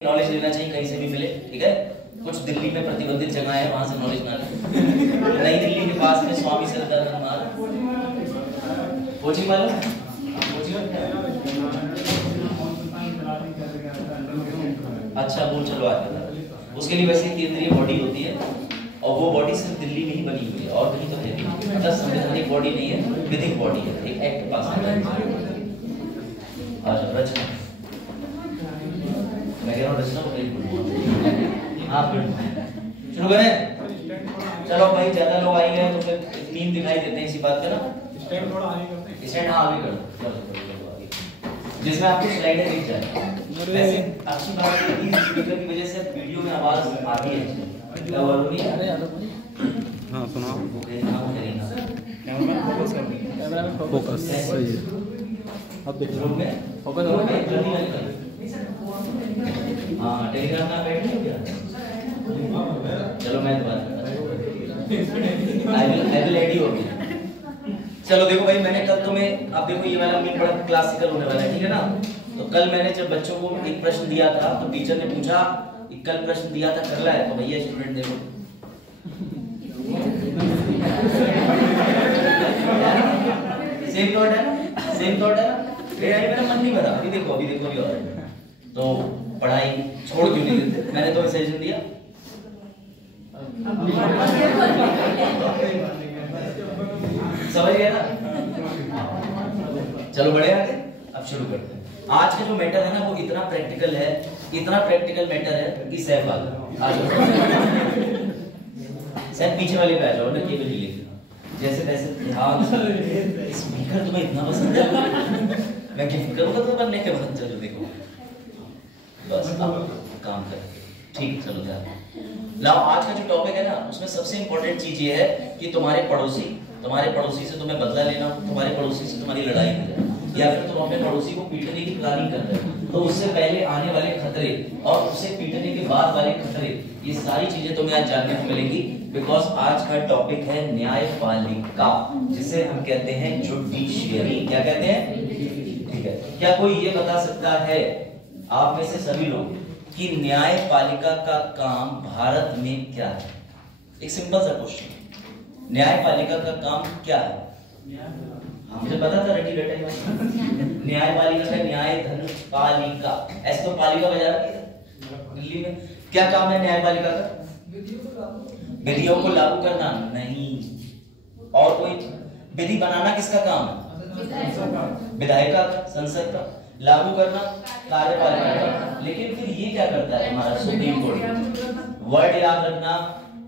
Knowledge लेना चाहिए कहीं से भी मिले, ठीक है। कुछ दिल्ली में प्रतिबंधित जगह है, वहां से नॉलेज ना ले। नई दिल्ली के पास में स्वामी सरदानंद महाराज कोचिंग वाला अच्छा बोल चलो आज बता। उसके लिए वैसे केंद्रीय बॉडी होती है और वो बॉडी सिर्फ दिल्ली में ही बनी हुई है और कहीं तो है नहीं। मतलब संवैधानिक बॉडी नहीं है, विधिक बॉडी है, एक एक्ट पास है। अच्छा रचना मैं कह रहा हूँ रचना आप शुरू करें। चलो भाई ज्यादा लोग आएंगे तो फिर नींद दिखाई देते हैं इसी बात का ना। स्टैंड थोड़ा आगे करते हैं। स्टैंड हाँ आगे कर दो जिसमें आपको स्लाइडें दिख जाए। वैसे अच्छी बात है कि स्पीकर की वजह से वीडियो में आवाज आती है। क्या हुआ नहीं अरे हाँ सुनाओ। कैमरा फोकस कर, कैमरा में फोकस सही है। अब देखो ग्रुप में फोकस हो गया। जल्दी वाली कर। हाँ टेलीग्राम में बैठ गए क्या? चलो मैं दोबारा आई विल रेडी हो गया। चलो देखो भाई मैंने कल तुम्हें अब देखो ये वाला मीन बड़ा क्लासिकल होने वाला है, ठीक है ना। तो कल मैंने जब बच्चों को एक प्रश्न दिया था तो टीचर ने पूछा कि कल प्रश्न दिया था कर ला है, तो भैया स्टूडेंट देखो सेम थॉट है, सेम थॉट है। मेरा मन नहीं भरा। अभी देखो अभी और तो पढ़ाई छोड़ क्यों नहीं देते? मैंने तो सजेशन दिया। समझ गया ना? चलो बढ़े आगे, अब शुरू करते हैं। आज का जो मैटर है ना वो इतना प्रैक्टिकल है, इतना प्रैक्टिकल मैटर है कि सैफ आ जाओ। सैफ पीछे वाले पे आ जाओ ना, केवल ही लिखना जैसे तैसे। ध्यान स्पीकर तुम्हें इतना पसंद है, मैं गिफ्ट करूंगा तो बनने के बाद। चलो देखो बस अब काम करेंगे, ठीक। चलो ध्यान लाओ। आज का जो टॉपिक है ना उसमें सबसे इंपॉर्टेंट चीज ये है कि तुम्हारे पड़ोसी से तुम्हें बदला लेना, तुम्हारे पड़ोसी से तुम्हारी लड़ाई हो जाए, या फिर तुम अपने पड़ोसी को पीटने की प्लानिंग कर रहे हो, तो उससे पहले आने वाले खतरे और उसे पीटने के बाद वाले खतरे, ये सारी चीजें तुम्हें आज जानने को मिलेंगी। बिकॉज आज का टॉपिक है न्यायपालिका, जिसे हम कहते हैं जुडिशियरी। क्या कहते हैं? ठीक है। क्या कोई ये बता सकता है आप में से सभी लोग कि न्यायपालिका का काम भारत में क्या है? एक सिंपल सा क्वेश्चन, न्यायपालिका का काम क्या है? मुझे पता था रटी रटे न्यायपालिका का न्याय धन पालिका, ऐसे तो पालिका बजा रहा है दिल्ली में। क्या काम है न्यायपालिका का? विधियों को लागू करना नहीं। और कोई विधि बनाना किसका काम है? विधायिका का, संसद का। लागू करना कार्यपालिका का। लेकिन फिर ये क्या करता है हमारा सुप्रीम कोर्ट? वर्ड याद रखना,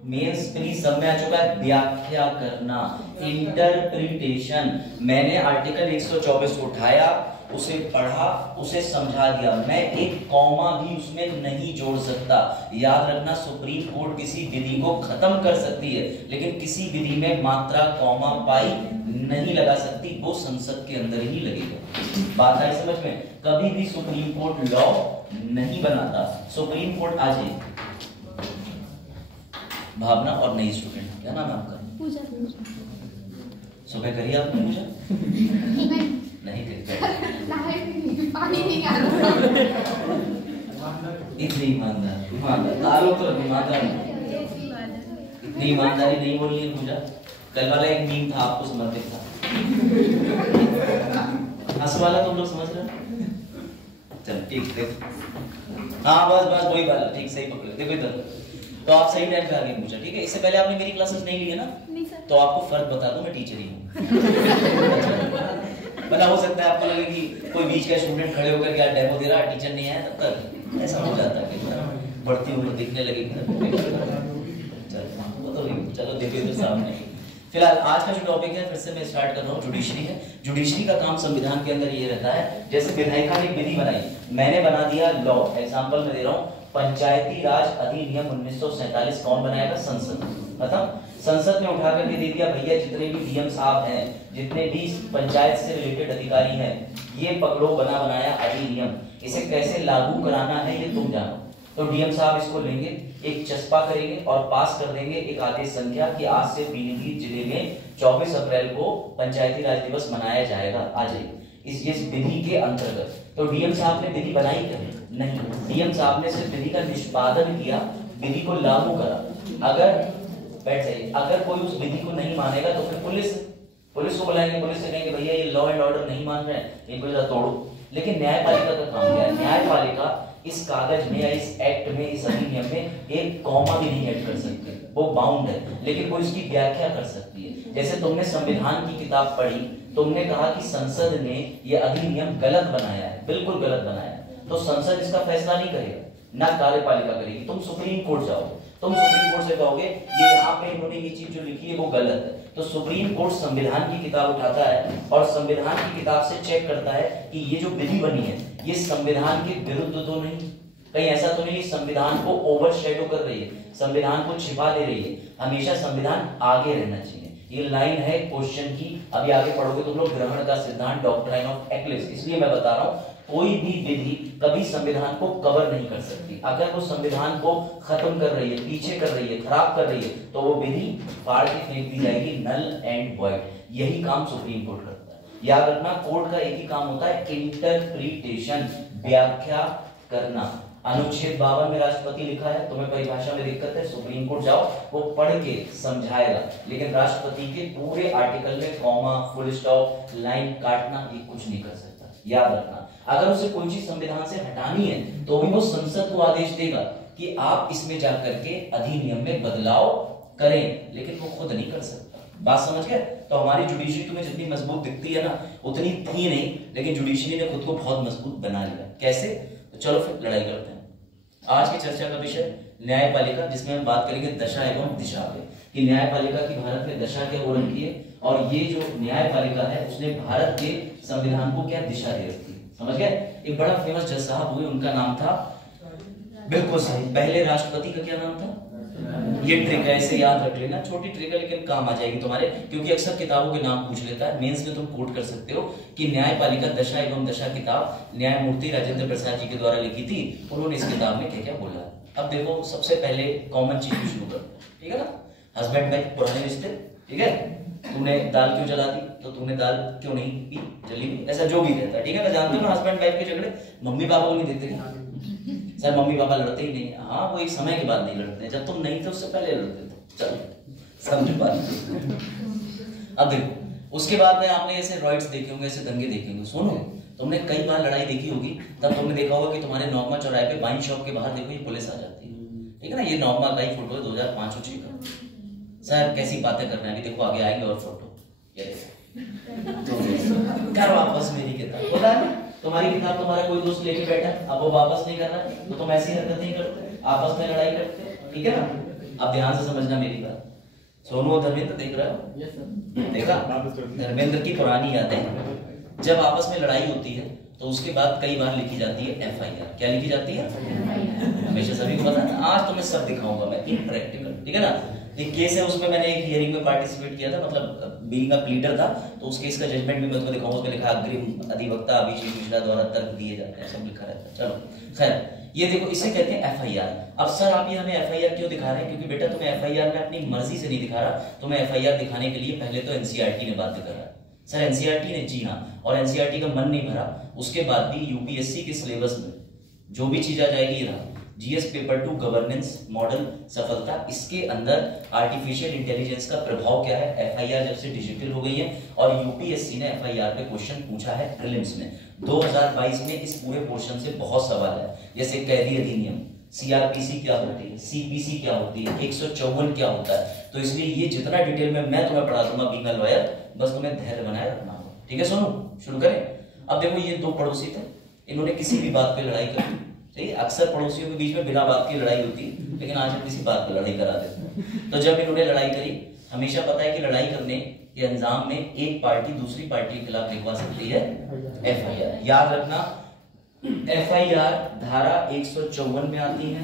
मेंस प्री सब में आ चुका है। व्याख्या करना, इंटरप्रिटेशन। मैंने आर्टिकल 124 उठाया, उसे पढ़ा, उसे समझा दिया। मैं एक कॉमा भी उसमें नहीं जोड़ सकता। याद रखना सुप्रीम कोर्ट किसी विधि को खत्म कर सकती है लेकिन किसी विधि में मात्रा कॉमा पाई नहीं लगा सकती, वो संसद के अंदर ही लगेगा। बात आई समझ में? कभी भी सुप्रीम कोर्ट लॉ नहीं बनाता। सुप्रीम कोर्ट आ जाए। भावना और नई स्टूडेंट, क्या नाम है आपका? पूजा। सुबह करिए आपने पूजा? नहीं करी। पानी नहीं आ रहा। इतनी ईमानदार तारों तो ईमानदार, इतनी ईमानदारी नहीं बोलनी है पूजा। कल वाला एक मीम था आपको समर्पित था, हंस वाला तुम लोग समझ रहे हो? चल ठीक है, हाँ बस वही वाला, ठीक सही पकड़े। देखो इधर तो आप सही टाइम पे आगे पूछा, ठीक है। इससे पहले आपने मेरी क्लासेस नहीं ली है ना? नहीं सर। तो आपको फर्क बता दूं, मैं टीचर ही हूँ। भला हो सकता है आपको लगे कि कोई बीच का स्टूडेंट खड़े होकर क्या डेमो दे रहा है, टीचर नहीं आया तब तक ऐसा हो जाता है कि बढ़ती उम्र दिखने लगी। चलो देखो इधर सामने। फिलहाल आज का जो टॉपिक है फिर से मैं स्टार्ट कर रहा हूँ, जुडिशरी है। जुडिशरी का काम संविधान के अंदर ये रहता है, जैसे विधायिका ने विधि बनाई, मैंने बना दिया लॉ। एग्जांपल में दे रहा हूँ, पंचायती राज अधिनियम 1947 कौन बनाएगा? संसद। मतलब संसद में उठा करके दे दिया, भैया जितने भी डीएम साहब हैं, जितने भी पंचायत से रिलेटेड अधिकारी हैं, ये पकड़ो बना बनाया अधिनियम, इसे कैसे लागू कराना है ये तुम जानो। तो डीएम साहब इसको लेंगे, एक चस्पा करेंगे और पास कर देंगे एक आदेश संख्या कि आज से पीलीभीत जिले में 24 अप्रैल को पंचायती राज दिवस मनाया जाएगा। आ जाइए इस विधि के अंतर्गत। तो डीएम साहब ने विधि बनाई क्या? नहीं, डीएम साहब ने सिर्फ विधि का निष्पादन किया, विधि को लागू करा। अगर बैठ जाइए, अगर कोई उस विधि को नहीं मानेगा तो फिर पुलिस को बुलाएंगे, पुलिस से कहेंगे भैया ये लॉ एंड ऑर्डर नहीं मान रहे हैं, इनको जरा तोड़ो। लेकिन न्यायपालिका का काम क्या है? न्यायपालिका इस कागज में या इस एक्ट में, इस अधिनियम में एक कॉमा भी नहीं ऐड कर सकती, वो बाउंड है, लेकिन वो इसकी व्याख्या कर सकती है। जैसे तुमने संविधान की किताब पढ़ी, तुमने कहा कि संसद ने ये अधिनियम गलत बनाया है, बिल्कुल गलत बनाया है, तो संसद इसका फैसला नहीं करेगा, ना कार्यपालिका करेगी। तुम सुप्रीम कोर्ट जाओगे, तुम सुप्रीम कोर्ट से कहोगे ये यहाँ पे इन्होंने ये चीज जो लिखी है वो गलत है, तो सुप्रीम कोर्ट संविधान की किताब उठाता है और संविधान की किताब से चेक करता है कि ये जो विधि बनी है ये संविधान के विरुद्ध तो नहीं, कहीं ऐसा तो नहीं संविधान को ओवरशैडो कर रही है, संविधान को छिपा दे रही है। हमेशा संविधान आगे रहना चाहिए। ये लाइन है क्वेश्चन की, अभी आगे पढ़ोगे तुम लोग, ग्रहण का सिद्धांत, डॉक्ट्राइन ऑफ एक्लिस। इसलिए मैं बता रहा हूं कोई भी विधि कभी संविधान को कवर नहीं कर सकती। अगर वो संविधान को खत्म कर रही है, पीछे कर रही है, खराब कर रही है, तो वो विधि फाड़ के फेंक दी जाएगी, नल एंड वॉइड। यही काम सुप्रीम कोर्ट करता है। याद रखना, कोर्ट का एक ही काम होता है, इंटरप्रिटेशन, व्याख्या करना। अनुच्छेद 52 में राष्ट्रपति लिखा है, तुम्हें परिभाषा में दिक्कत है, सुप्रीम कोर्ट जाओ, वो पढ़ के समझाएगा। लेकिन राष्ट्रपति के पूरे आर्टिकल में कॉमा, फुल स्टॉप, लाइन काटना, ये कुछ नहीं कर सकता। याद रखना, अगर उसे कोई चीज संविधान से हटानी है तो भी वो संसद को आदेश देगा कि आप इसमें जाकर के अधिनियम में बदलाव करें, लेकिन वो खुद नहीं कर सकता। बात समझ गए? तो हमारी जुडिशरी तुम्हें जितनी मजबूत दिखती है ना, उतनी थी नहीं, लेकिन जुडिशरी ने खुद को बहुत मजबूत बना लिया। कैसे? तो चलो फिर लड़ाई करते हैं। आज की चर्चा का विषय न्यायपालिका, जिसमें हम बात करेंगे दशा एवं दिशा पे, कि न्यायपालिका की भारत में दशा क्या हो रखी है और ये जो न्यायपालिका है उसने भारत के संविधान को क्या दिशा दे रखी है। समझ गए? एक बड़ा फेमस जज साहब हुए, उनका नाम था, बिल्कुल सही, पहले राष्ट्रपति का क्या नाम था? ये ट्रिक है, इसे याद रख लेना, छोटी ट्रिक है लेकिन काम आ जाएगी तुम्हारे, क्योंकि अक्सर किताबों के नाम पूछ लेता है। मेंस में तुम कोट कर सकते हो कि न्यायपालिका दशा एवं दशा किताब न्यायमूर्ति राजेंद्र प्रसाद जी के द्वारा लिखी थी। उन्होंने इस किताब में क्या क्या बोला। अब देखो, सबसे पहले कॉमन चीज शुरू करते हैं, ठीक है ना? हस्बैंड वाइफ, पुराने रिश्ते, ठीक है? तुमने दाल क्यों जला दी, तो तुमने दाल क्यों नहीं पी, जली हुई, ऐसा जो भी रहता है, ठीक है? मैं जानती हूँ हस्बैंड वाइफ के झगड़े मम्मी पापा को नहीं देते सर, मम्मी पापा लड़ते ही नहीं। हाँ, वो एक समय के बाद नहीं लड़ते, जब तुम नहीं थे उससे पहले लड़ते थे। चलो समझ बात। अब देखो, उसके बाद में आपने ऐसे रॉइड्स देखे होंगे, ऐसे दंगे देखे होंगे। सुनो, तुमने कई बार लड़ाई देखी होगी, तब तुमने देखा होगा कि तुम्हारे नौगमा चौराहे पे वाइन शॉप के बाहर देखो ये पुलिस आ जाती है, ठीक है ना? ये नौगमा का ही फोटो है 2005-06 का। सर कैसी बातें कर रहे हैं, अभी देखो आगे आएंगे और फोटो, ये देखो कर वापस मेरी किताब, होता है तुम्हारी किताब, तुम्हारा कोई दोस्त लेके बैठा, अब वो वापस नहीं कर रहा, तो तुम ऐसी हरकत नहीं करते, आपस में लड़ाई करते, ठीक है ना? अब ध्यान से समझना मेरी बात। सोनू और धर्मेंद्र देख रहे हो? Yes sir. देखा? धर्मेंद्र की पुरानी यादें, जब आपस में लड़ाई होती है तो उसके बाद कई बार लिखी जाती है एफआईआर। क्या लिखी जाती है? हमेशा सभी को पता है। आज तो मैं सब दिखाऊंगा, मैं प्रैक्टिकल, ठीक है ना? एक केस है, उसमें मैंने एक हियरिंग में पार्टिसिपेट किया था, मतलब बीइंग अ प्लीडर था, तो उस केस का जजमेंट भी मैं तुम्हें दिखाऊंगा। उसमें लिखा अग्रिम अधिवक्ता अभिषेक मिश्रा द्वारा तर्क दिए जाते हैं, सब लिखा रहता है। चलो खैर, ये देखो, इसे कहते हैं एफआईआर। अब सर आप ये हमें एफआईआर क्यों दिखा रहे हैं? क्योंकि बेटा तुम्हें एफआईआर में अपनी मर्जी से नहीं दिखा रहा, तुम्हें एफआईआर दिखाने के लिए पहले तो एनसीईआरटी ने बाध्य कर रहा है। सर एनसीईआरटी ने? जी हाँ, और एनसीईआरटी का मन नहीं भरा, उसके बाद भी यूपीएससी के सिलेबस में जो भी चीज आ जाएगी रहा, जीएस पेपर 2 गवर्नेंस मॉडल सफलता, इसके अंदर आर्टिफिशियल इंटेलिजेंस का प्रभाव क्या है। एफआईआर जब से डिजिटल हो गई है और यूपीएससी ने एफआईआर पे क्वेश्चन पूछा है प्रीलिम्स में 2022 में, इस पूरे पोर्शन से बहुत सवाल है, जैसे कैदी अधिनियम, सीआरपीसी क्या होती है, सीपीसी क्या होती है, 154 क्या होता है। तो इसलिए ये जितना डिटेल में मैं तुम्हें पढ़ा दूंगा बीइंग अ लॉयर, बस तुम्हें धैर्य बनाए रखना होगा, ठीक है? सुनो, शुरू करें। अब देखो, ये दो पड़ोसी थे, इन्होंने किसी भी बात पे लड़ाई कर दी। अक्सर पड़ोसियों के बीच में बिना बात की लड़ाई होती है, लेकिन आज हम किसी बात पर लड़ाई करा देते हैं। तो जब इन्होंने लड़ाई करी, हमेशा पता है कि लड़ाई करने के अंजाम में एक पार्टी दूसरी पार्टी के खिलाफ लिखवा सकती है एफआईआर। याद रखना, एफआईआर धारा 154 में आती है।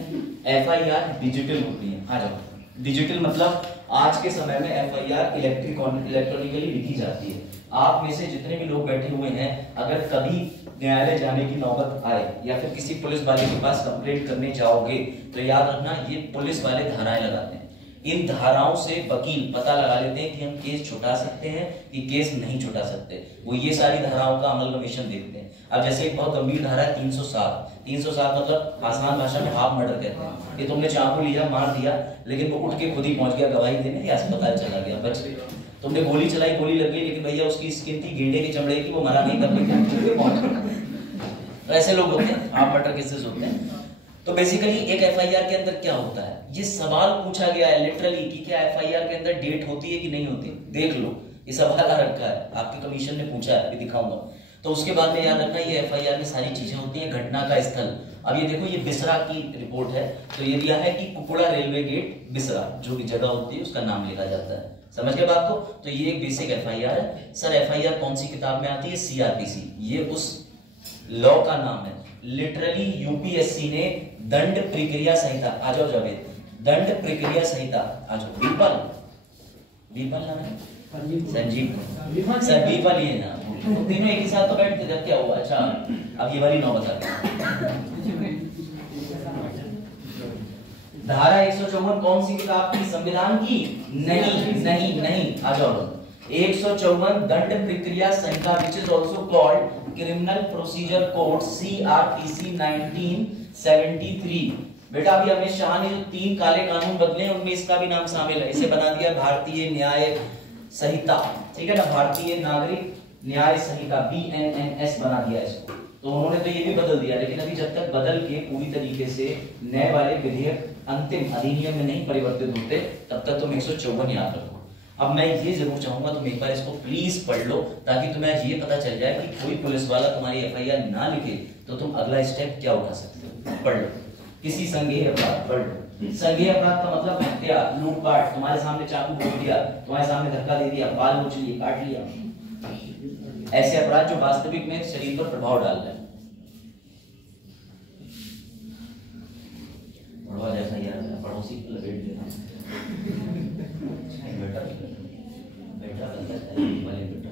एफआईआर डिजिटल होती है। हाँ जाओ, डिजिटल मतलब आज के समय में एफआईआर इलेक्ट्रॉनिकली लिखी जाती है। आप में से जितने भी लोग बैठे हुए हैं, अगर कभी न्यायालय जाने की नौबत आए या फिर किसी पुलिस वाले के पास कंप्लेंट करने जाओगे, तो याद रखना ये पुलिस वाले धाराएं लगाते हैं। इन धाराओं से वकील पता लगा लेते हैं कि हम केस छुटा सकते हैं कि केस नहीं छुटा सकते। वो ये सारी धाराओं का अमलगमेशन देखते हैं। अब जैसे एक बहुत गंभीर धारा है 307 मतलब आसान भाषा में हाफ मर्डर कहते हैं कि तुमने चाकू लिया मार दिया लेकिन वो उठ के खुद ही पहुंच गया गवाही देने या अस्पताल चला गया बच गया। तुमने गोली चलाई, गोली लग गई लेकिन भैया उसकी स्किन थी गेंडे के चमड़े की, वो मरा नहीं तो ऐसे लोग होते हैं, हाफ मर्डर केसेस होते हैं। तो बेसिकली एक एफआईआर के अंदर क्या होता है, ये सवाल पूछा गया है लिटरली कि क्या एफआईआर के अंदर डेट होती है कि नहीं होती। देख लो ये सवाल आ रखा है, आपके कमीशन ने पूछा है, अभी दिखाऊंगा। तो उसके बाद में याद रखना ये एफआईआर में सारी चीजें होती हैं, घटना का स्थल। अब ये देखो ये बिसरा की रिपोर्ट है, तो ये दिया है कि कुकुड़ा रेलवे गेट बिसरा, जो भी जगह होती है उसका नाम लिखा जाता है। समझ गए बात को? तो ये एक बेसिक एफआईआर है। सर एफआईआर कौन सी किताब में आती है? सीआरपीसी, ये उस लॉ का नाम है। लिटरली यूपीएससी ने दंड प्रक्रिया संहिता, आ जाओ जावेद, दंड प्रक्रिया संहिता, आ जाओ। बीरबल नाम है, संजीव सर, बीरबल ये ना, तीनों एक ही साथ तो बैठते थे, क्या हुआ? अच्छा अब ये वाली 9 बता। धारा 154 कौन सी किताब की? संविधान की? नहीं, आ जाओ। 154 दंड प्रक्रिया संहिता which is also called criminal procedure code CrPC 1973। बेटा अभी अमित शाह ने जो 3 काले कानून बदले उनमें इसका भी नाम शामिल है। इसे बना दिया भारतीय न्याय संहिता, ठीक है ना, भारतीय नागरिक न्याय संहिता BNNS बना दिया इसको। तो उन्होंने तो ये भी बदल दिया, लेकिन अभी जब तक बदल के पूरी तरीके से नए वाले विधेयक अंतिम अधिनियम में नहीं परिवर्तित होते तब तक तुम 154 याद रखो। अब मैं ये जरूर चाहूंगा तुम एक बार इसको प्लीज पढ़ लो, ताकि तुम्हें ये पता चल जाए कि कोई पुलिस वाला तुम्हारी एफआईआर ना लिखे तो तुम अगला स्टेप क्या उठा सकते हो। पढ़ लो। किसी संज्ञेय अपराध, पढ़ लो। संज्ञेय अपराध का मतलब हत्या, लूटपाट, तुम्हारे सामने चाकू घोंप दिया, तुम्हारे सामने धक्का दे दिया, बाल नोच लिए, काट लिया, ऐसे अपराध जो वास्तविक में शरीर पर प्रभाव डाल रहे हैं। पड़ोसी को लपेट देना, बेटा वाले बेटा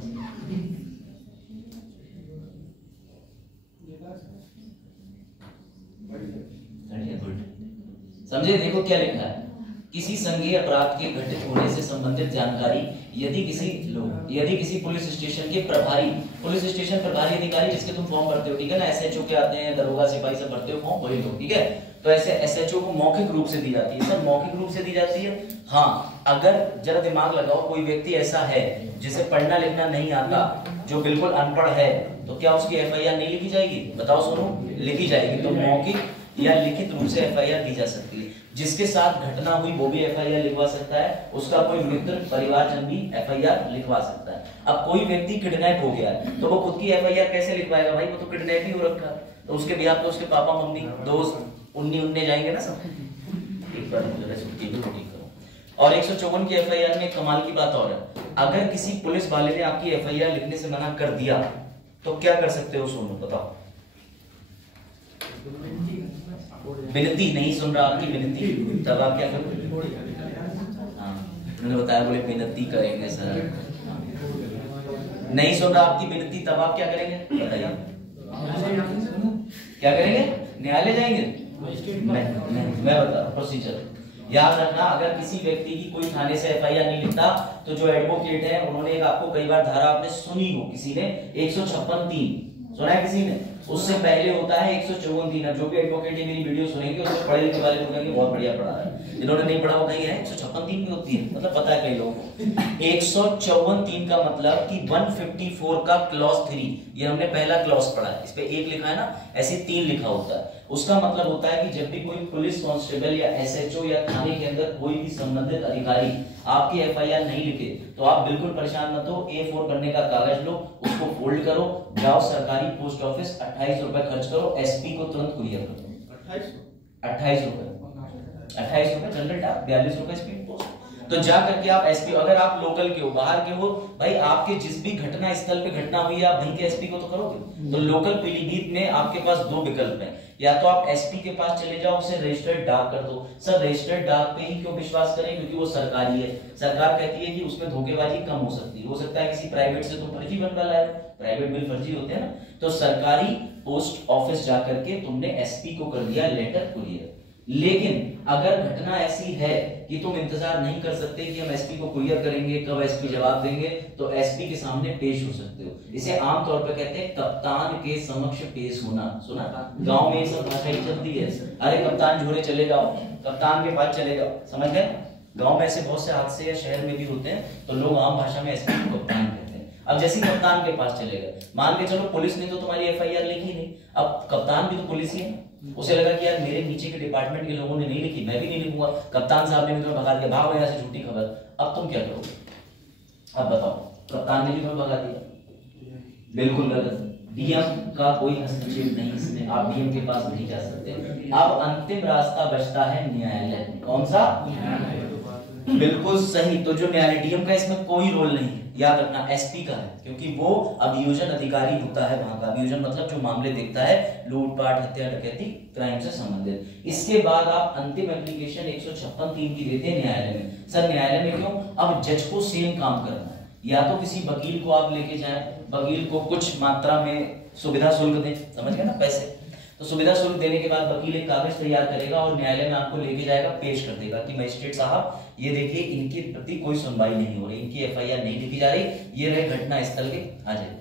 समझे? देखो क्या लिखा है, किसी संज्ञेय अपराध के घटित होने से संबंधित जानकारी यदि किसी पुलिस स्टेशन के प्रभारी, पुलिस स्टेशन प्रभारी अधिकारी जिसके तुम फॉर्म भरते हो, ठीक है ना, एसएचओ के आते हैं, दरोगा सिपाही सब भरते हो फॉर्म, वही लोग, ठीक है। तो ऐसे एसएचओ को मौखिक रूप से दी जाती है। सर मौखिक रूप से दी जाती है? हाँ, अगर जरा दिमाग लगाओ, कोई व्यक्ति ऐसा है जिसे पढ़ना लिखना नहीं आता, जो बिल्कुल अनपढ़ है, तो क्या उसकी एफआईआर नहीं लिखी जाएगी? बताओ सुनो, लिखी जाएगी। तो मौखिक या लिखित रूप से एफआईआर दी जा सकती है। जिसके साथ घटना हुई वो भी एफआईआर लिखवा सकता है, उसका कोई मित्र परिवारजन भी एफआईआर लिखवा सकता है। अब कोई व्यक्ति किडनैप हो गया है तो वो खुद की एफआईआर कैसे लिखवाएगा भाई? वो तो किडनैप ही हो रखा है। तो उसके बिहाफ पे उसके पापा मम्मी दोस्त उन्ने जाएंगे ना सब। एक बार और 154 की एफआईआर में कमाल की बात और है, अगर किसी पुलिस वाले ने आपकी एफआईआर लिखने से मना कर दिया तो क्या कर सकते हो? सोनू बताओ। विनती नहीं सुन रहा, आपकी विनती, तब आप क्या करोगे? हाँ उन्होंने बताया, बोले विनती करेंगे सर। नहीं सुन रहा आपकी विनती, तब आप क्या करेंगे? बताइए क्या करेंगे? न्यायालय जाएंगे? नहीं, मैं बता रहा हूँ प्रोसीजर। याद रखना, अगर किसी व्यक्ति की कोई थाने से एफआईआर नहीं लिखता तो जो एडवोकेट है उन्होंने आपको कई बार धारा आपने सुनी हो, किसी ने 156(3) सुना है किसी ने? उससे पहले होता है 154(3). जो भी एडवोकेट ये मेरी वीडियो सुनेंगे उसमें पढ़े लिखे वाले लोग कहेंगे बहुत बढ़िया पढ़ा है, जिन्होंने नहीं पढ़ा वो कहेंगे 156(3) भी होती है, मतलब पता है कई लोगों को। 154(3) का मतलब कि 154 का क्लॉज 3, ये हमने पहला क्लॉज पढ़ा है, इस पे 1 लिखा है ना, ऐसे 3 लिखा होता है। उसका मतलब होता है कि जब भी कोई पुलिस कांस्टेबल या एसएचओ या थाने के अंदर कोई भी संबंधित अधिकारी आपकी एफआईआर नहीं लिखे तो आप बिल्कुल परेशान मत हो। A4 करने का कागज लो, उसको फोल्ड करो, जाओ सरकारी पोस्ट ऑफिस, 28 रुपए खर्च करो, एसपी को तुरंत कुरियर करो। 28 रुपए जनरल डाक, 42 रुपए स्पीड पोस्ट। तो जा करके आप एसपी, अगर आप लोकल के हो, बाहर के हो, भाई आपके जिस भी घटना स्थल पे घटना हुई है आप वहीं के एसपी को तो करोगे। तो लोकल पीलीभीत में आपके पास 2 विकल्प हैं, या तो आप एसपी के पास चले जाओ, उसे रजिस्टर्ड डाक कर दो। सर रजिस्टर्ड डाक पे ही क्यों विश्वास करें? क्योंकि वो सरकारी है, सरकार कहती है कि उसमें धोखेबाजी कम हो सकती है। हो सकता है किसी प्राइवेट से तुम फर्जी बनवा लाए, प्राइवेट बिल फर्जी होते हैं ना। तो सरकारी पोस्ट ऑफिस जाकर के तुमने एसपी को कर दिया लेटर कुरियर, लेकिन अगर घटना ऐसी है कि तुम इंतजार नहीं कर सकते कि हम एसपी को कुरियर करेंगे, कब एसपी जवाब देंगे, तो एसपी के सामने पेश हो सकते हो। इसे आमतौर पर कहते हैं कप्तान के समक्ष पेश होना। सुना? गांव में ये सब भाषा ही चलती है। अरे कप्तान झोरे चले जाओ, कप्तान के पास चले जाओ, समझ गए? गांव में ऐसे बहुत से हादसे या शहर में भी होते हैं, तो लोग आम भाषा में एसपी को कप्तान कहते हैं। अब जैसे कप्तान के पास चले गए, मान के चलो पुलिस ने तो तुम्हारी एफआईआर लिखी नहीं, अब कप्तान भी तो पुलिस ही है, उसे लगा कि यार मेरे नीचे के डिपार्टमेंट के लोगों ने नहीं लिखी, मैं भी नहीं लिखूंगा, कप्तान साहब ने भी तुम्हें भगा दिया, भागो यहाँ से, झूठी खबर। अब तुम क्या करोगे? अब बताओ, कप्तान ने भी तुम्हें भगा दिया, बिल्कुल गलत। डीएम का कोई हस्तक्षेप नहीं इसमें, आप डीएम के पास नहीं जा सकते। अब अंतिम रास्ता बचता है न्यायालय। कौन सा? बिल्कुल सही। तो जो न्यायालय, डीएम का इसमें कोई रोल नहीं है, याद रखना एसपी का है, क्योंकि वो अभियोजन अधिकारी होता है वहां का। अभियोजन मतलब जो मामले देखता है, लूटपाट, हत्या, डकैती, क्राइम से संबंधित। इसके बाद आप अंतिम एप्लीकेशन 156(3) की देते हैं न्यायालय में। सर न्यायालय में क्यों? अब जज को सेम काम करना है, या तो किसी वकील को आप लेके जाएं, वकील को कुछ मात्रा में सुविधा शुल्क दें, समझ गए ना, पैसे, तो सुविधा शुल्क देने के बाद वकील एक कागज तैयार करेगा और न्यायालय में आपको लेके जाएगा, पेश कर देगा कि मजिस्ट्रेट साहब ये देखिए इनके प्रति कोई सुनवाई नहीं हो रही, इनकी एफआईआर नहीं लिखी जा रही, ये रहे घटना स्थल के, आ जाइए,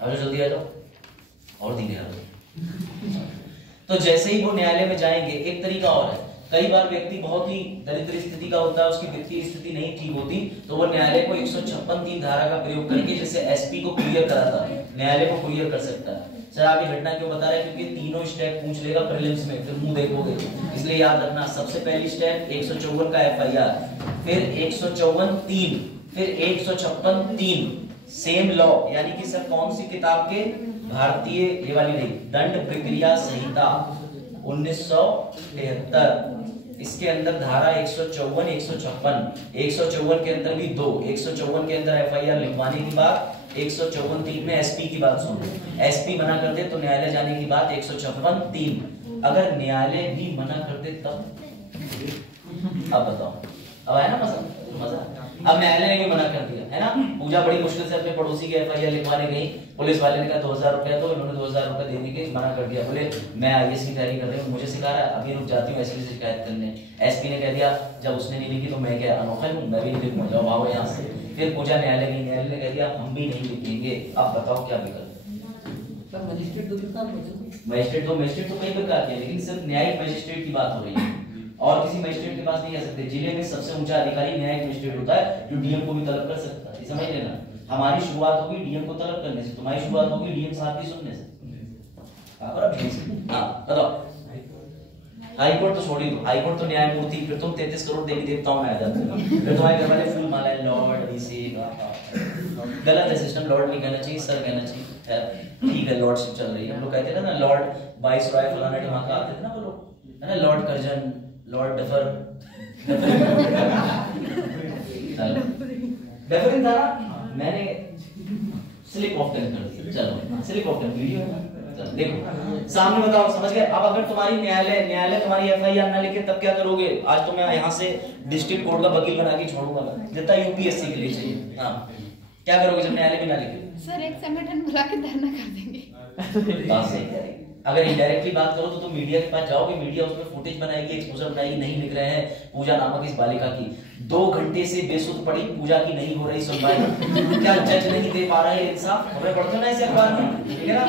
अब जल्दी आ जाओ और धीरे आ जाओ। तो जैसे ही वो न्यायालय में जाएंगे, एक तरीका और है, कई बार व्यक्ति बहुत ही दरिद्र स्थिति का होता है, उसकी वित्तीय स्थिति नहीं ठीक होती, तो वो न्यायालय को 156(3) धारा का प्रयोग करके जैसे एसपी को क्लियर कराता है, न्यायालय को क्लियर कर सकता है। सर आप ये घटना क्यों बता रहे हैं? क्योंकि तीनों स्टेप पूछ लेगा प्रीलिम्स में, फिर मुंह देखोगे, इसलिए याद रखना। सबसे पहली स्टेप 154 का एफआईआर, फिर 154(3), फिर 156(3), सेम लॉ, यानी कि सर कौन सी किताब के? भारतीय, ये वाली नहीं, दंड प्रक्रिया संहिता 1973, इसके अंदर धारा 154, 156, 154 के अंदर भी दो, 154 के अंदर एफआईआर लिखवाने की बात, 154(3) में एसपी की बात सुनो। एसपी मना कर दे तो न्यायालय जाने की बात 156(3), अगर न्यायालय भी मना कर दे तब? अब बताओ, अब आया ना मजा? अब न्यायालय ने भी मना कर दिया है ना। पूजा बड़ी मुश्किल से अपने पड़ोसी के एफआईआर लिखवाने गई, पुलिस वाले ने कहा 2000 रुपया, तो इन्होंने 2000 रुपया देने के मना कर दिया। बोले मैं आईएएस की तैयारी कर रही हूँ, मुझे सिखा रहा है, अभी रुक जाती हूँ एसपी से शिकायत करने। एसपी ने कह दिया जब उसने नहीं लिखी तो मैं क्या अनोखा हूँ, मैं भी नहीं लिखूंगा, जाओ भागो यहाँ से। फिर पूजा न्यायालय गई, न्यायालय ने कह दिया हम भी नहीं लिखेंगे। अब बताओ क्या विकल्प? मजिस्ट्रेट तो कई प्रकार के, लेकिन सिर्फ न्यायिक मजिस्ट्रेट की बात हो रही है, और किसी मजिस्ट्रेट के पास नहीं जा सकते। जिले में सबसे ऊंचा अधिकारी न्यायिक मजिस्ट्रेट होता है, जो डीएम को भी तलब कर सकता है, समझ लेना। हमारी शुरुआत होगी डीएम को तलब करने से, तुम्हारी शुरुआत होगी डीएम साहब की सुनने से। बताओ, हाईकोर्ट तो छोड़ ही दो, हाईकोर्ट तो न्यायमूर्ति, फिर तुम 33 करोड़ देवी देवताओं में आ जाते हो, फिर तुम्हारे घर वाले फूल माला लॉर्ड गलत है सिस्टम, लॉर्ड नहीं कहना चाहिए, सर कहना चाहिए। ठीक है, लॉर्डशिप चल रही है, हम लोग कहते थे ना लॉर्ड वाइसरॉय फलाना ढिमाका आते थे ना वो लोग, है ना, लॉर्ड कर्जन, लॉर्ड डफर डेफरिन था ना, मैंने स्लिप ऑफ टंग कर दी। चलो स्लिप ऑफ टंग वीडियो है ना, चलो देखो सामने बताओ, समझ गए? अब अगर तुम्हारी न्यायालय तुम्हारी एफआईआर ना लिखे तब क्या करोगे? आज तो मैं यहाँ से डिस्ट्रिक्ट कोर्ट का वकील बना के छोड़ूंगा, जितना यूपीएससी के लिए चाहिए। हाँ, क्या करोगे जब न्यायालय में ना लिखे? सर एक संगठन बुला के धरना कर देंगे। अगर इनडायरेक्टली बात करो तो तुम मीडिया के पास जाओगे, मीडिया उसमें फुटेज बनाएगी, एक्सपोजर बनाएगी, नहीं लिख रहे हैं पूजा नामक इस बालिका की 2 घंटे से बेसुध पड़ी, पूजा की नहीं हो रही सुनवाई, क्या जज नहीं दे पा रहे इंसाफ? खबरें पढ़ते हो ना ऐसे अखबार में, ठीक है ना?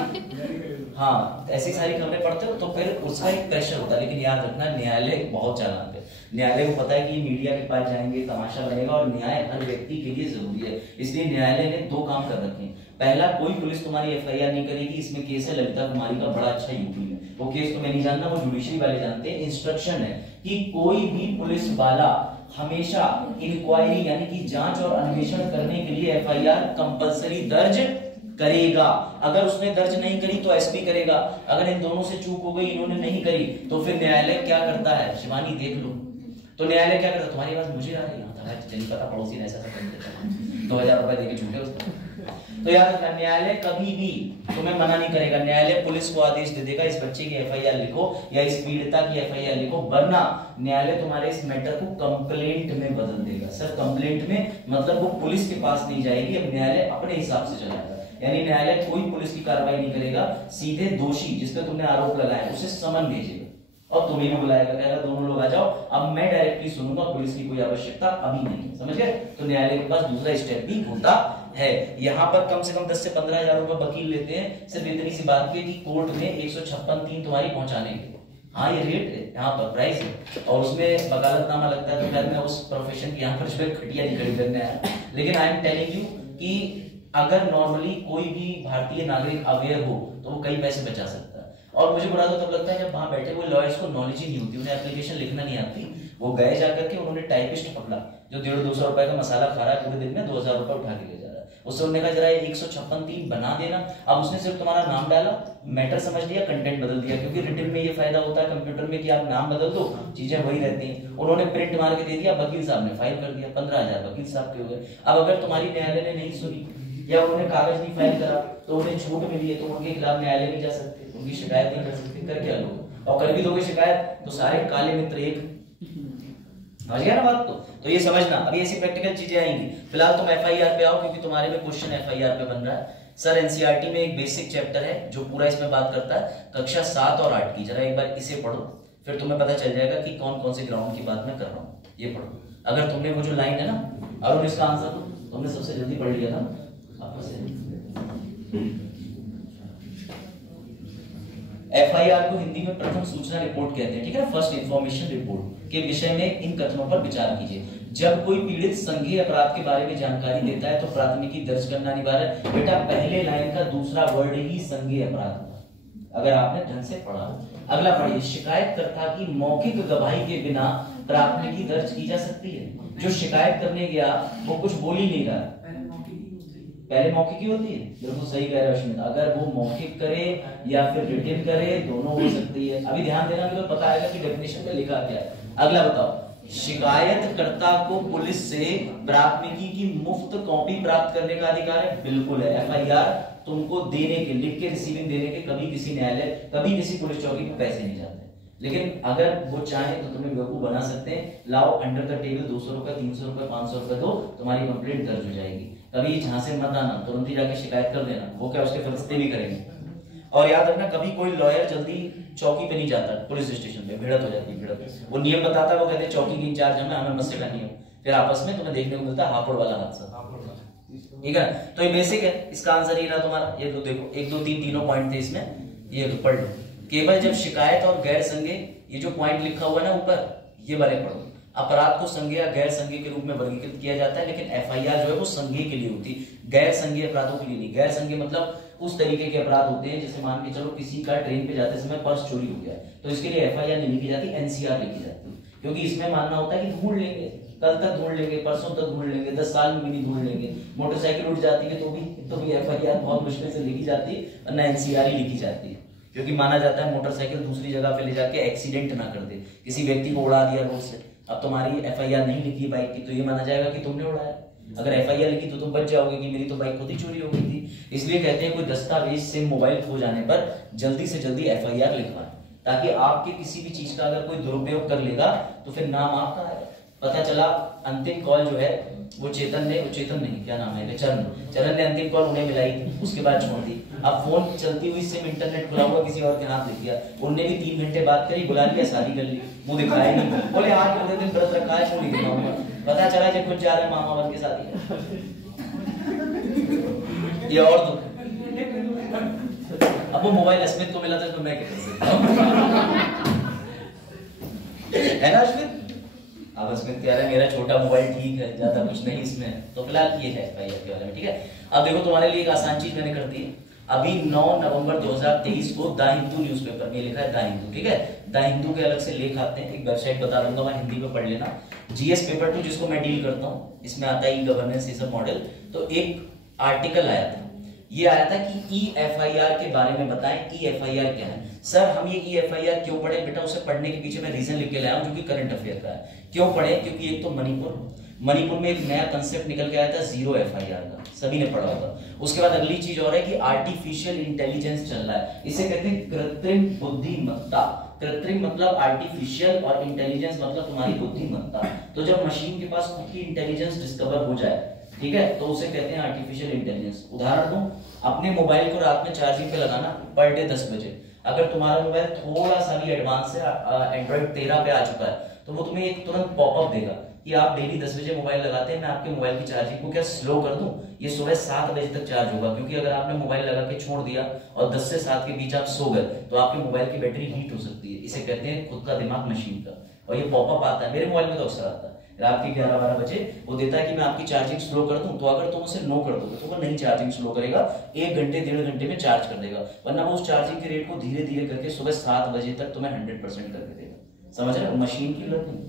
हाँ, ऐसी सारी खबरें पढ़ते हो तो फिर उसका एक प्रेशर होता है। लेकिन याद रखना न्यायालय बहुत चालाक है, न्यायालय को पता है कि मीडिया के पास जाएंगे तमाशा बनेगा, और न्याय हर व्यक्ति के लिए जरूरी है। इसलिए न्यायालय ने 2 काम कर रखे हैं। पहला, कोई पुलिस तुम्हारी एफआईआर नहीं करेगी, इसमें केस है ललिता कुमारी का, बड़ा अच्छा यूपी में, वो केस तो मैं नहीं जानता, वो जुडिशरी वाले जानते हैं। इंस्ट्रक्शन है कि कोई भी पुलिस वाला हमेशा इंक्वायरी यानी कि जांच और अन्वेषण करने के लिए एफआईआर कंपलसरी दर्ज करेगा। अगर उसने दर्ज नहीं करी तो एसपी करेगा, अगर इन दोनों से चूक हो गई, इन्होंने नहीं करी, तो फिर न्यायालय क्या करता है? शिवानी देख लो, तो न्यायालय क्या करता है? तुम्हारी बात मुझे आ रही है, चलिए पता पड़ोसी ने ऐसा कर दिया, 2000 रुपए देके छूटे उसको। तो याद रखना, न्यायालय कभी भी तुम्हें मना नहीं करेगा, न्यायालय पुलिस को आदेश दे देगा इस बच्चे की एफआईआर लिखो या इस पीड़िता की एफआईआर लिखो, वरना न्यायालय तुम्हारे इस मैटर को कंप्लेंट में बदल देगा। सर कंप्लेंट में मतलब वो पुलिस के पास नहीं जाएगी, अब न्यायालय अपने हिसाब से चलाएगा, यानी न्यायालय कोई पुलिस की कार्रवाई नहीं करेगा, सीधे दोषी जिस पे तुमने आरोप लगाया उसे समन भेजेगा, और तुम्हें भी बुलाएगा, कहेगा दोनों लोग आ जाओ, अब मैं डायरेक्टली सुनूंगा, पुलिस की कोई आवश्यकता अभी नहीं, समझ गए? तो न्यायालय के पास दूसरा स्टेप भी होता है। यहाँ पर कम से कम 10 से 15 हजार रुपए वकील लेते हैं सिर्फ इतनी सी बात की कि कोर्ट में 156(3) तुम्हारी पहुंचाने के। हाँ ये रेट है, यहाँ पर प्राइस है, और उसमें वकालतनामा लगता है। तो खैर मैं उस प्रोफेशन की यहाँ पर जो है खटिया नहीं खड़ी करने आया, लेकिन आई एम टेलिंग यू कि अगर नॉर्मली कोई भी भारतीय नागरिक अवेयर हो तो वो कई पैसे बचा सकता है। और मुझे बुरा तो तब लगता है जब वहां बैठे हुए लॉयर्स को नॉलेज ही नहीं होती, उन्हें एप्लीकेशन लिखना नहीं आती। वो गए जाकर के उन्होंने टाइपिस्ट पकड़ा जो 150-200 रुपए का मसाला खा रहा है, पूरे दिन में 2000 रुपए उठा के ले जा रहा है। उससे उन्होंने कहा जरा 156(3) बना देना। अब उसने सिर्फ तुम्हारा नाम डाला, मैटर समझ लिया, कंटेंट बदल दिया, क्योंकि रिटन में ये फायदा होता है कंप्यूटर में कि आप नाम बदल दो, चीजें वही रहती हैं। उन्होंने प्रिंट मार के दे दिया, वकील साहब ने फाइल कर दिया, 15,000 वकील साहब के हो गए। अब अगर तुम्हारी न्यायालय ने नहीं सुनी या उन्होंने कागज नहीं फाइल करा तो उन्हें छूट मिली है, तो उनके खिलाफ न्यायालय नहीं जा सकते, उनकी शिकायत नहीं कर सकते। कर क्या लोग, और कर भी दोगे शिकायत तो सारे काले मित्र एक, समझ गया ना बात? तो ये समझना। अभी ऐसी प्रैक्टिकल चीजें आएंगी। फिलहाल तुम एफआईआर पे आओ, क्योंकि तुम्हारे में क्वेश्चन एफआईआर पे बन रहा है। सर एनसीईआरटी में एक बेसिक चैप्टर है जो पूरा इसमें बात करता है कक्षा 7 और 8 की। जरा एक बार इसे पढ़ो, फिर तुम्हें पता चल जाएगा कि कौन कौन से ग्राउंड की बात मैं कर रहा हूँ। ये पढ़ो, अगर तुमने वो जो लाइन है ना, और इसका आंसर तुमने सबसे जल्दी पढ़ लिया था एफआईआर को हिंदी में प्रथम सूचना रिपोर्ट कहते हैं, ठीक है, फर्स्ट इंफॉर्मेशन रिपोर्ट के विषय में इन कथनों पर विचार कीजिए। जब कोई पीड़ित संज्ञेय अपराध के बारे में जानकारी देता है तो प्राथमिकी दर्ज करना अनिवार्य है। बेटा पहले लाइन का दूसरा वर्ड ही संज्ञेय अपराध, अगर आपने ढंग से पढ़ा। अगला पढ़िए, शिकायतकर्ता की मौखिक गवाही के बिना प्राथमिकी दर्ज की जा सकती है। जो शिकायत करने गया वो कुछ बोल ही नहीं रहा, पहले मौखिक ही होती है। बिल्कुल सही कह रहे हो अश्विन, अगर वो मौखिक करे या फिर रिटन करे, दोनों हो सकती है। अभी ध्यान देना, तो पता आएगा कि डेफिनेशन में लिखा क्या है। अगला बताओ, शिकायतकर्ता को पुलिस से प्राथमिकी की मुफ्त कॉपी प्राप्त करने का अधिकार है। बिल्कुल है। एफआईआर तुमको देने के, लिख के रिसीविंग देने के कभी किसी न्यायालय, कभी किसी पुलिस चौकी पे पैसे नहीं जाते, लेकिन अगर वो चाहे तो तुम्हें बेवकूफ बना सकते हैं। लाओ अंडर द टेबल 200 रुपए, 300 रुपए, 500 रुपए दो, तुम्हारी कंप्लेंट दर्ज हो जाएगी। कभी झांसे मत आना, तुरंत ही जाके शिकायत कर देना, वो क्या उसके फरिश्ते भी करेंगे। और याद रखना, कभी कोई लॉयर जल्दी चौकी पे नहीं जाता, पुलिस स्टेशन पे भिड़त हो जाती है। भिड़त वो नियम बताता है, वो कहते हैं चौकी की इंचार्ज हमें मस्से का नियम, फिर आपस में तुम्हें देखने को मिलता है हापुड़ वाला हादसा, ठीक है। तो ये बेसिक है, इसका आंसर ही रहा तुम्हारा। ये तो देखो 1 2 3 तीनों पॉइंट थे इसमें, ये तो पढ़ लो। केवल जब शिकायत और गैर संज्ञेय, ये जो पॉइंट लिखा हुआ है ना ऊपर, ये बारे पढ़ो। अपराध को संज्ञेय या गैर संज्ञेय के रूप में वर्गीकृत किया जाता है, लेकिन एफआईआर जो है वो संज्ञेय के लिए होती है, गैर संज्ञेय अपराधों के लिए नहीं। गैर संज्ञेय मतलब उस तरीके के अपराध होते हैं जैसे मान के चलो किसी का ट्रेन पे जाते समय पर्स चोरी हो गया, तो इसके लिए एफआईआर नहीं लिखी जाती, एनसीआर लिखी जाती है, क्योंकि इसमें मानना होता है कि ढूंढ लेंगे, कल तक ढूंढ लेंगे, परसों तक ढूंढ लेंगे, 10 साल में भी ढूंढ लेंगे। मोटरसाइकिल उठ जाती है तो भी एफआईआर बहुत मुश्किल से लिखी जाती है, वरना एनसीआर ही लिखी जाती है, क्योंकि माना जाता है मोटरसाइकिल दूसरी जगह पे ले जाके एक्सीडेंट ना कर दे, किसी व्यक्ति को उड़ा दिया रोड से। अब तुम्हारी एफआईआर नहीं लिखी बाइक की, तो ये माना जाएगा कि तुमने उड़ाया। अगर एफआईआर लिखी तो तुम बच जाओगे कि मेरी तो बाइक खुद ही चोरी हो गई थी। इसलिए कहते हैं कोई दस्तावेज से मोबाइल खो जाने पर जल्दी से जल्दी एफआईआर लिखवाएं, ताकि आपके किसी भी चीज का अगर कोई दुरुपयोग कर लेगा तो फिर नाम आपका आएगा। पता चला अंतिम कॉल जो है वो चेतन नहीं, क्या नाम है, चरण ने अंतिम कॉल उन्हें मिलाई थी, उसके बाद छोड़ दी। अब फोन चलती हुई सिम इंटरनेट खुला हुआ किसी और के हाथ लिख दिया, उनने भी 3 घंटे बात करी, बुला लिया, शादी कर ली, मुंह दिखाया नहीं, बोले आज पूरे दिन व्रत रखा है, मुंह नहीं दिखाऊंगा। पता चला जब कुछ जा रहे मामा बन के शादी ये और दुख। अब वो मोबाइल अस्मित को मिला था, इसमें मैं क्या कर सकता हूं, है ना अस्मित? अब अस्मित कह रहे मेरा छोटा मोबाइल ठीक है, ज्यादा कुछ नहीं इसमें। तो फिलहाल ये है एफआईआर के बारे में, ठीक है। अब देखो तुम्हारे लिए एक आसान चीज मैंने कर दी है। अभी 9 नवंबर 2023 को द हिंदू न्यूज़पेपर में लिखा है द हिंदू, ठीक है। द हिंदू के अलग से लेख आते हैं, एक वेबसाइट बता दूंगा, वहां हिंदी में पढ़ लेना। जीएस पेपर 2 जिसको मैं डील करता हूँ, इसमें आता है ई गवर्नेंस ये सब मॉडल। तो एक आर्टिकल आया था, ये आया था कि ई एफआईआर के बारे में बताएं, ई एफआईआर क्या है। सर हम ये ई एफआईआर क्यों पढ़े? बेटा उसे पढ़ने के पीछे मैं रीजन लिख के लाया हूं, जो कि करंट अफेयर का है। क्यों पढ़े? क्योंकि एक तो मणिपुर में एक नया कंसेप्ट निकल के आया था जीरो एफआईआर का, सभी ने पढ़ा होगा। उसके बाद अगली चीज और है कि आर्टिफिशियल इंटेलिजेंस चल रहा है, इसे कहते हैं कृत्रिम बुद्धिमत्ता। कृत्रिम मतलब आर्टिफिशियल और इंटेलिजेंस मतलब तुम्हारी बुद्धिमत्ता। तो जब मशीन के पास खुद की इंटेलिजेंस डिस्कवर हो जाए, ठीक है, तो उसे कहते हैं आर्टिफिशियल इंटेलिजेंस। उदाहरण दूं, अपने मोबाइल को रात में चार्जिंग पे लगाना पर डे 10 बजे। अगर तुम्हारा मोबाइल थोड़ा सा भी एडवांस है, एंड्रॉइड 13 पे आ चुका है, तो वो तुम्हें एक तुरंत पॉपअप देगा कि आप डेली 10 बजे मोबाइल लगाते हैं, मैं आपके मोबाइल की चार्जिंग को क्या स्लो कर दूं, ये सुबह 7 बजे तक चार्ज होगा। क्योंकि अगर आपने मोबाइल लगा के छोड़ दिया और 10 से 7 के बीच आप सो गए तो आपके मोबाइल की बैटरी हीट हो सकती है। इसे कहते हैं खुद का दिमाग मशीन का। और ये पॉपअप आता है, मेरे मोबाइल में तो अक्सर आता है रात के 11-12 बजे, वो देता है कि मैं आपकी चार्जिंग स्लो कर दूं। तो अगर तुम उसे नो कर दोगे तो वो नहीं चार्जिंग स्लो करेगा, 1 घंटे 1.5 घंटे में चार्ज कर देगा। वरना वो उस चार्जिंग के रेट को धीरे धीरे करके सुबह 7 बजे तक तुम्हें 100% करके देगा। समझ रहे हो? मशीन की लर्निंग,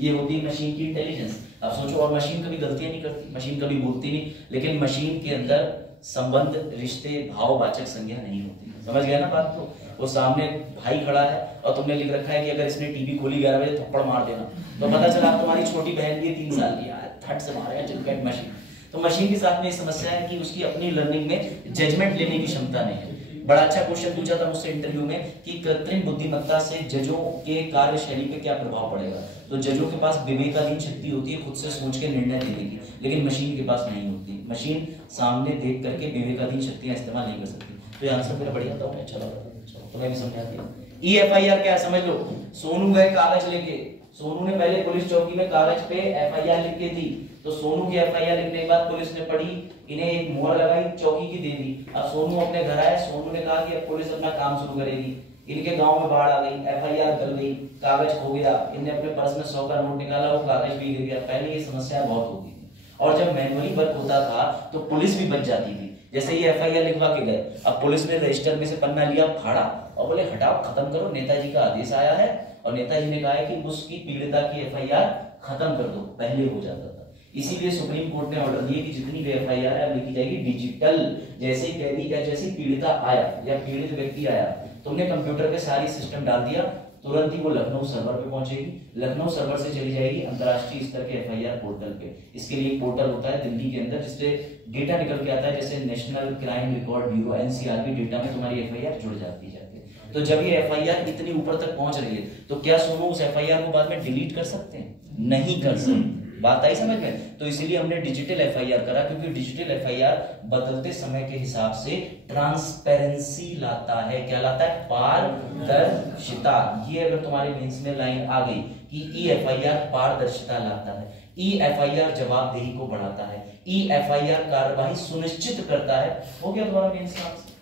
ये होती है मशीन की इंटेलिजेंस। अब सोचो, और मशीन कभी गलतियां नहीं करती, मशीन कभी बोलती नहीं, लेकिन मशीन के अंदर संबंध, रिश्ते, भाववाचक संज्ञा नहीं होती। समझ गया ना बात? तो वो सामने भाई खड़ा है और तुमने लिख रखा है कि अगर इसने टीवी खोली 11 बजे थप्पड़ मार देना, तो पता चला तुम्हारी छोटी बहन भी 3 साल की, थट से मारेगा चिल्पेट मशीन। तो मशीन के साथ में समस्या है कि उसकी अपनी लर्निंग में जजमेंट लेने की क्षमता नहीं है। बड़ा अच्छा क्वेश्चन पूछा था मुझसे इंटरव्यू में कि कृत्रिम बुद्धिमत्ता से जजों के कार्यशैली पे क्या प्रभाव पड़ेगा। तो जजों के पास विवेकाधीन शक्ति होती है खुद से सोच के निर्णय लेने की, लेकिन मशीन के पास नहीं होती। मशीन सामने देख करके विवेकाधीन शक्तियां इस्तेमाल नहीं कर सकती। तो ये आंसर मेरा बढ़िया था, अच्छा लगा, चलो तुम्हें भी समझा दिया। EFIR क्या समझ लो। सोनू गए कागज लेके, सोनू ने पहले पुलिस चौकी में कागज पे FIR लिख के दी, तो सोनू की FIR लिखने के बाद पुलिस ने पढ़ी, इन्हें एक मोहर लगाई, चौकी की दे दी। अब सोनू अपने घर आए, सोनू ने कहा कि अब पुलिस अपना काम शुरू करेगी। इनके गांव में बाढ़ आ गई, FIR गल गई, कागज खो गया, इनने अपने पर्स में 100 का नोट निकाला, वो कागज भी गिर गया। पहले ये समस्या बहुत होती थी, और जब मैनुअली वर्क होता था तो पुलिस भी बच जाती थी। जैसे ये FIR लिखवा के गए, अब पुलिस ने रजिस्टर में से पन्ना लिया, फाड़ा और बोले हटाओ, खत्म करो, नेताजी का आदेश आया है और नेताजी ने कहा है कि उसकी पीड़िता की FIR खत्म कर दो। पहले हो जाता था, इसीलिए सुप्रीम कोर्ट ने ऑर्डर दिए कि जितनी भी FIR है अब लिखी जाएगी डिजिटल। जैसे ही कैदी या जैसे पीड़िता आया या पीड़ित व्यक्ति आया, तुमने कंप्यूटर पे सारी सिस्टम डाल दिया, तुरंत ही वो लखनऊ सर्वर पे पहुंचेगी। लखनऊ सर्वर से चली जाएगी अंतरराष्ट्रीय स्तर के FIR पोर्टल पे। इसके लिए एक पोर्टल होता है दिल्ली के अंदर, जिससे डेटा निकल के आता है, जैसे national crime record bureau NCRB data में तुम्हारी FIR जुड़ जाती है। तो जब ये FIR इतनी ऊपर तक पहुंच रही है, तो क्या सोनू उस FIR को बाद में डिलीट कर सकते हैं? नहीं कर सकते। बात आई समझ में? तो इसीलिए हमने डिजिटल FIR करा, क्योंकि डिजिटल FIR बदलते समय के हिसाब से ट्रांसपेरेंसी लाता है। क्या लाता है? पारदर्शिता। ये अगर तुम्हारे मेंस में लाइन आ गई कि EFIR पारदर्शिता लाता है, EFIR जवाबदेही को बढ़ाता है, EFIR कार्यवाही सुनिश्चित करता है, हो गया तुम्हारा मेंस का आंसर।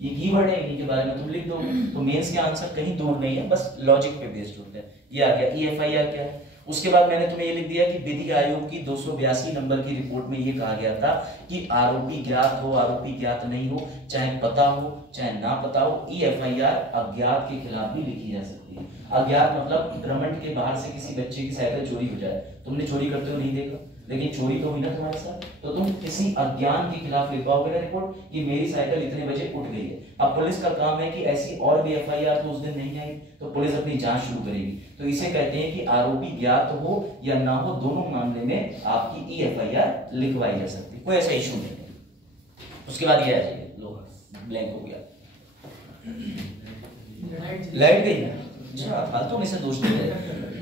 ये कीवर्ड है, इन्हीं के बारे में तुम लिख दो, तो मेंस के आंसर कहीं दूर नहीं है, बस लॉजिक पे बेस्ड होते हैं। ये आ गया EFIR क्या है। उसके बाद मैंने तुम्हें ये लिख दिया कि विधि आयोग की 282 नंबर की रिपोर्ट में ये कहा गया था कि आरोपी ज्ञात हो, आरोपी ज्ञात नहीं हो, चाहे पता हो चाहे ना पता हो, EFIR अज्ञात के खिलाफ भी लिखी जा सकती है। अज्ञात मतलब ग्राउंड के बाहर से किसी बच्चे की साइकिल चोरी हो जाए, तुमने चोरी करते हो नहीं देखा, लेकिन चोरी तो हुई ना तुम्हारे साथ, तो तुम किसी अज्ञान के खिलाफ लिखवाओगे ना रिपोर्ट कि मेरी साइकिल इतने बजे उठ गई है। अब पुलिस का काम है कि ऐसी और भी FIR तो उस दिन नहीं आई, तो पुलिस अपनी जांच शुरू करेगी। तो इसे कहते हैं कि आरोपी ज्ञात हो या ना हो, दोनों मामले में आपकी EFIR लिखवाई जा सकती है, कोई ऐसा इशू नहीं है। उसके बाद ये आ जाइए, लो ब्लैंक हो गया, लाइट गई। अच्छा, फालतू में से दोस्त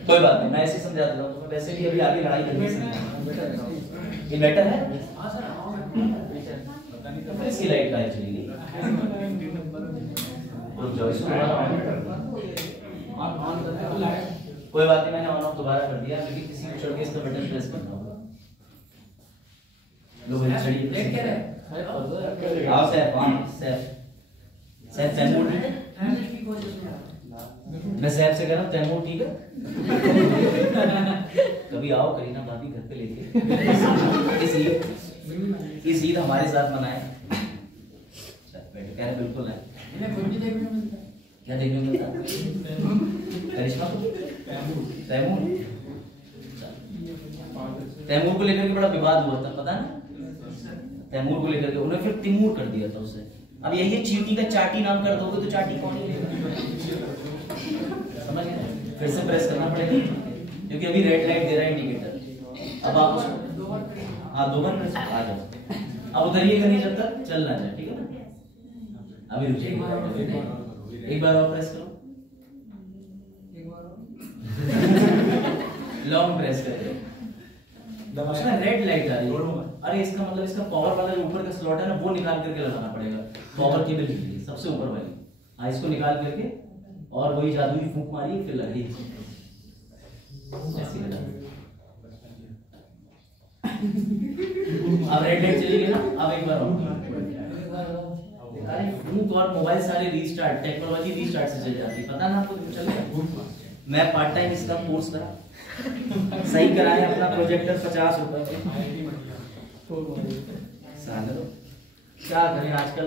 कोई बात नहीं, मैं ऐसे समझा देता हूँ। तुम्हें वैसे भी अभी आगे लड़ाई करनी है। इन्वर्टर है? इसकी लाइट कहाँ चली गई? कोई बात नहीं, मैंने ऑन ऑफ दोबारा कर दिया, लेकिन किसी को चढ़ के इसका बटन प्रेस करना होगा। लो भाई चढ़िए, आओ सैफ, सैफ तैमूर, मैं सैफ से कह रहा हूँ तैमूर ठीक है। कभी आओ करीना भाभी घर पे लेके, इस ईद हमारे साथ मनाए। कह रहे बिल्कुल है। क्या देखने को मिलता? करिश्मा तैमूर, तैमूर को लेकर के बड़ा विवाद हुआ था, पता ना? तैमूर को लेकर के उन्होंने फिर तिमूर कर दिया था उसे। अब यही है, चीटी का चाटी नाम कर दोगे तो चाटी कौन लेगा? समझ गए? फिर से प्रेस करना पड़ेगा, क्योंकि अभी रेड लाइट दे रहा है इंडिकेटर। अब आप उसको, हाँ 2 बार प्रेस आ जाओ। अब उधरिएगा नहीं जब तक चल ना जाए, ठीक है ना? अभी रुकिए, एक बार और प्रेस करो, लॉन्ग प्रेस करो, उसमें रेड लाइट आ रही है। अरे इसका मतलब इसका पावर वाला जो ऊपर का स्लॉट है ना, वो निकाल करके लगाना पड़ेगा। पावर केबल के लिए सबसे ऊपर वाली हाँ इसको निकाल करके और वही जादू की फूंक मारी फिर लगी ऐसी लगा। अब रेड लाइट चली गई ना, अब एक बार फूंक और मोबाइल सारे रीस्टार्ट, टेक्नोलॉजी रीस्टार्ट से चल जाती है, पता ना आपको चल गया। मैं पार्ट टाइम इसका कोर्स करा, सही कराया अपना प्रोजेक्टर 50 रुपए क्या करें आजकल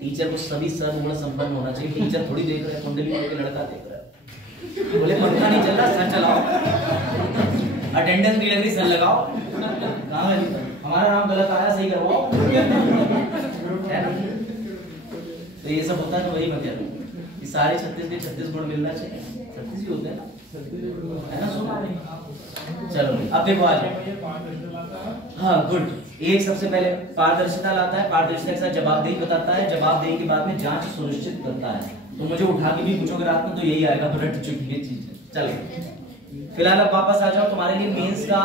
टीचर को सभी सर्वगुण संपन्न होना चाहिए। टीचर थोड़ी देख रहे हैं कुंडली में लड़का देख रहा है, बोले पंखा नहीं चल रहा सर चलाओ, अटेंडेंस भी लग रही सर लगाओ, कहाँ है हमारा नाम गलत आया सही करवाओ, है ना। तो ये सब होता है। तो वही मैं कह रहा हूँ कि सारे 36 के 36 गुण मिलना चाहिए, 36 ही होते हैं ना, है ना। सुना चलो अब देखो आज हाँ गुड। एक सबसे पहले पारदर्शिता लाता है, पारदर्शिता के साथ जवाबदेही बताता है, जवाबदेही के बाद में जांच सुनिश्चित करता है। तो मुझे उठा के भी पूछोगे रात में तो यही आएगा, रट चुकी है चीज। चलो फिलहाल अब वापस आ जाओ, तुम्हारे लिए मेंस का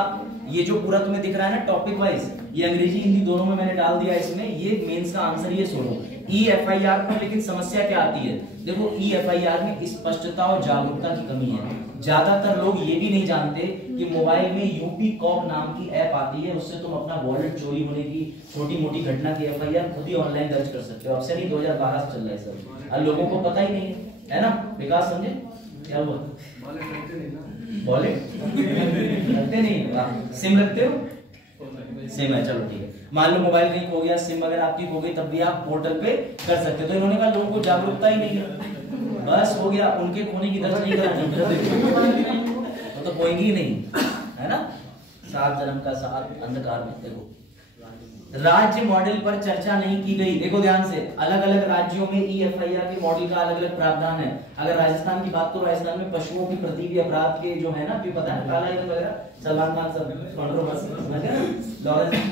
ये जो पूरा तुम्हें दिख रहा है ना टॉपिक वाइज, ये अंग्रेजी हिंदी दोनों में मैंने डाल दिया इसमें। ये मेंस का आंसर ये सुनो, EFIR पर लेकिन समस्या क्या आती है, देखो EFIR में स्पष्टता और जागरूकता की कमी है। ज्यादातर लोग ये भी नहीं जानते कि मोबाइल में यूपी कॉप नाम की ऐप आती है, उससे तुम अपना वॉलेट चोरी होने की छोटी मोटी घटना की FIR खुद ही ऑनलाइन दर्ज कर सकते हो। अब से नहीं 2012 से चल रहा है सर, अब लोगों को पता ही नहीं है ना। विकास समझे क्या हुआ, वॉलेट रखते नहीं, सिम रखते हो, सिम है चलो ठीक है। मान लो मोबाइल कहीं खो गया, सिम अगर आपकी खो गई तब भी आप पोर्टल पे कर सकते हो। तो इन्होंने कहा लोगों को जागरूकता ही नहीं है, बस हो गया, उनके खोने की दर्ज नहीं करा तो कोई ही नहीं, है ना। 7 जन्म का साथ अंधकार में। देखो राज्य मॉडल पर चर्चा नहीं की गई, देखो ध्यान से, अलग अलग राज्यों में EFIR के मॉडल का अलग अलग प्रावधान है। अगर राजस्थान की बात तो राजस्थान में पशुओं के प्रति भी अपराध के जो है ना, आपको पता है काला हिरन वगैरह, सलमान खान सब कंट्रोवर्सी लॉरेंस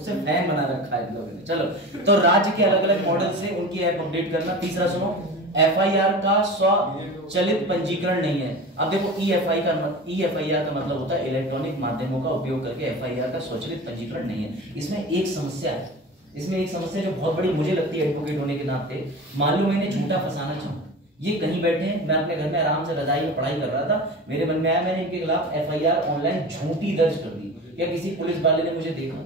उसे फैन बना रखा है लोगों ने। चलो तो राज्य के अलग अलग मॉडल से उनकी ऐप अपडेट करना। तीसरा सुनो, FIR का स्वचालित पंजीकरण नहीं है। अब देखो EFIR का मतलब होता है इलेक्ट्रॉनिक माध्यमों का उपयोग करके FIR का स्वचालित पंजीकरण नहीं है। इसमें एक समस्या है, इसमें एक समस्या जो बहुत बड़ी मुझे लगती है एडवोकेट होने के नाते। मान लो मैंने झूठा फंसाना चाहूँ, ये कहीं बैठे हैं, मैं अपने घर में आराम से रजाई में पढ़ाई कर रहा था, मेरे मन में आया मैंने इनके खिलाफ FIR ऑनलाइन झूठी दर्ज कर दी। क्या किसी पुलिस वाले ने मुझे देखा,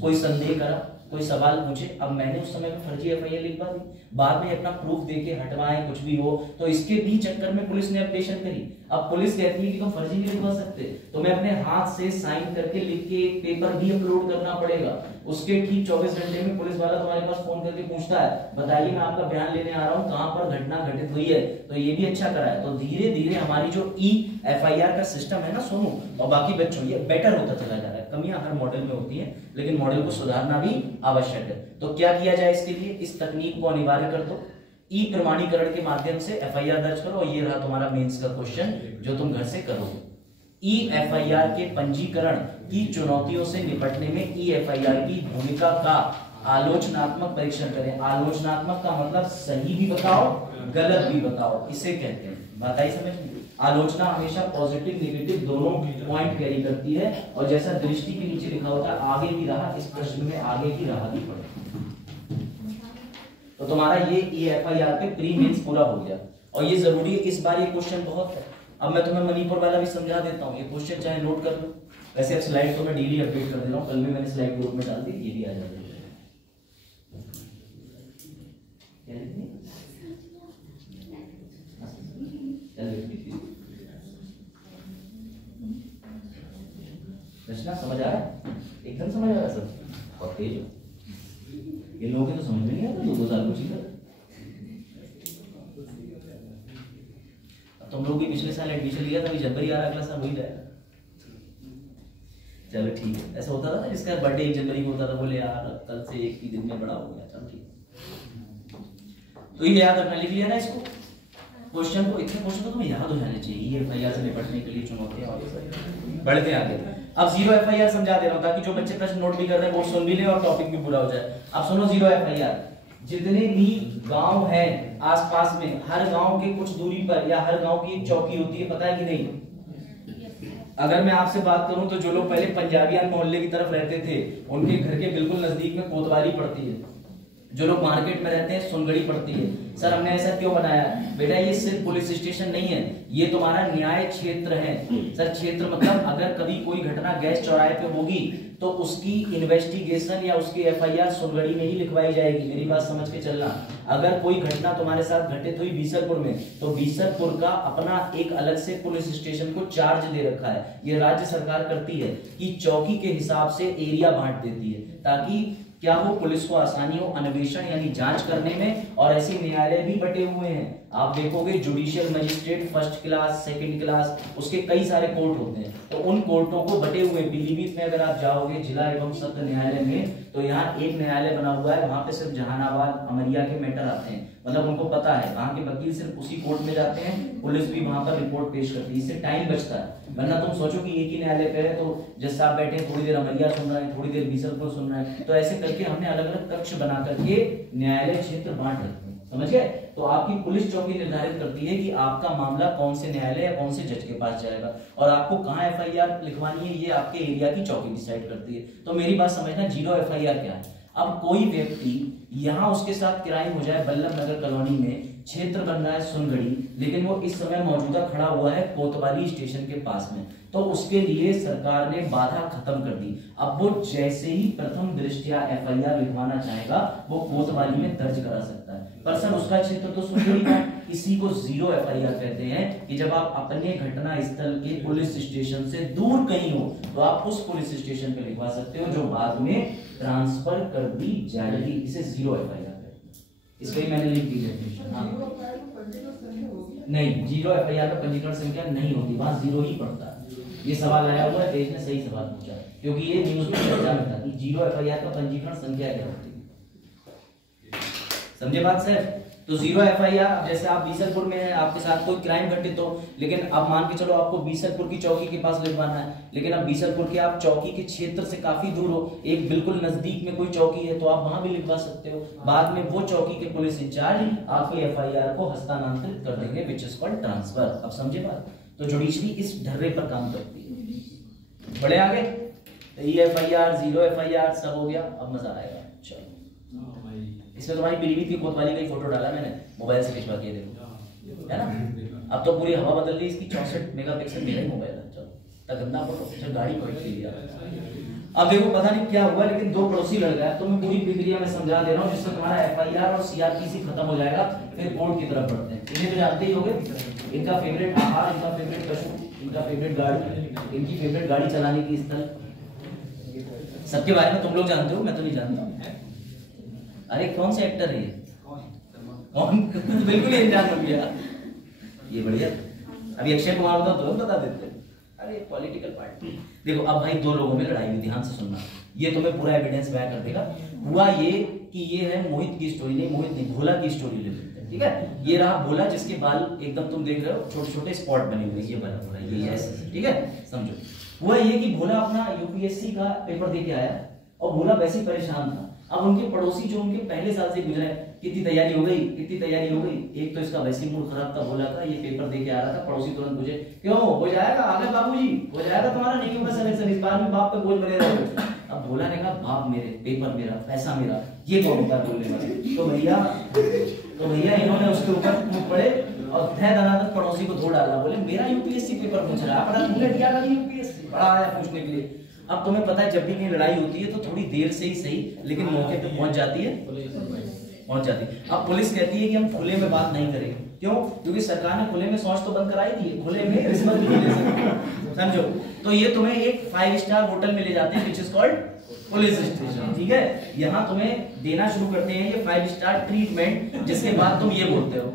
कोई संदेह करा, कोई सवाल पूछे, अब मैंने उस समय पे फर्जी FIR लिखवा दी, बाद में अपना प्रूफ देके हटवाएं कुछ भी हो, तो इसके भी चक्कर में पुलिस ने अपडेशन करी। अब पुलिस कहती है कि तुम फर्जी नहीं लिखवा सकते, तो मैं अपने हाथ से साइन करके लिख के एक पेपर भी अपलोड करना पड़ेगा। उसके ठीक 24 घंटे में पुलिस वाला तुम्हारे पास फोन करके पूछता है, बताइए मैं आपका बयान लेने आ रहा हूँ, कहाँ पर घटना घटित हुई है। तो ये भी अच्छा करा है। तो धीरे धीरे हमारी जो EFIR का सिस्टम है ना सोनू और बाकी बच्चों, ये बेटर होता चला जा रहा है। कमियां हर मॉडल में होती हैं, लेकिन मॉडल को सुधारना भी आवश्यक है। तो क्या किया जाए इसके लिए, इस तकनीक को अनिवार्य कर दो, प्रमाणीकरण के माध्यम से FIR दर्ज करो। और ये रहा तुम्हारा मेंस का क्वेश्चन जो तुम घर से करोगे। EFIR के पंजीकरण की चुनौतियों से निपटने में EFIR की भूमिका का आलोचनात्मक परीक्षण करें। आलोचनात्मक का मतलब सही भी बताओ गलत भी बताओ, इसे कहते हैं। बात आई समझ में। आलोचना हमेशा पॉजिटिव नेगेटिव दोनों पॉइंट कैरी करती है, और जैसा दृष्टि के नीचे लिखा होता है आगे की राह, इस प्रश्न में आगे की राह भी पड़े। तो तुम्हारा ये EFIR पे प्री मेंस पूरा हो गया। और ये जरूरी है, इस बार ये क्वेश्चन बहुत है। अब मैं तुम्हें मणिपुर वाला भी समझा देता हूँ, ये क्वेश्चन चाहे नोट कर लो। वैसे अब स्लाइड तो मैं डेली अपडेट कर दे रहा हूँ, कल भी मैंने स्लाइड ग्रुप में डाल दी, ये भी आ जाएगा। रचना समझ आ रहा है, एकदम समझ आ रहा है सब, और तेज हो। ये लोगों के तो समझ में नहीं आता 2 साल कुछ ही। तुम लोग भी पिछले साल एडमिशन लिया था, अभी जनवरी आ रहा, अगला साल हो ही जाएगा। चलो ठीक है, ऐसा होता था ना जिसका बर्थडे 1 जनवरी को होता था, बोले यार कल से 1 ही दिन में बड़ा हो गया। चलो ठीक, तो ये याद रखना, लिख लिया ना इसको क्वेश्चन को। इतने क्वेश्चन तो तुम्हें याद हो जाने चाहिए FIR से निपटने के लिए चुनौतियां। और बढ़ते आगे, अब 0 FIR समझा दे रहा हूं ताकि जो बच्चे प्रश्न नोट भी कर रहे हैं वो सुन भी ले और टॉपिक भी पूरा हो जाए। अब सुनो 0 FIR, जितने भी गांव हैं आसपास में, हर गांव के कुछ दूरी पर या हर गांव की एक चौकी होती है, पता है कि नहीं। अगर मैं आपसे बात करूं तो जो लोग पहले पंजाबियान मोहल्ले की तरफ रहते थे, उनके घर के बिल्कुल नजदीक में कोतवाली पड़ती है। जो लोग मार्केट में रहते हैं सुनगड़ी पड़ती है। सर हमने ऐसा क्यों बनाया? बेटा ये सिर्फ पुलिस स्टेशन नहीं है, ये तुम्हारा न्याय क्षेत्र है। सर क्षेत्र मतलब अगर कभी कोई घटना गैस चौराहे पे होगी तो उसकी इन्वेस्टिगेशन या उसकी एफआईआर सुनगड़ी में ही लिखवाई जाएगी। मेरी बात समझ के चलना। अगर कोई घटना तुम्हारे साथ घटित हुई बीसलपुर में तो बीसलपुर का अपना एक अलग से पुलिस स्टेशन को चार्ज दे रखा है। ये राज्य सरकार करती है कि चौकी के हिसाब से एरिया बांट देती है ताकि क्या हो पुलिस को आसानी हो अन्वेषण यानी जांच करने में। और ऐसे न्यायालय भी बटे हुए हैं, आप देखोगे judicial magistrate first class second class उसके कई सारे कोर्ट होते हैं, तो उन कोर्टों को बटे हुए पीलीभीत में अगर आप जाओगे जिला एवं सत्र न्यायालय में तो यहाँ एक न्यायालय बना हुआ है, वहां पे सिर्फ जहानाबाद अमरिया के मैटर आते हैं। मतलब उनको पता है वहां के वकील सिर्फ उसी कोर्ट में जाते हैं, पुलिस भी वहां पर रिपोर्ट पेश करती है, इससे टाइम बचता है। वरना तुम सोचो कि एक ही न्यायालय पे है तो जैसे आप बैठे थोड़ी देर अमरिया सुन रहे हैं थोड़ी देर बीसलपुर सुन रहे हैं, तो ऐसे करके हमने अलग अलग कक्ष बना करके न्यायालय क्षेत्र बांट रखते हैं, समझ गए? तो आपकी पुलिस चौकी निर्धारित करती है कि आपका मामला कौन से न्यायालय या कौन से जज के पास जाएगा और आपको कहाँ एफआईआर लिखवानी है, ये आपके एरिया की चौकी डिसाइड करती है। तो मेरी बात समझना, 0 एफआईआर क्या है? अब कोई व्यक्ति यहाँ उसके साथ क्राइम हो जाए बल्लभ नगर कॉलोनी में, क्षेत्र बन रहा है सुनगड़ी, लेकिन वो इस समय मौजूदा खड़ा हुआ है कोतवाली स्टेशन के पास में, तो उसके लिए सरकार ने बाधा खत्म कर दी। अब वो जैसे ही प्रथम दृष्टया एफआईआर लिखवाना चाहेगा वो कोतवाली में दर्ज करा सकता है। पर सर उसका क्षेत्र तो सुनगड़ी का, इसी को 0 एफआईआर कहते हैं कि जब आप अपने घटना स्थल के पुलिस स्टेशन से दूर कहीं हो तो आप उस पुलिस स्टेशन पे लिखवा सकते हो जो बाद में ट्रांसफर कर दी जाएगी, इसे 0 एफआईआर कहते हैं। इसके लिए मैंने लिख दी डेफिनेशन। हाँ नहीं, 0 एफआईआर का पंजीकरण संख्या नहीं होती, वहां 0 ही पड़ता है। ये सवाल आया हुआ है, देश ने सही सवाल पूछा क्योंकि ये न्यूज में चर्चा में था कि 0 एफआईआर का पंजीकरण संख्या क्या होती है। समझे बात सर? तो 0 एफआईआर, जैसे आप बीसलपुर में हैं, आपके साथ कोई क्राइम घटित हो, लेकिन अब मान के चलो आपको बीसलपुर की चौकी के पास लिखवाना है, लेकिन अब बीसलपुर के आप चौकी के क्षेत्र से काफी दूर हो, एक बिल्कुल नजदीक में कोई चौकी है तो आप वहां भी लिखवा सकते हो। बाद में वो चौकी के पुलिस इंचार्ज आपकी एफआईआर को हस्तांतरित कर देंगे, विच इज कॉल्ड ट्रांसफर। अब समझे बात? तो जुडिशरी इस ढर्रे पर काम करती है। बड़े आगे एफआईआर 0 एफआईआर सब हो गया, अब मजा आएगा। चलो इसमें तुम्हारी पीलीभीत की कोतवाली का फोटो डाला मैंने, मोबाइल से खिंचवा के देखो, है ना? अब तो पूरी हवा बदल गई, इसकी 64 मेगापिक्सल मेरा ही मोबाइल है। चलो तक गंदा फोटो गाड़ी पलट के लिया। अब देखो पता नहीं क्या हुआ लेकिन 2 पड़ोसी लड़ गए। तो मैं पूरी प्रक्रिया में समझा दे रहा हूँ जिससे तुम्हारा एफआईआर और सीआरपीसी खत्म हो जाएगा, फिर कोर्ट की तरफ बढ़ते हैं। इन्हें तो जानते ही होंगे, इनका फेवरेट आहार, इनका फेवरेट पशु, इनका फेवरेट गाड़ी, इनकी फेवरेट गाड़ी चलाने की स्थल, सबके बारे में तुम लोग जानते हो, मैं तो नहीं जानता। अरे कौन से एक्टर है ये? कौन? बिल्कुल ही अनजान हो गया। ये बढ़िया, अभी अक्षय कुमार होता तो बता देते। अरे पॉलिटिकल पार्टी। देखो अब भाई 2 लोगों में लड़ाई हुई, ध्यान से सुनना, ये तुम्हें पूरा एविडेंस बयां कर देगा। हुआ ये कि ये है मोहित की स्टोरी, नहीं मोहित नहीं, भोला की स्टोरी ले लेते हैं, ठीक है? ये रहा भोला जिसके बाल एकदम तुम देख रहे हो छोटे छोटे स्पॉट बने हुए, ये बना हुआ है, ये ऐसे, ठीक है? समझो हुआ ये कि भोला अपना यूपीएससी का पेपर दे के आया और भोला वैसे ही परेशान था। अब उनके पड़ोसी जो उनके पहले साल से गुजरे, कितनी तैयारी हो गई, कितनी तैयारी हो गई। एक तो इसका वैसे मूड खराब था, बोला था ये पेपर दे के आ रहा था, पड़ोसी तुरंत पूछे क्यों हो जाएगा? आगे बाबूजी हो जाएगा तुम्हारा, नहीं होगा सिलेक्शन, इस बार में बाप पे बोझ बने रहोगे। अब भोला ने कहा बाप मेरे, पेपर मेरा, पैसा मेरा, ये कौन होता है बोलने वाला? तो भैया इन्होंने उसके ऊपर टूट पड़े और धै दनादन पड़ोसी को धो डाला। बोले मेरा यूपीएससी पेपर पूछ रहा है, बड़ा तुमने दिया था यूपीएससी, बड़ा आया पूछने के लिए। अब तुम्हें पता है जब भी ये लड़ाई होती है तो थोड़ी देर से ही सही लेकिन मौके पे पहुंच जाती है। अब पुलिस कहती है कि हम खुले में बात नहीं करेंगे। क्यों? क्योंकि सरकार ने खुले में शौच तो बंद कराई थी, खुले में रिश्वत भी नहीं ले सकते, समझो? तो ये तुम्हें एक 5 स्टार होटल में ले जाते हैं which is called police station, ठीक है? यहाँ तुम्हें देना शुरू करते हैं ये 5 स्टार ट्रीटमेंट, जिसके बाद तुम ये बोलते हो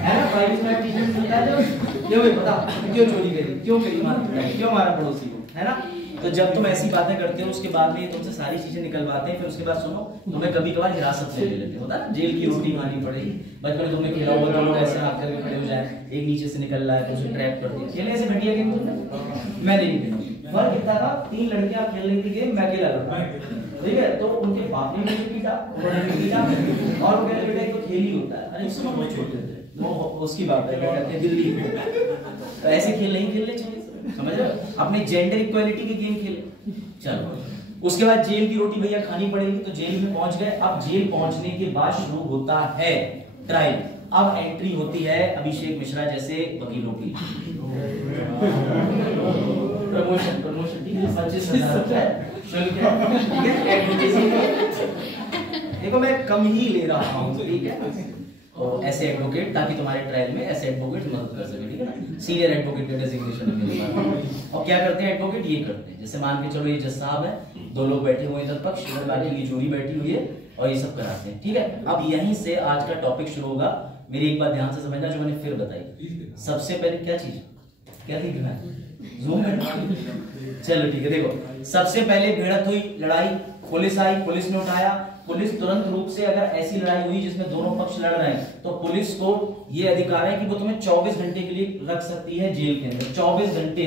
है ना, 5 स्टार ट्रीटमेंट मिलता है। क्यों बता, क्यों चोरी करी, क्यों करी मारा, क्यों मारा पड़ोसी को, है ना? तो जब तुम ऐसी बातें करते हो उसके बाद में तुमसे सारी चीजें निकलवाते हैं, फिर उसके बाद सुनो तुम्हें कभी कभार हिरासत में ले लेते हो, होता है जेल की रोटी खानी पड़ेगी। बचपन में तुमने खेला हुआ, लोग ऐसे हाथ करके खड़े हो जाए, एक नीचे से निकल रहा है तो उसे ट्रैप कर दिया। खेलने से घटिया गेम मैं नहीं खेला, फर्क इतना था 3 लड़कियां खेल रही थी गेम, मैं अकेला लड़का, ठीक है? तो उनके बाप ने मुझे पीटा, उन्होंने भी पीटा और वो कहते बेटा तो खेल ही होता है। अरे उस समय बहुत छोटे थे, वो उसकी बात है, कहते हैं दिल्ली तो ऐसे खेल नहीं खेलने चाहिए, समझ रहे हो? अपने जेंडर इक्वालिटी के गेम खेले। चलो उसके बाद जेल की रोटी भैया खानी पड़ेगी, तो जेल में पहुंच गए। अब जेल पहुंचने के बाद शुरू होता है ट्रायल। अब एंट्री होती है अभिषेक मिश्रा जैसे वकीलों की। प्रमोशन प्रमोशन ठीक है, 25,000 शुल्क है, ठीक है। एडवोकेसी देखो मैं कम ही ले रहा हूँ, ठीक है। और ऐसे एडवोकेट, ताकि तुम्हारे ट्रायल में ऐसे एडवोकेट मदद कर सके, ठीक है ना। सीनियर एडवोकेट का डेजिग्नेशन है। और क्या करते हैं एडवोकेट, ये करते हैं, जैसे मान के चलो ये जज साहब है, 2 लोग बैठे हुए हैं इधर पक्ष, इधर बाकी की जूरी बैठी हुई है, और ये सब कराते हैं, ठीक है। अब यहीं से आज का टॉपिक शुरू होगा। मेरी एक बात ध्यान से समझना, जो मैंने फिर बताई। सबसे पहले क्या चीज, क्या दिख रहा है, जूम है, चलो ठीक है। देखो सबसे पहले भिड़ंत हुई, लड़ाई, पुलिस आई, पुलिस ने उठाया। पुलिस तुरंत रूप से, अगर ऐसी लड़ाई हुई जिसमें दोनों पक्ष लड़ रहे हैं, तो पुलिस को यह अधिकार है कि वो तुम्हें 24 घंटे के लिए रख सकती है जेल के अंदर। 24 घंटे।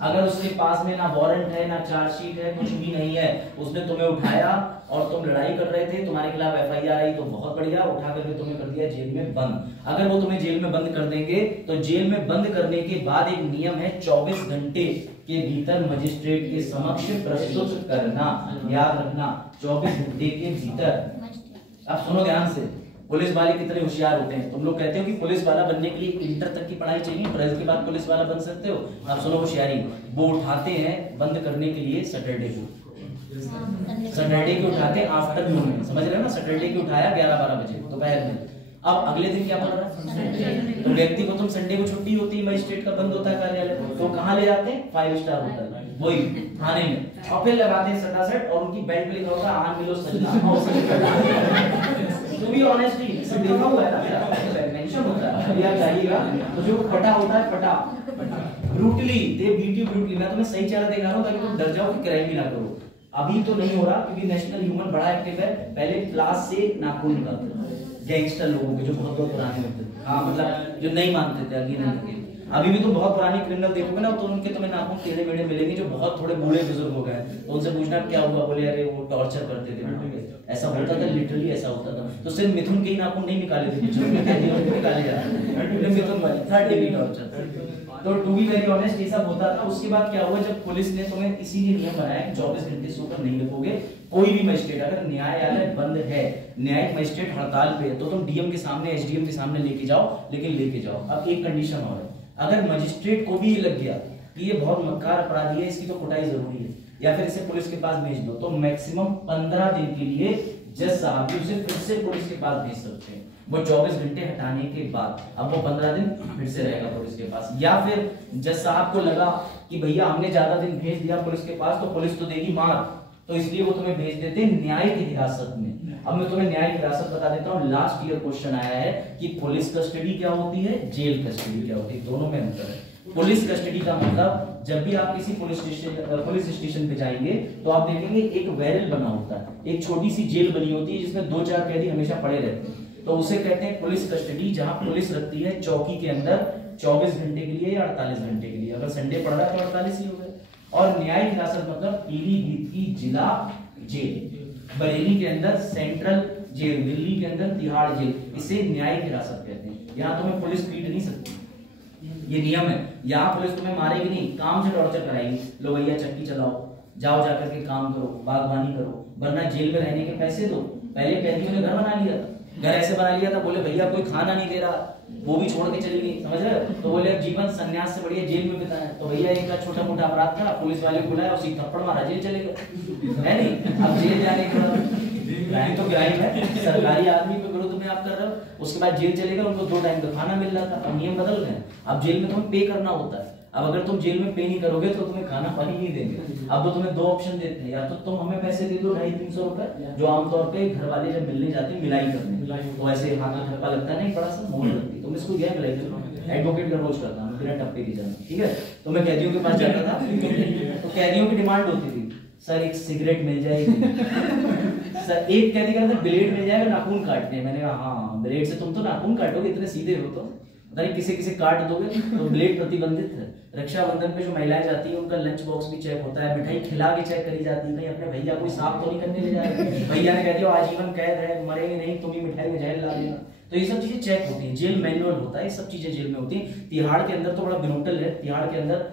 अगर उसके पास में ना वारंट है, ना चार्जशीट है, कुछ भी नहीं है, उसने तुम्हें उठाया और तुम लड़ाई कर रहे थे, तुम्हारे खिलाफ FIR आई, तो बहुत बढ़िया, उठा करके तुम्हें कर दिया जेल में बंद। अगर वो तुम्हें जेल में बंद कर देंगे, तो जेल में बंद करने के बाद एक नियम है, 24 घंटे के भीतर मजिस्ट्रेट के समक्ष प्रस्तुत करना। याद रखना, 24 घंटे के भीतर। अब सुनो ध्यान से, पुलिस वाले कितने होशियार होते हैं। तुम लोग कहते हो कि पुलिस वाला बनने के लिए इंटर तक की पढ़ाई चाहिए, 12th के बाद पुलिस वाला बन सकते हो। अब सुनो होशियारी, वो उठाते हैं बंद करने के लिए सैटरडे को, सैटरडे को उठाते हैं आफ्टरनून में, समझ रहे हो ना। सैटरडे को उठाया 11-12 बजे दोपहर में। अब अगले दिन क्या पड़ रहा है, तो व्यक्ति को तुम संडे को छुट्टी होती है, मजिस्ट्रेट का बंद होता है कार्यालय, तो कहाँ ले जाते हैं, 5 स्टार होटल, वही थाने में, और फिर लगाते हैं सटासट, और उनकी बेल्ट पे लिखा होता है आन मिलो सजना। टू बी ऑनेस्टली सब देखा हुआ है ना, मेरा मेंशन होता है, अभी आप जाइएगा तो जो फटा होता है, फटा brutally, they beat you brutally. मैं तुम्हें सही चेहरा दिखा रहा हूं ताकि तुम डर जाओ कि क्राइम भी ना करो। अभी तो नहीं हो रहा क्योंकि नेशनल ह्यूमन बड़ा एक्टिव है। पहले क्लास से नाखून निकालते थे गैंगस्टर लोगों के, जो बहुत पुराने होते थे, हाँ मतलब जो नहीं मानते थे, आगे नहीं थे। अभी भी तुम बहुत पुराने क्रिमिनल देखोगे ना, तो उनके तुम्हें नाखून टेढ़े मेढ़े मिलेंगे, जो बहुत थोड़े बूढ़े बुजुर्ग हो गए। तो उनसे पूछना क्या हुआ, बोले अरे वो टॉर्चर करते थे, ऐसा होता था, लिटरली ऐसा होता था। तो सिर्फ मिथुन के ही नाखून नहीं निकाले थे, निकाले जाते, मिथुन वाले 3rd डिग्री टॉर्चर। तो टू बी वेरी ऑनेस्ट ये सब होता था। उसके बाद क्या हुआ, जब पुलिस ने तुम्हें इसीलिए नियम बनाया कि 24 घंटे से ऊपर नहीं लिखोगे। कोई भी मजिस्ट्रेट, अगर न्यायालय बंद है, न्यायिक मजिस्ट्रेट हड़ताल पे है, तो तुम DM के सामने, SDM के सामने लेके जाओ, लेकिन लेके जाओ। अब एक कंडीशन और है, अगर मजिस्ट्रेट को भी ये लग गया कि ये बहुत मक्कार अपराधी है, इसकी तो कुटाई जरूरी है, या फिर इसे पुलिस के पास भेज दो, तो मैक्सिमम 15 दिन के लिए जज साहब भी उसे फिर से पुलिस के पास भेज सकते हैं। वो 24 घंटे हटाने के बाद अब वो 15 दिन फिर से रहेगा पुलिस के पास। या फिर जज साहब को लगा कि भैया हमने ज्यादा दिन भेज दिया पुलिस के पास, तो पुलिस तो देगी मार, तो इसलिए वो तुम्हें भेज देते हैं न्यायिक हिरासत में। अब मैं तुम्हें न्यायिक हिरासत बता देता हूँ। लास्ट ईयर क्वेश्चन आया है कि पुलिस कस्टडी क्या होती है, जेल कस्टडी क्या होती है, दोनों में अंतर है। पुलिस कस्टडी का मतलब, जब भी आप किसी पुलिस स्टेशन पे जाएंगे तो आप देखेंगे एक वेरल बना होता है, एक छोटी सी जेल बनी होती है जिसमें 2-4 कैदी हमेशा पड़े रहते हैं, तो उसे कहते हैं पुलिस कस्टडी, जहां पुलिस रखती है चौकी के अंदर 24 घंटे के लिए या 48 घंटे के लिए। अगर संडे पड़ रहा है तो 48 ही हो गए। और न्यायिक हिरासत मतलब पीलीभीत की जिला जेल, बरेली के अंदर सेंट्रल जेल, दिल्ली के अंदर तिहाड़ जेल, इसे न्यायिक हिरासत कहते हैं। यहाँ तुम्हें पुलिस पीट नहीं सकती, ये नियम है। यहाँ पुलिस तुम्हें मारेगी नहीं, काम से टॉर्चर कराएगी, लो भैया चक्की चलाओ, जाओ जाकर के काम करो, बागवानी करो, वरना जेल में रहने के पैसे दो। पहले कैदियों ने घर बना लिया था, घर ऐसे बना लिया था, बोले भैया कोई खाना नहीं दे रहा, वो भी छोड़ के चली गई, समझ रहे हो। तो बोले अब जीवन संन्यास से बढ़िया जेल में बिताना है, तो भैया एक छोटा मोटा अपराध था, पुलिस वाले को बुलाया, उसी थप्पड़ मारा, जेल चले गए, है नहीं। अब जेल जाने के बाद क्राइम तो क्राइम है, सरकारी आदमी के विरुद्ध में आप कर रहे हो, उसके बाद जेल चलेगा, उनको 2 टाइम का खाना मिल रहा था, अब नियम बदल गए। अब जेल में तुम्हें पे करना होता है। अब अगर तुम जेल में पे नहीं करोगे तो तुम्हें खाना पानी नहीं देंगे। अब तो तुम्हें 2 ऑप्शन देते हैं, या तो तुम हमें पैसे दे दो 250-300 रुपए, जो आमतौर पे घर वाले जब मिलने जाते हैं मिलाई करने, तो ऐसे हाथ में ठप्पा लगता है, नहीं बड़ा सा मोड़ लगती है, तुम इसको दिया मिलाई कर, एडवोकेट का रोज करता हूं बिना टप्पे की जाना, ठीक है। तो मैं कैदियों के पास जाता था, तो कैदियों की डिमांड होती थी, सर एक सिगरेट मिल जाएगी, सर एक कैदी कहता था ब्लेड मिल जाएगा नाखून काटने। मैंने कहा हाँ, ब्लेड से तुम तो नाखून काटोगे, इतने सीधे हो तो नहीं, किसे काट दोगे, तो ब्लेड प्रतिबंधित है। रक्षाबंधन पे जो महिलाएं जाती हैं उनका लंच बॉक्स भी चेक होता है, मिठाई खिला के चेक करी जाती है, कहीं अपने भैया कोई साफ तो नहीं करने ले जाए, भैया ने कह दिया आजीवन कैद है, मरेंगे नहीं, तुम ही मिठाई में जहर ला देना, तो ये सब चीजें चेक होती हैं, जेल मैनुअल होता है, ये सब चीजें जेल में होती हैं। तिहाड़ के अंदर तो बड़ा ब्रूटल है। तिहाड़ के अंदर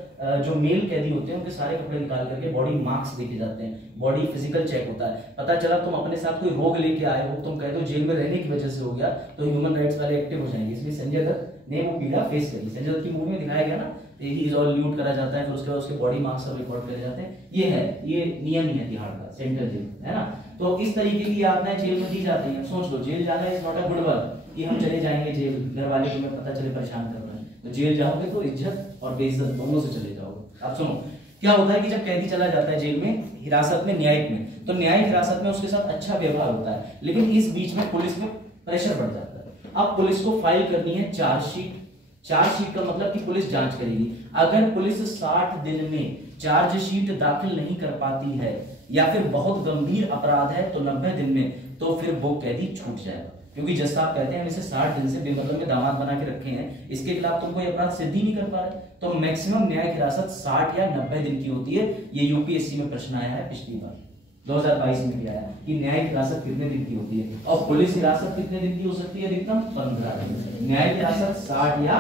जो मेल कैदी होते हैं उनके सारे कपड़े निकाल करके बॉडी मार्क्स देखे जाते हैं, बॉडी फिजिकल चेक होता है। पता चला तुम अपने साथ कोई रोग लेके आए हो, तुम कहते हो जेल में रहने की वजह से हो गया, तो ह्यूमन राइट्स वाले एक्टिव हो जाएंगे। इसलिए संजय दत्त ने वो पीड़ा फेस करी। संजय दत्त की मूवी में दिखाया गया ना, ही इज ऑल ल्यूट करा जाता है, फिर उसके बाद उसके बॉडी मार्क्स सब रिकॉर्ड करे जाते हैं। ये है, ये नियम ही है तिहाड़ का, सेंट्रल जेल है ना। तो इस तरीके की यातनाएं जेल में दी जाती हैं। सोच लो, जेल जाना is not a good work कि हम चले जाएंगे जेल, घर वाले तुम्हें पता चले परेशान कर रहे हैं, तो जेल जाओगे तो इज्जत और बेइज्जत दोनों से चले जाओगे। अब सुनो क्या होता है कि जब कैदी चला जाता है जेल में हिरासत में, न्यायिक में, तो न्यायिक हिरासत में उसके साथ अच्छा व्यवहार होता है, लेकिन इस बीच में पुलिस में प्रेशर बढ़ जाता है। अब पुलिस को फाइल करनी है चार्जशीट। चार्जशीट का मतलब कि पुलिस जांच करेगी। अगर पुलिस 60 दिन में चार्जशीट दाखिल नहीं कर पाती है या फिर बहुत गंभीर अपराध है तो 90 दिन में, तो फिर वो कैदी छूट जाएगा। क्योंकि जज साहब कहते हैं हम इसे 60 दिन से बेमतलब में दामाद बना के रखे हैं, इसके खिलाफ तुम कोई अपराध सिद्ध ही नहीं कर पा रहे, तो मैक्सिमम न्यायिक हिरासत 60 या 90 दिन की होती है। ये यूपीएससी में प्रश्न आया है पिछली बार 2022 में भी आया कि न्यायिक हिरासत कितने दिन की होती है, और पुलिस हिरासत कितने दिन की हो सकती है? अधिकतम 15 दिन। न्यायिक हिरासत 60 या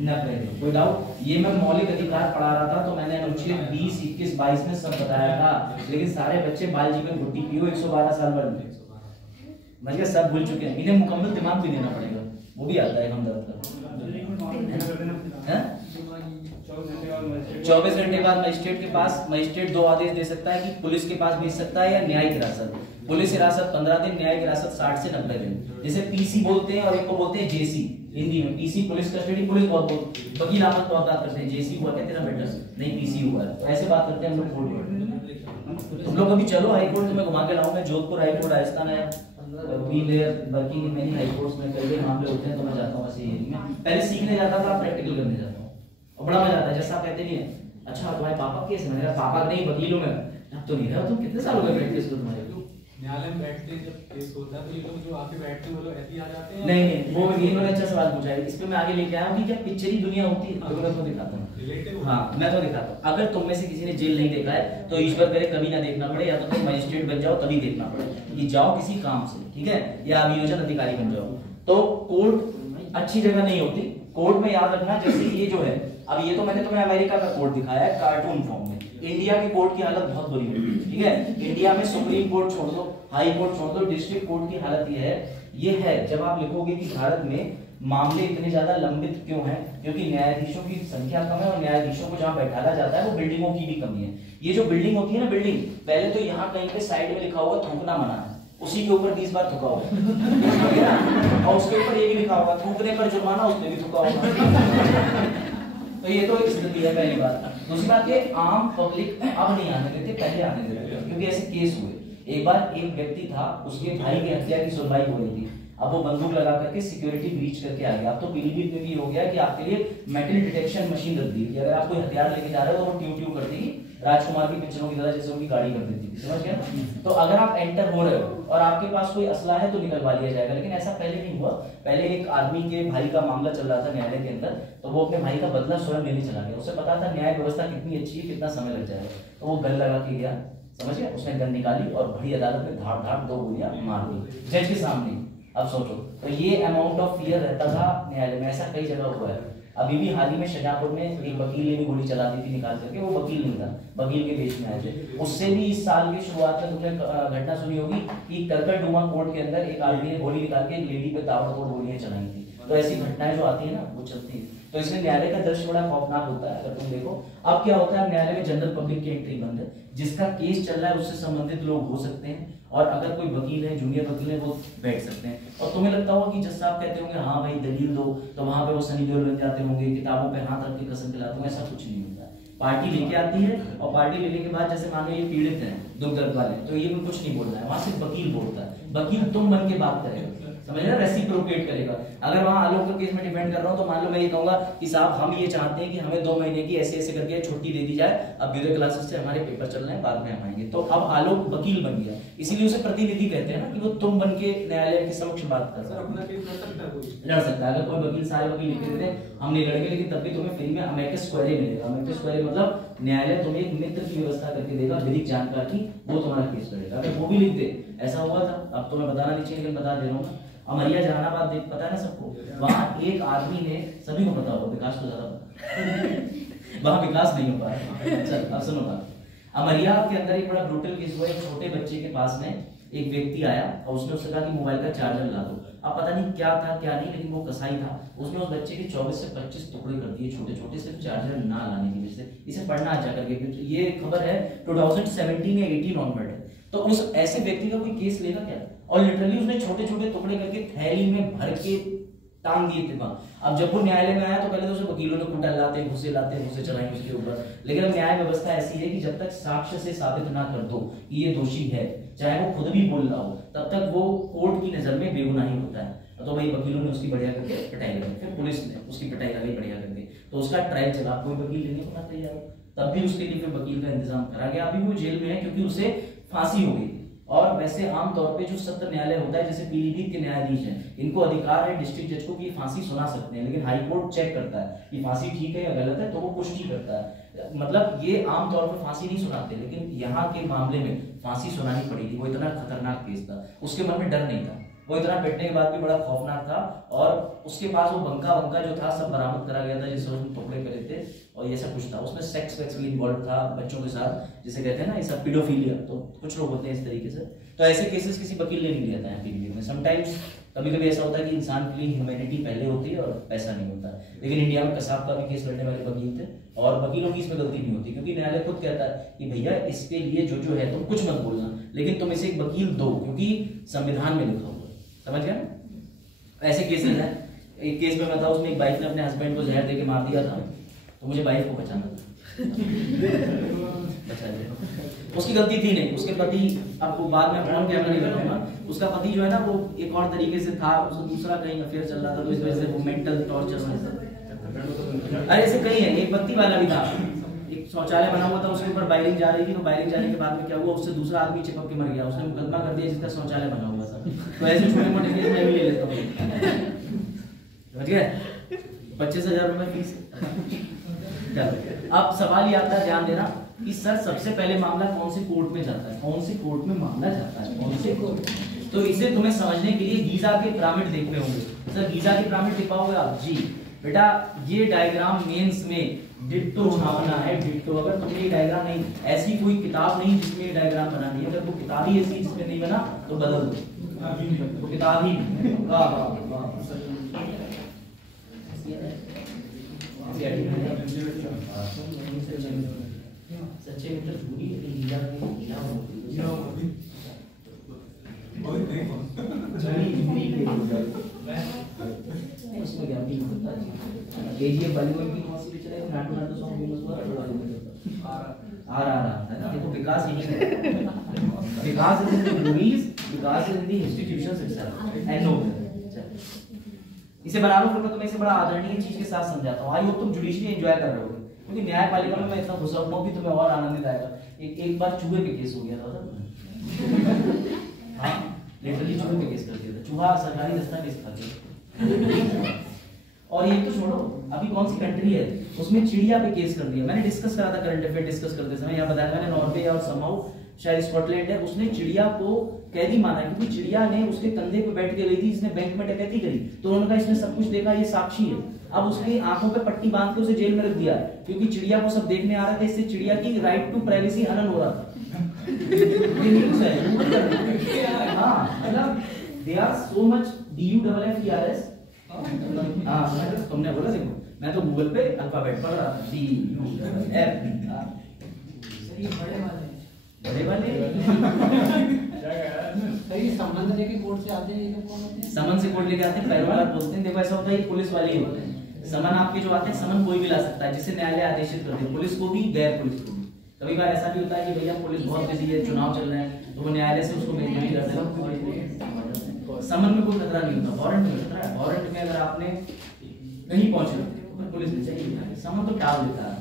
90 दिन। कोई डाउट? ये मैं मौलिक अधिकार पढ़ा रहा था तो मैंने अनुच्छेद 20, 21, 22 में सब बताया था, लेकिन सारे बच्चे बाल जी में गुट्टी पियो 112 साल भर मतलब सब भूल चुके हैं। इन्हें मुकम्मल दिमाग भी देना पड़ेगा, वो भी आता है हम दर्द का। 24 घंटे बाद मजिस्ट्रेट के पास, मजिस्ट्रेट 2 आदेश दे सकता है कि पुलिस के पास भेज सकता है या न्यायिक हिरासत। पुलिस हिरासत 15 दिन, न्यायिक हिरासत 60 से 90 दिन। जैसे पीसी बोलते हैं और एक को बोलते हैं जेसी हिंदी में। पीसी पुलिस कस्टडी, पुलिस बहुत वकील आपस बहुत बात करते हैं, जेसी हुआ कहते हैं ना बेटा, नहीं पीसी हुआ है, तो ऐसे बात करते हैं हम लोग कोर्ट में। तुम लोग अभी चलो हाई कोर्ट, तुम्हें घुमा के लाऊं मैं, जोधपुर हाई कोर्ट राजस्थान है, working in many high courts में कई मामले होते हैं, तो मैं जाता हूं ऐसे एरिया में। पहले सीखने जाता था, प्रैक्टिकल करने जाता हूं और बड़ा मजा आता है। जैसा आप कहते नहीं है, अच्छा तुम्हारे पापा केस है? मेरा पापा नहीं, वकील हूं मैं। अब तो नहीं रहा, तुम कितने साल हो गए प्रैक्टिस को तुम्हारे? न्यायालय में बैठते हैं जब केस होता है तो ये लोग जो आके बैठते हैं वो लोग ऐसे ही आ जाते हैं। नहीं, वो इन्होंने अच्छा सवाल पूछा है, इस पे मैं आगे लेके आया हूं कि क्या पिक्चरी दुनिया होती है, तो मैं तो दिखाता हूं। हाँ, मैं तो दिखाता हूं। अगर तुम में से किसी ने जेल नहीं देखा है तो ईश्वर करे कभी ना देखना पड़े, या तो तुम मजिस्ट्रेट बन जाओ तभी देखना पड़े कि जाओ किसी काम से, ठीक है, या अभियोजन अधिकारी बन जाओ। तो कोर्ट अच्छी जगह नहीं होती। कोर्ट में याद रखना, जैसे ये जो है, अब ये तो मैंने तुम्हें अमेरिका का कोर्ट दिखाया है कार्टून फॉर्म में। इंडिया की कोर्ट की हालत बहुत बुरी होती है, ठीक है। इंडिया में सुप्रीम कोर्ट छोड़ दो, हाई कोर्ट छोड़ दो, डिस्ट्रिक्ट कोर्ट की हालत ये है जब आप लिखोगे कि भारत में मामले इतने ज्यादा लंबित क्यों हैं, क्योंकि न्यायाधीशों की संख्या कम है और न्यायाधीशों को जहां बैठाया जाता है वो बिल्डिंगों की भी कमी है। ये जो बिल्डिंग होती है ना, बिल्डिंग, पहले तो यहाँ कहीं पे साइड में लिखा होगा थूकना मना है, उसी के ऊपर 20 बार थूका होगा और उसके ऊपर ये भी लिखा होगा थूकने पर जुर्माना, उसमें भी थूका होगा। तो ये तो स्थिति है पहली बात। दूसरी बात ये, आम पब्लिक अब नहीं आने देते, पहले आने देते थे, क्योंकि ऐसे केस हुए। एक बार एक व्यक्ति था, उसके भाई की हत्या की सुनवाई हो रही थी, अब वो बंदूक लगा करके सिक्योरिटी ब्रीच करके आ गया। अब तो पीलीभीत में भी हो गया कि आपके लिए मेटल डिटेक्शन मशीन रख दी कि अगर आप कोई हथियार लेके जा रहे हो तो वो ट्यू ट्यू करती है, राजकुमार की पिक्चरों की तरह, जैसे उनकी गाड़ी कर देती थी, समझ गया? तो अगर आप एंटर हो रहे हो और आपके पास कोई असला है तो निकलवा लिया जाएगा, लेकिन ऐसा पहले नहीं हुआ। पहले एक आदमी के भाई का मामला चल रहा था न्यायालय के अंदर, तो वो अपने भाई का बदला स्वयं लेने चला गया। उसे पता था न्याय व्यवस्था कितनी अच्छी है, कितना समय लग जाएगा, तो वो गन लगा के गया, समझ गया? उसने गन निकाली और बड़ी अदालत में धाड़ धाड़ 2 गोलियां मार दी जज के सामने। अब सोचो, तो ये अमाउंट ऑफ फियर रहता था न्यायालय में, ऐसा कई जगह हुआ है। अभी भी हाल ही में शाहजहांपुर में एक वकील ने भी गोली चला दी थी निकाल करके, वो वकील नहीं था, वकील के बेच में आए थे। उससे भी इस साल की शुरुआत में तुमने घटना सुनी होगी कि करकरडुमा कोर्ट के अंदर एक आदमी ने गोली निकाल के एक लेडी पे ताबड़तोड़ गोलियां चलाई थी। तो ऐसी घटनाएं जो आती है ना, वो चलती है। तो इसलिए न्यायालय का दृश्य बड़ा खौफनाक होता है अगर तुम देखो। अब क्या होता है, न्यायालय में जनरल पब्लिक की एंट्री बंद है, जिसका केस चल रहा है उससे संबंधित लोग हो सकते हैं, और अगर कोई वकील है, जूनियर वकील है, वो बैठ सकते हैं। और तुम्हें लगता होगा कि जज साहब कहते होंगे हाँ भाई दलील दो, तो वहां पे वो सनी देओल बन जाते होंगे, किताबों पे हाथ रख के कसम खिलाते होंगे। ऐसा कुछ नहीं होता। पार्टी लेके आती है और पार्टी लेने के बाद जैसे मान लो ये पीड़ित हैं, दुख दर्द वाले, तो ये कुछ नहीं बोल रहा है, वहां सिर्फ वकील बोलता है। वकील तुम बन के बात करेगा, समझ रहे, रेसिप्रोकेट करेगा। अगर वहां आलोक के केस में डिपेंड कर रहा हूं तो मान लो मैं ये कहूंगा कि साहब हम ये चाहते हैं कि हमें 2 महीने की ऐसे ऐसे करके छुट्टी दे दी जाए, अब ब्यूरो क्लासेस से हमारे पेपर चल रहे हैं, बाद में हम आएंगे। तो अब आलोक वकील बन गया, इसीलिए उसे प्रतिनिधि कहते हैं ना, कि वो तुम बन के न्यायालय के समक्ष बात कर सकते, अपना केस लड़ सकता है कोई, लड़ सकता है। अगर कोई वकील, सारे वकील लिख देते हैं हम नहीं लड़ेंगे, लेकिन तब भी तुम्हें फ्री में अमेकस क्वेरी मिलेगा। अमेकस क्वेरी मतलब न्यायालय तुम्हें एक मित्र की व्यवस्था करके देगा, विधिक जानकार की, वो तुम्हारा केस लड़ेगा। अगर वो भी लिख दे, ऐसा हुआ था, अब तो मैं बताना नहीं चाहिए लेकिन बता दे रहा हूँ। अमरिया जहानाबाद पता है ना सबको, वहाँ एक आदमी ने, सभी को पता होगा, विकास को ज्यादा पता वहाँ विकास नहीं हो पा रहा। चल अब सुनो बात। अमरिया के अंदर एक बड़ा ब्रूटल केस हुआ। एक छोटे बच्चे के पास में एक व्यक्ति आया और उसने उससे कहा कि मोबाइल का चार्जर ला दो। अब पता नहीं क्या था क्या नहीं, लेकिन वो कसाई था, उसने उस बच्चे के 24 से 25 टुकड़े कर दिए छोटे छोटे, सिर्फ चार्जर ना लाने की वजह से। इसे पढ़ना अच्छा करके, ये खबर है 2017 या 18 ऑनवर्ड है। तो उस ऐसे व्यक्ति का कोई केस लेगा क्या? और लिटरली उसने छोटे छोटे टुकड़े करके थैली में भर के टांग दिए थे वहां। अब जब वो न्यायालय में आया तो पहले तो उसे वकीलों ने कुंडल लाते घुसे चलाएंगे उसके ऊपर, लेकिन अब न्याय व्यवस्था ऐसी है कि जब तक साक्ष्य से साबित ना कर दो कि ये दोषी है, चाहे वो खुद भी बोल रहा हो, तब तक वो कोर्ट की नजर में बेगुनाही होता है। तो भाई वकीलों ने उसकी बढ़िया करके पिटाई लगाई, फिर पुलिस ने उसकी पिटाई लगाई बढ़िया करके, तो उसका ट्रायल चला, कोई वकील लेने को ना तैयार हो, तब भी उसके लिए फिर वकील का इंतजाम करा गया। अभी वो जेल में है क्योंकि उसे फांसी हो गई। और वैसे आमतौर पे जो सत्र न्यायालय होता है, जैसे पीलीभीत के न्यायाधीश हैं, इनको अधिकार है डिस्ट्रिक्ट जज को कि फांसी सुना सकते हैं, लेकिन हाई कोर्ट चेक करता है कि फांसी ठीक है या गलत है, तो वो पुष्टि करता है। मतलब ये आमतौर पर फांसी नहीं सुनाते, लेकिन यहाँ के मामले में फांसी सुनानी पड़ी थी। वो इतना खतरनाक केस था, उसके मन में डर नहीं था, वो इतना पिटने के बाद भी बड़ा खौफनाक था। और उसके पास वो बंका जो था सब बरामद करा गया था, जिससे उसने टुकड़े करे थे और ये सब कुछ था। उसमें सेक्स वेक्स भी इन्वॉल्व था बच्चों के साथ, जिसे कहते हैं ना ये सब पीडोफिलिया, तो कुछ लोग होते हैं इस तरीके से। तो ऐसे केसेस किसी वकील ने नहीं लिया था यहाँ पीलीभीत में। समटाइम्स कभी कभी ऐसा होता है कि इंसान के लिए ह्यूमैनिटी पहले होती है और पैसा नहीं होता। लेकिन इंडिया में कसाब का भी केस लड़ने वाले वकील थे, और वकीलों की इसमें गलती नहीं होती, क्योंकि न्यायालय खुद कहता है कि भैया इसके लिए जो है तुम कुछ मत बोलना, लेकिन तुम इसे एक वकील दो, क्योंकि संविधान में लिखा हुआ है। समझ गया? ऐसे केसेस हैं। एक केस में मैं था, उसमें एक वाइफ ने अपने हस्बैंड को जहर देके मार दिया था, तो मुझे वाइफ को बचाना था। बचा दिया। उसकी गलती थी नहीं, उसके पति, आपको बाद में फोन कैमरा नहीं बनाऊंगा, उसका पति जो है ना वो एक और तरीके से था, उसको दूसरा कहीं अफेयर चल रहा था, तो इस वजह से वो मेंटल टॉर्चर में। अरे ऐसे कई है। एक बत्ती वाला भी था, एक शौचालय बना हुआ था, उसके ऊपर वायरिंग जा रही थी, तो वायरिंग जाने के बाद में क्या हुआ, उससे दूसरा आदमी चिपक के मर गया। उसने मुकदमा कर दिया जिसका शौचालय बना हुआ था। तो ऐसे छोटे मोटे केस मैं भी ले लेता हूँ। समझ गए? 25,000 रुपए फीस। अब सवाल ये आता है, ध्यान देना कि सर सबसे पहले मामला कौन से कोर्ट में जाता है, कौन से कोर्ट में मामला जाता है, कौन से कोर्ट। तो इसे तुम्हें समझने के लिए गीजा के पिरामिड देखने होंगे। सर गीजा के पिरामिड दिख पाओगे आप? जी बेटा, ये डायग्राम मेंस में डिट्टो छापना है, डिट्टो। अगर तुमने ये डायग्राम नहीं, ऐसी कोई किताब नहीं जिसमें ये डायग्राम बना नहीं है, अगर वो किताब ही ऐसी जिसमें नहीं बना तो बदल दो, वो किताब ही। सच्चे मित्र पूरी लीला उसमें क्या भी होता है। केजीएफ बॉलीवुड की कौन सी पिक्चर है? नाटू नाटू सॉन्ग फेमस हुआ RRR। देखो विकास यही है, विकास इज इन द मूवीज, विकास is in the institutions itself and no. इसे बना लो, फिर मैं तुम्हें इसे बड़ा आदरणीय चीज के साथ समझाता हूँ। आई होप तुम जुडिशरी एंजॉय कर रहे हो, क्योंकि न्यायपालिका में मैं इतना घुसा हुआ कि तुम्हें और आनंदित आएगा। एक बार चूहे पे केस हो गया था। हाँ, लिटरली चूहे पे केस कर दिया था। चूहा सरकारी दस्तावेज खा गया। और ये तो छोड़ो, अभी कौन सी कंट्री है उसमें चिड़िया पे केस कर दिया। मैंने डिस्कस करा था करंट अफेयर डिस्कस करते समय, यहाँ बताया मैंने, नॉर्वे और समहाउ शायद स्कॉटलैंड है, उसने चिड़िया को कैदी माना, क्योंकि चिड़िया ने उसके कंधे पे बैठ के गई थी, इसने बैंक में डकैती करी, तो उन्होंने कहा इसने सब कुछ देखा, ये साक्षी है। अब उसकी आंखों पे पट्टी बांध के उसे जेल में रख दिया, क्योंकि चिड़िया को सब देखने आ रहा था। इससे चिड़िया की राइट टू प्राइवेसी हनन हो रहा था। ये न्यूज़ है। हाँ, मतलब they are so much DUFFERS। हाँ, तुमने बोला, देखो मैं तो गूगल पे अल्फाबेट पढ़ रहा था, DUFF। ये बड़े वाले संबंध लेके कोर्ट से आते हैं, ये कौन होते हैं? समन से कोर्ट लेके आते हैं, पैरोकार बोलते हैं। देखो ऐसा होता है, ये पुलिस वाले ही होते हैं। समन आपके जो आते हैं, समन कोई भी ला सकता है, जिसे न्यायालय आदेशित करते हैं, पुलिस को भी गैर पुलिस को भी। कभी बार ऐसा भी होता है कि भैया पुलिस बहुत बिजी है, चुनाव चल रहे हैं, तो वो न्यायालय से उसको भेजना ही करते हैं। समन में कोई खतरा नहीं होता, वारंट में खतरा है। वारंट में अगर आपने नहीं पहुंचे तो पुलिस ने चाहिए, समन तो टाल देता है।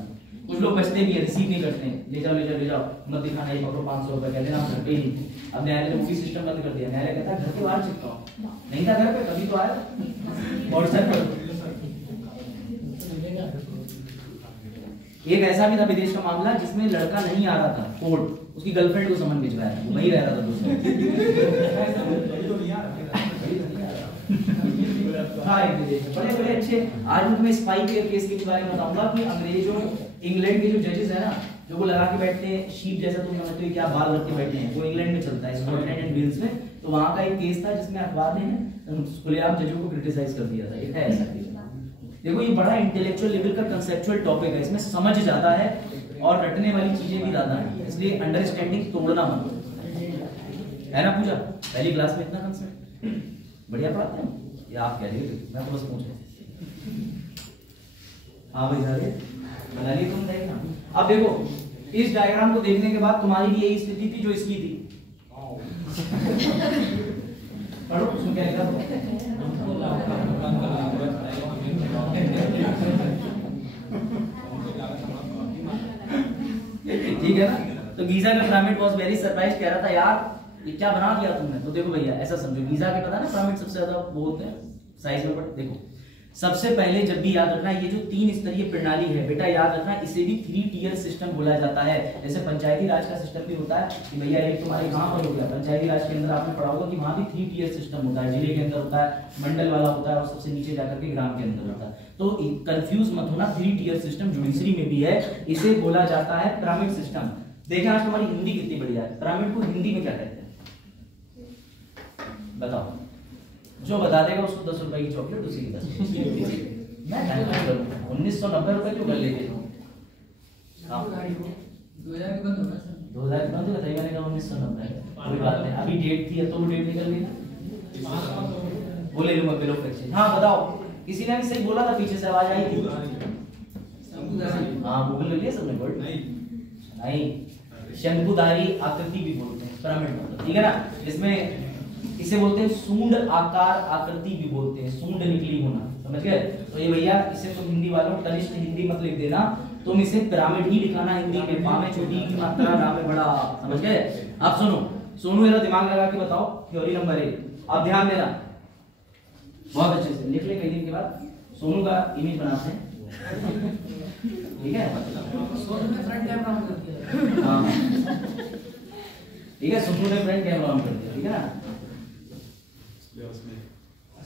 कुछ लोग बचते भी है, रिसीव नहीं करते हैं, ले जाओ ले जाओ ले जाओ, मत दिखाना, ये पकड़ो 500 रुपए, कहते हैं आप घर पे ही नहीं। अब न्यायालय ने वो भी सिस्टम बंद कर दिया। न्यायालय कहता है घर के बाहर चिपकाओ, नहीं था घर पे, कभी तो आया व्हाट्सएप पर। एक ऐसा भी था विदेश का मामला जिसमें लड़का नहीं आ रहा था कोर्ट, उसकी गर्लफ्रेंड को समन भिजवाया था, वही रह रहा था दूसरा। हाँ बड़े बड़े अच्छे। आज मैं तुम्हें स्पाई केस के बारे में बताऊंगा कि अंग्रेजों इंग्लैंड के जो जजेस है ना, जो वो लगा के बैठते हैं शीप जैसा, तुम समझते हो क्या बाल रख के बैठे हैं, वो इंग्लैंड में चलता है, स्कॉटलैंड एंड वेल्स में। तो वहां का एक केस था जिसमें अखबार ने खुलेआम जजों को क्रिटिसाइज कर दिया था। ये है ऐसा केस। देखो ये बड़ा इंटेलेक्चुअल लेवल का कंसेप्चुअल टॉपिक है, इसमें समझ ज्यादा है और रटने वाली चीजें भी ज्यादा हैं, इसलिए अंडरस्टैंडिंग तोड़ना मत, है ना पूजा? पहली क्लास में इतना कंसेप्ट बढ़िया पढ़ाते हैं, ये आप कह रही हो, मैं तो बस पूछ रहा। हाँ भाई सारे बना लिए तुम देखना। अब देखो इस डायग्राम को देखने के बाद तुम्हारी भी यही स्थिति थी जो इसकी थी। पढ़ो उसमें क्या लिखा ठीक है ना? तो गीजा का पिरामिड वाज वेरी सरप्राइज, कह रहा था यार ये क्या बना दिया तुमने। तो देखो भैया ऐसा समझो, गीजा के पता है ना पिरामिड सबसे ज्यादा वो होते हैं साइज में, बट देखो सबसे पहले जब भी याद रखना, ये जो 3 स्तरीय प्रणाली है बेटा, याद रखना इसे भी 3 टियर सिस्टम बोला जाता है। जैसे पंचायती राज का सिस्टम भी होता है कि भैया एक तुम्हारे कहां पर हो गया, पंचायती राज के अंदर आपने पढ़ा होगा कि वहां भी 3 टियर सिस्टम होता है, जिले के अंदर होता है, मंडल वाला होता है और सबसे नीचे जाकर के ग्राम के अंदर होता है। तो कंफ्यूज मत होना, 3 टियर सिस्टम जुडिशरी में भी है, इसे बोला जाता है पिरामिड सिस्टम। देखिए आज तुम्हारी हिंदी कितनी बढ़िया है। पिरामिड को हिंदी में क्या कहते हैं बताओ? जो बता देगा उसको 10 रुपए की चॉकलेट, उसी की 10 मैं 1990 रुपए क्यों कर लेते हो? 2000 के बंद होगा, सही मैंने कहा 1990। कोई बात नहीं, अभी डेट थी तो वो डेट निकल गई, बोले लूंगा बिल ऑफ एक्सचेंज। हाँ बताओ, किसी ने भी सही बोला था, पीछे से आवाज आई थी। हाँ गूगल कर लिया सबने? वर्ड नहीं, शंकुधारी आकृति भी बोलते हैं पिरामिड, ठीक है ना? इसमें इसे बोलते हैं सूंड आकार आकृति भी बोलते हैं, सूंड निकली होना, समझ गए? तो ये भैया इसे तुम हिंदी वालों तनिष्ठ हिंदी मत लिख देना, तुम इसे पिरामिड ही लिखाना हिंदी में, पा में छोटी की मात्रा, ना में बड़ा, समझ गए? अब सुनो, सोनू जरा दिमाग लगा के बताओ थ्योरी नंबर 1, अब ध्यान देना बहुत अच्छे से, लिख ले कई दिन के बाद। सोनू का इमेज बनाते हैं, ठीक है? सोनू ने फ्रंट कैमरा ऑन कर दिया, हाँ ठीक है, सोनू ने फ्रंट कैमरा ऑन कर दिया, ठीक है ना?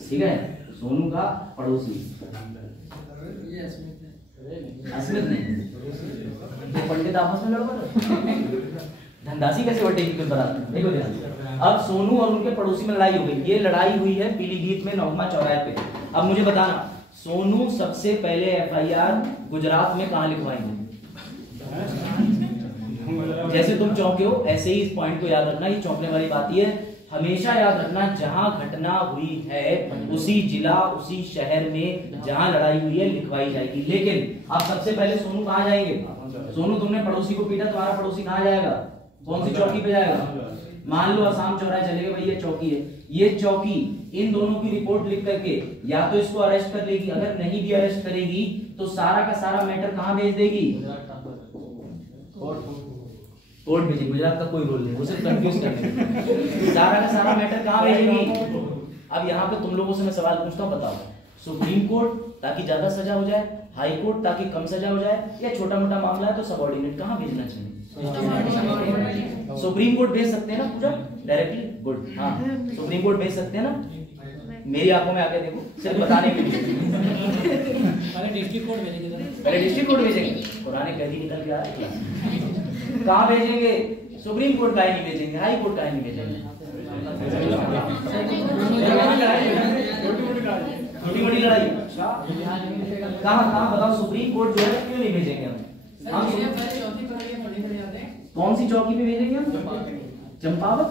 ठीक है, सोनू का पड़ोसी अस्मित नहीं, तो पंडित आपस में लड़ पड़े, धनदासी कैसे बटेगी फिर बारात? देखो ध्यान, अब सोनू और उनके पड़ोसी में लड़ाई हो गई। ये लड़ाई हुई है पीलीभीत में, नौमा चौराहे पे। अब मुझे बताना, सोनू सबसे पहले एफआईआर गुजरात में कहां लिखवाएंगे? जैसे तुम चौंके हो ऐसे ही इस पॉइंट को याद रखना, ये चौंकने वाली बात ही है। हमेशा याद रखना, जहां घटना हुई है उसी जिला उसी शहर में जहां लड़ाई हुई है लिखवाई जाएगी। लेकिन आप सबसे पहले सोनू कहां जाएंगे? सोनू तुमने पड़ोसी को पीटा, तुम्हारा पड़ोसी कहां जाएगा? कौन सी चौकी पे जाएगा? मान लो आसाम चौराहे चले गए, भाई ये चौकी है, ये चौकी इन दोनों की रिपोर्ट लिख करके या तो इसको अरेस्ट कर लेगी, अगर नहीं भी अरेस्ट करेगी तो सारा का सारा मैटर कहां भेज देगी? कोर्ट भेजेगी। गुजरात का कोई रोल नहीं, वो सिर्फ कंफ्यूज करने सारा का सारा मैटर कहां भेजेगी? अब यहाँ पे तुम लोगों से मैं सवाल पूछता हूँ, बताओ, सुप्रीम कोर्ट ताकि ज्यादा सजा हो जाए, हाई कोर्ट ताकि कम सजा हो जाए, या छोटा मोटा मामला है तो सबऑर्डिनेट कहां भेजना चाहिए? सुप्रीम कोर्ट भेज सकते हैं ना पूजा डायरेक्टली? गुड, हाँ सुप्रीम कोर्ट भेज सकते हैं ना? मेरी आंखों में आके देखो, सिर्फ बताने के लिए। पहले डिस्ट्रिक्ट कोर्ट भेजेंगे, पहले डिस्ट्रिक्ट कोर्ट भेजेंगे, पुराने कैदी निकल के आ रहे हैं। कहां भेजेंगे? सुप्रीम कोर्ट का ही नहीं भेजेंगे, हाई कोर्ट का ही नहीं भेजेंगे, छोटी मोटी लड़ाई कहां कहां बताओ? सुप्रीम कोर्ट जो है क्यों नहीं भेजेंगे हम? कौन सी चौकी पे भेजेंगे हम? चंपावत।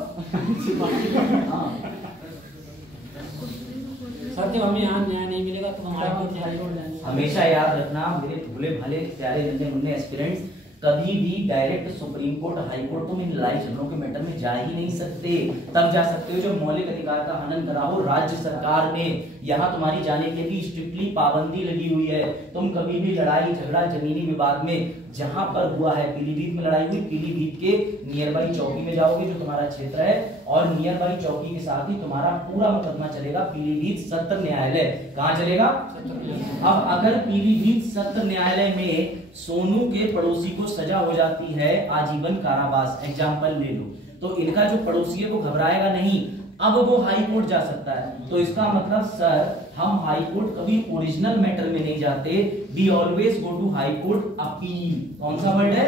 सर जब हमें यहाँ न्याय नहीं मिलेगा तो हम हाई कोर्ट जाएंगे। हमेशा याद रखना मेरे भोले भाले प्यारे नन्हे मुन्ने एस्पिरेंट्स, कभी भी direct supreme court high court तुम इन लड़ाई झगड़ों के मैटर में जा ही नहीं सकते। तब जा सकते हो जब मौलिक अधिकार का हनन करा हो राज्य सरकार ने, यहाँ तुम्हारी जाने के लिए स्ट्रिक्टली पाबंदी लगी हुई है। तुम कभी भी लड़ाई झगड़ा जमीनी विवाद में जहां पर हुआ है, पीलीभीत में लड़ाई हुई, पीलीभीत के नियर बाई चौकी में जाओगे जो तुम्हारा क्षेत्र है, और नियर बाई चौकी के साथ ही तुम्हारा पूरा मुकदमा चलेगा पीलीभीत सत्र न्यायालय। कहां चलेगा? अब अगर पीलीभीत सत्र न्यायालय में सोनू के पड़ोसी को सजा हो जाती है आजीवन कारावास, एग्जाम्पल ले लो, तो इनका जो पड़ोसी है वो घबराएगा नहीं, अब वो हाई कोर्ट जा सकता है। तो इसका मतलब सर हम हाई कोर्ट कभी ओरिजिनल मैटर में नहीं जाते, we always go to high court appeal. कौन सा वर्ड है?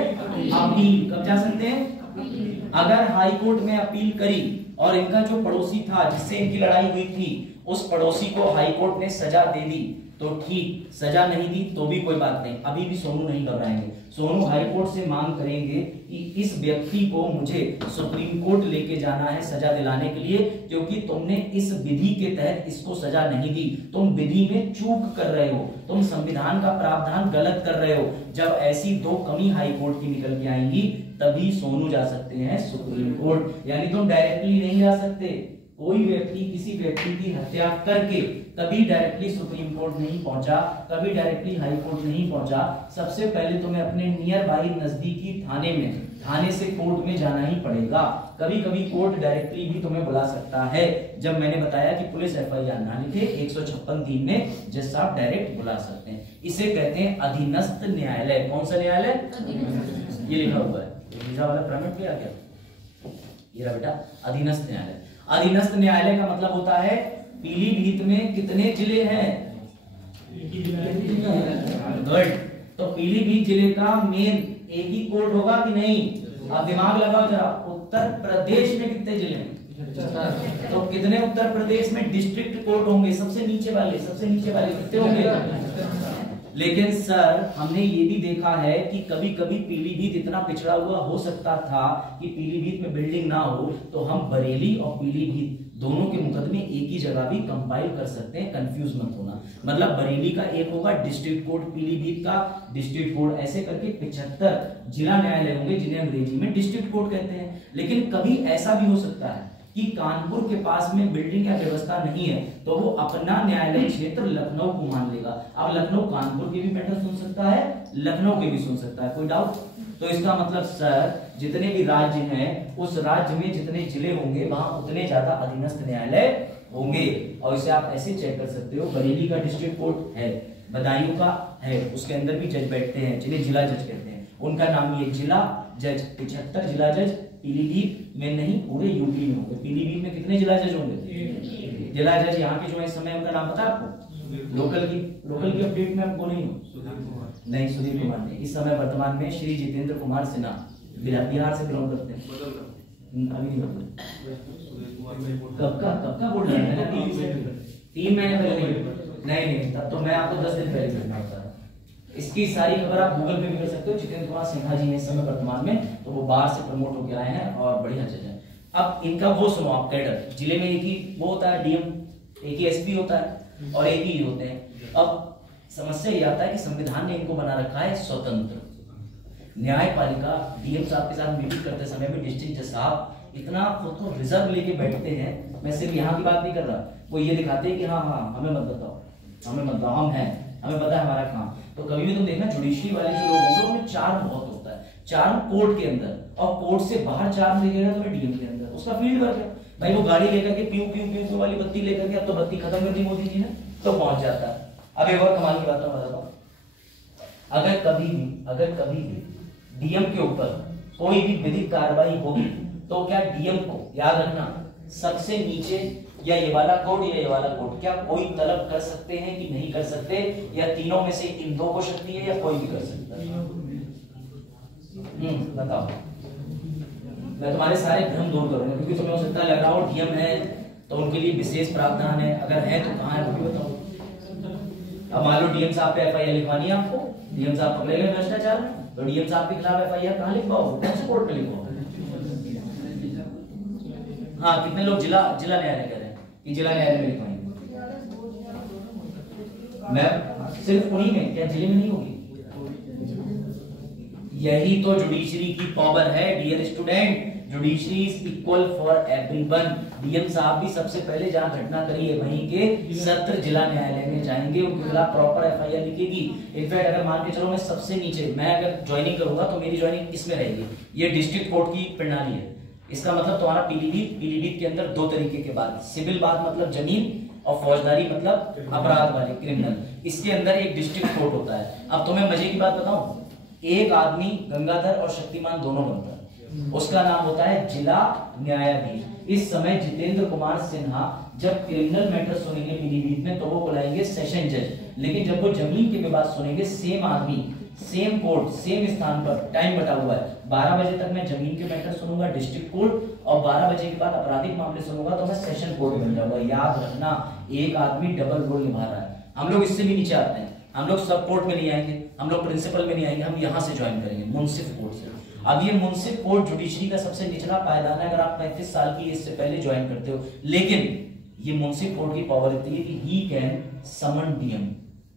अपील। कब जा सकते हैं? अगर हाई कोर्ट में अपील करी और इनका जो पड़ोसी था जिससे इनकी लड़ाई हुई थी उस पड़ोसी को हाई कोर्ट ने सजा दे दी तो ठीक, सजा नहीं दी तो भी कोई बात नहीं, अभी भी सोनू नहीं घबराएंगे। सोनू हाई कोर्ट से मांग करेंगे कि इस व्यक्ति को मुझे सुप्रीम कोर्ट लेके जाना है सजा दिलाने के लिए, क्योंकि तुमने इस विधि के तहत इसको सजा नहीं दी, तुम विधि में चूक कर रहे हो, तुम संविधान का प्रावधान गलत कर रहे हो। जब ऐसी दो कमी हाई कोर्ट की निकल के आएंगी तभी सोनू जा सकते हैं सुप्रीम कोर्ट। यानी तुम डायरेक्टली नहीं जा सकते। कोई व्यक्ति किसी व्यक्ति की हत्या करके कभी डायरेक्टली सुप्रीम कोर्ट नहीं पहुंचा, कभी डायरेक्टली हाई कोर्ट नहीं पहुंचा। सबसे पहले तुम्हें अपने नियर बाई नजदीकी थाने में, थाने से कोर्ट में जाना ही पड़ेगा। कभी कभी कोर्ट डायरेक्टली भी तुम्हें बुला सकता है। जब मैंने बताया कि पुलिस एफआईआर ना लिखे 156(3) में जज साहब डायरेक्ट बुला सकते हैं। इसे कहते हैं अधीनस्थ न्यायालय। कौन सा न्यायालय? ये लिखा हुआ है वीजा वाला परमिट पे आ गया, ये रहा बेटा अधीनस्थ न्यायालय। अधीनस्थ न्यायालय का मतलब होता है पीलीभीत में कितने जिले हैं? गुड। तो पीलीभीत जिले का मेन एक ही कोर्ट होगा कि नहीं? आप दिमाग लगाओ जरा, उत्तर प्रदेश में कितने जिले हैं? तो कितने उत्तर प्रदेश में डिस्ट्रिक्ट कोर्ट होंगे? सबसे नीचे वाले कितने होंगे? लेकिन सर हमने ये भी देखा है कि कभी कभी पीलीभीत इतना पिछड़ा हुआ हो सकता था कि पीलीभीत में बिल्डिंग ना हो, तो हम बरेली और पीलीभीत दोनों के मुकदमे एक ही जगह भी कंपाइल कर सकते हैं। कंफ्यूज मत होना। मतलब बरेली का एक होगा डिस्ट्रिक्ट कोर्ट, पीलीभीत का डिस्ट्रिक्ट कोर्ट, ऐसे करके 75 जिला न्यायालय होंगे जिन्हें अंग्रेजी में डिस्ट्रिक्ट कोर्ट कहते हैं। लेकिन कभी ऐसा भी हो सकता है कि कानपुर के पास में बिल्डिंग या व्यवस्था नहीं है तो वो अपना न्यायालय क्षेत्र लखनऊ को मान लेगा। अब लखनऊ कानपुर के भी मैटर सुन सकता है, लखनऊ के भी सुन सकता है। कोई डाउट? तो इसका मतलब सर जितने भी राज्य हैं उस राज्य में जितने जिले होंगे वहां उतने ज्यादा अधीनस्थ न्यायालय होंगे। और इसे आप ऐसे चेक कर सकते हो, बरेली का डिस्ट्रिक्ट कोर्ट है, बदायूं का है, उसके अंदर भी जज बैठते हैं जिन्हें जिला जज कहते हैं, उनका नाम ये जिला जज। 75 जिला जज पीलीभीत में नहीं पूरे यूपी में होंगे। पीलीभीत में कितने जिला जज होंगे? जिला जज यहाँ के जो है इस समय उनका नाम पता है आपको? लोकल की अपडेट में आप बोल रही हो? नहीं, सुधीर कुमार नहीं। इस समय वर्तमान में श्री जितेंद्र कुमार सिन्हा बिहार से बिलोंग करते हैं। अभी नहीं बदले। कब का बोल रहे हैं? 3 महीने पहले नहीं, तब तो मैं आपको 10 दिन पहले करना होता है। इसकी सारी खबर आप गूगल पे भी कर सकते हो। जितेंद्र कुमार सिन्हा जी हैं इस समय वर्तमान में, तो वो बाहर से प्रमोट होकर आए हैं और बढ़िया जज हैं। अब इनका वो सुनो आप कैडर, जिले में एक ही वो होता है डीएम, एक ही एसपी होता है और एक ही होते हैं। अब समस्या ये आता है कि संविधान ने इनको बना रखा है स्वतंत्र। न्यायपालिका डीएम साहब के साथ मीटिंग करते समय में डिस्ट्रिक्ट जज साहब इतना खुद को रिजर्व लेके बैठते हैं। मैं सिर्फ यहाँ की बात नहीं कर रहा, वो ये दिखाते हैं कि हाँ हमें मत बताओ, हम हैं, हमें पता है हमारा काम। तो कभी भी तुम देखना जुडिशरी वाले जो लोग होंगे उनमें चार्म बहुत होता है, चार्म कोर्ट के अंदर, और कोर्ट से बाहर चार्म दिखेगा तो डीएम के अंदर। उसका फील्ड वर्क है भाई, वो गाड़ी लेकर के प्यू प्यू प्यू वाली बत्ती लेकर के, अब तो बत्ती खत्म कर दी मोदी जी ने, तो पहुंच जाता है। अब एक और कमाल की बात मैं बताता हूँ, अगर कभी भी डीएम के ऊपर कोई भी विधिक कार्रवाई होगी तो क्या डीएम को याद रखना सबसे नीचे या ये वाला कोर्ट या ये वाला कोर्ट, क्या कोई तलब कर सकते हैं कि नहीं कर सकते, या तीनों में से इन दो को शक्ति है या कोई भी कर सकता है? बताओ। मैं तुम्हारे सारे भ्रम दूर करूंगा, क्योंकि तुम्हें हो सकता है लग रहा हो डीएम है तो उनके लिए विशेष प्रावधान है, अगर है तो कहाँ है वो भी बताओ। अब मान लो डीएम साहब पे एफआईआर लिखवानी है आपको, डीएम साहब पकड़े गए भ्रष्टाचार में, तो डीएम साहब के खिलाफ एफआईआर कहाँ लिखवाओ? कौन से कोर्ट पे लिखवाओ? हाँ, कितने लोग जिला न्यायालय कह रहे हैं कि जिला न्यायालय में लिखवाएंगे? मैं सिर्फ उन्हीं में, क्या जिले में नहीं होगी? यही तो जुडिशरी की पावर है dear student. Judiciary is equal for everyone. DM साहब भी सबसे पहले जहां घटना करी है वहीं के सत्र जिला न्यायालय में जाएंगे, उनके खिलाफ प्रॉपर एफआईआर लिखेगी। इनफैक्ट अगर मान के चलो मैं सबसे नीचे, मैं अगर ज्वाइनिंग करूंगा तो मेरी ज्वाइनिंग इसमें रहेगी। ये डिस्ट्रिक्ट कोर्ट की प्रणाली है। इसका मतलब तुम्हारा पीलीभीत के अंदर दो तरीके के बाद, सिविल बात मतलब जमीन और फौजदारी मतलब अपराध वाले क्रिमिनल, इसके अंदर एक डिस्ट्रिक्ट कोर्ट होता है। अब तुम्हें मजे की बात बताऊं, एक आदमी गंगाधर और शक्तिमान दोनों बनता है। उसका नाम होता है जिला न्यायाधीश। इस समय जितेंद्र कुमार सिन्हा जब क्रिमिनल मैटर सुनेंगे पीलीभीत में तो वो बुलाएंगे सेशन जज, लेकिन जब वो जमीन के विवाद सुनेंगे सेम आदमी सेम कोर्ट सेम स्थान पर, टाइम बटा हुआ है 12 बजे तक मैं जमीन के मैटर सुनूंगा डिस्ट्रिक्ट कोर्ट और 12 बजे के बाद आपराधिक मामले सुनूंगा तो मैं सेशन कोर्ट बन जाऊंगा। याद रखना, एक आदमी डबल रोल निभा रहा है। हम लोग इससे भी नीचे आते हैं, हम लोग सब कोर्ट में नहीं आएंगे, हम लोग प्रिंसिपल में नहीं आएंगे, हम यहाँ से ज्वाइन करेंगे मुंसिफ कोर्ट से। अब ये मुंसिफ कोर्ट जुडिशरी का सबसे निचला पायदान है अगर आप 35 साल की एज से पहले ज्वाइन करते हो, लेकिन ये मुंसिफ कोर्ट की पावर इतनी है कि he can summon DM,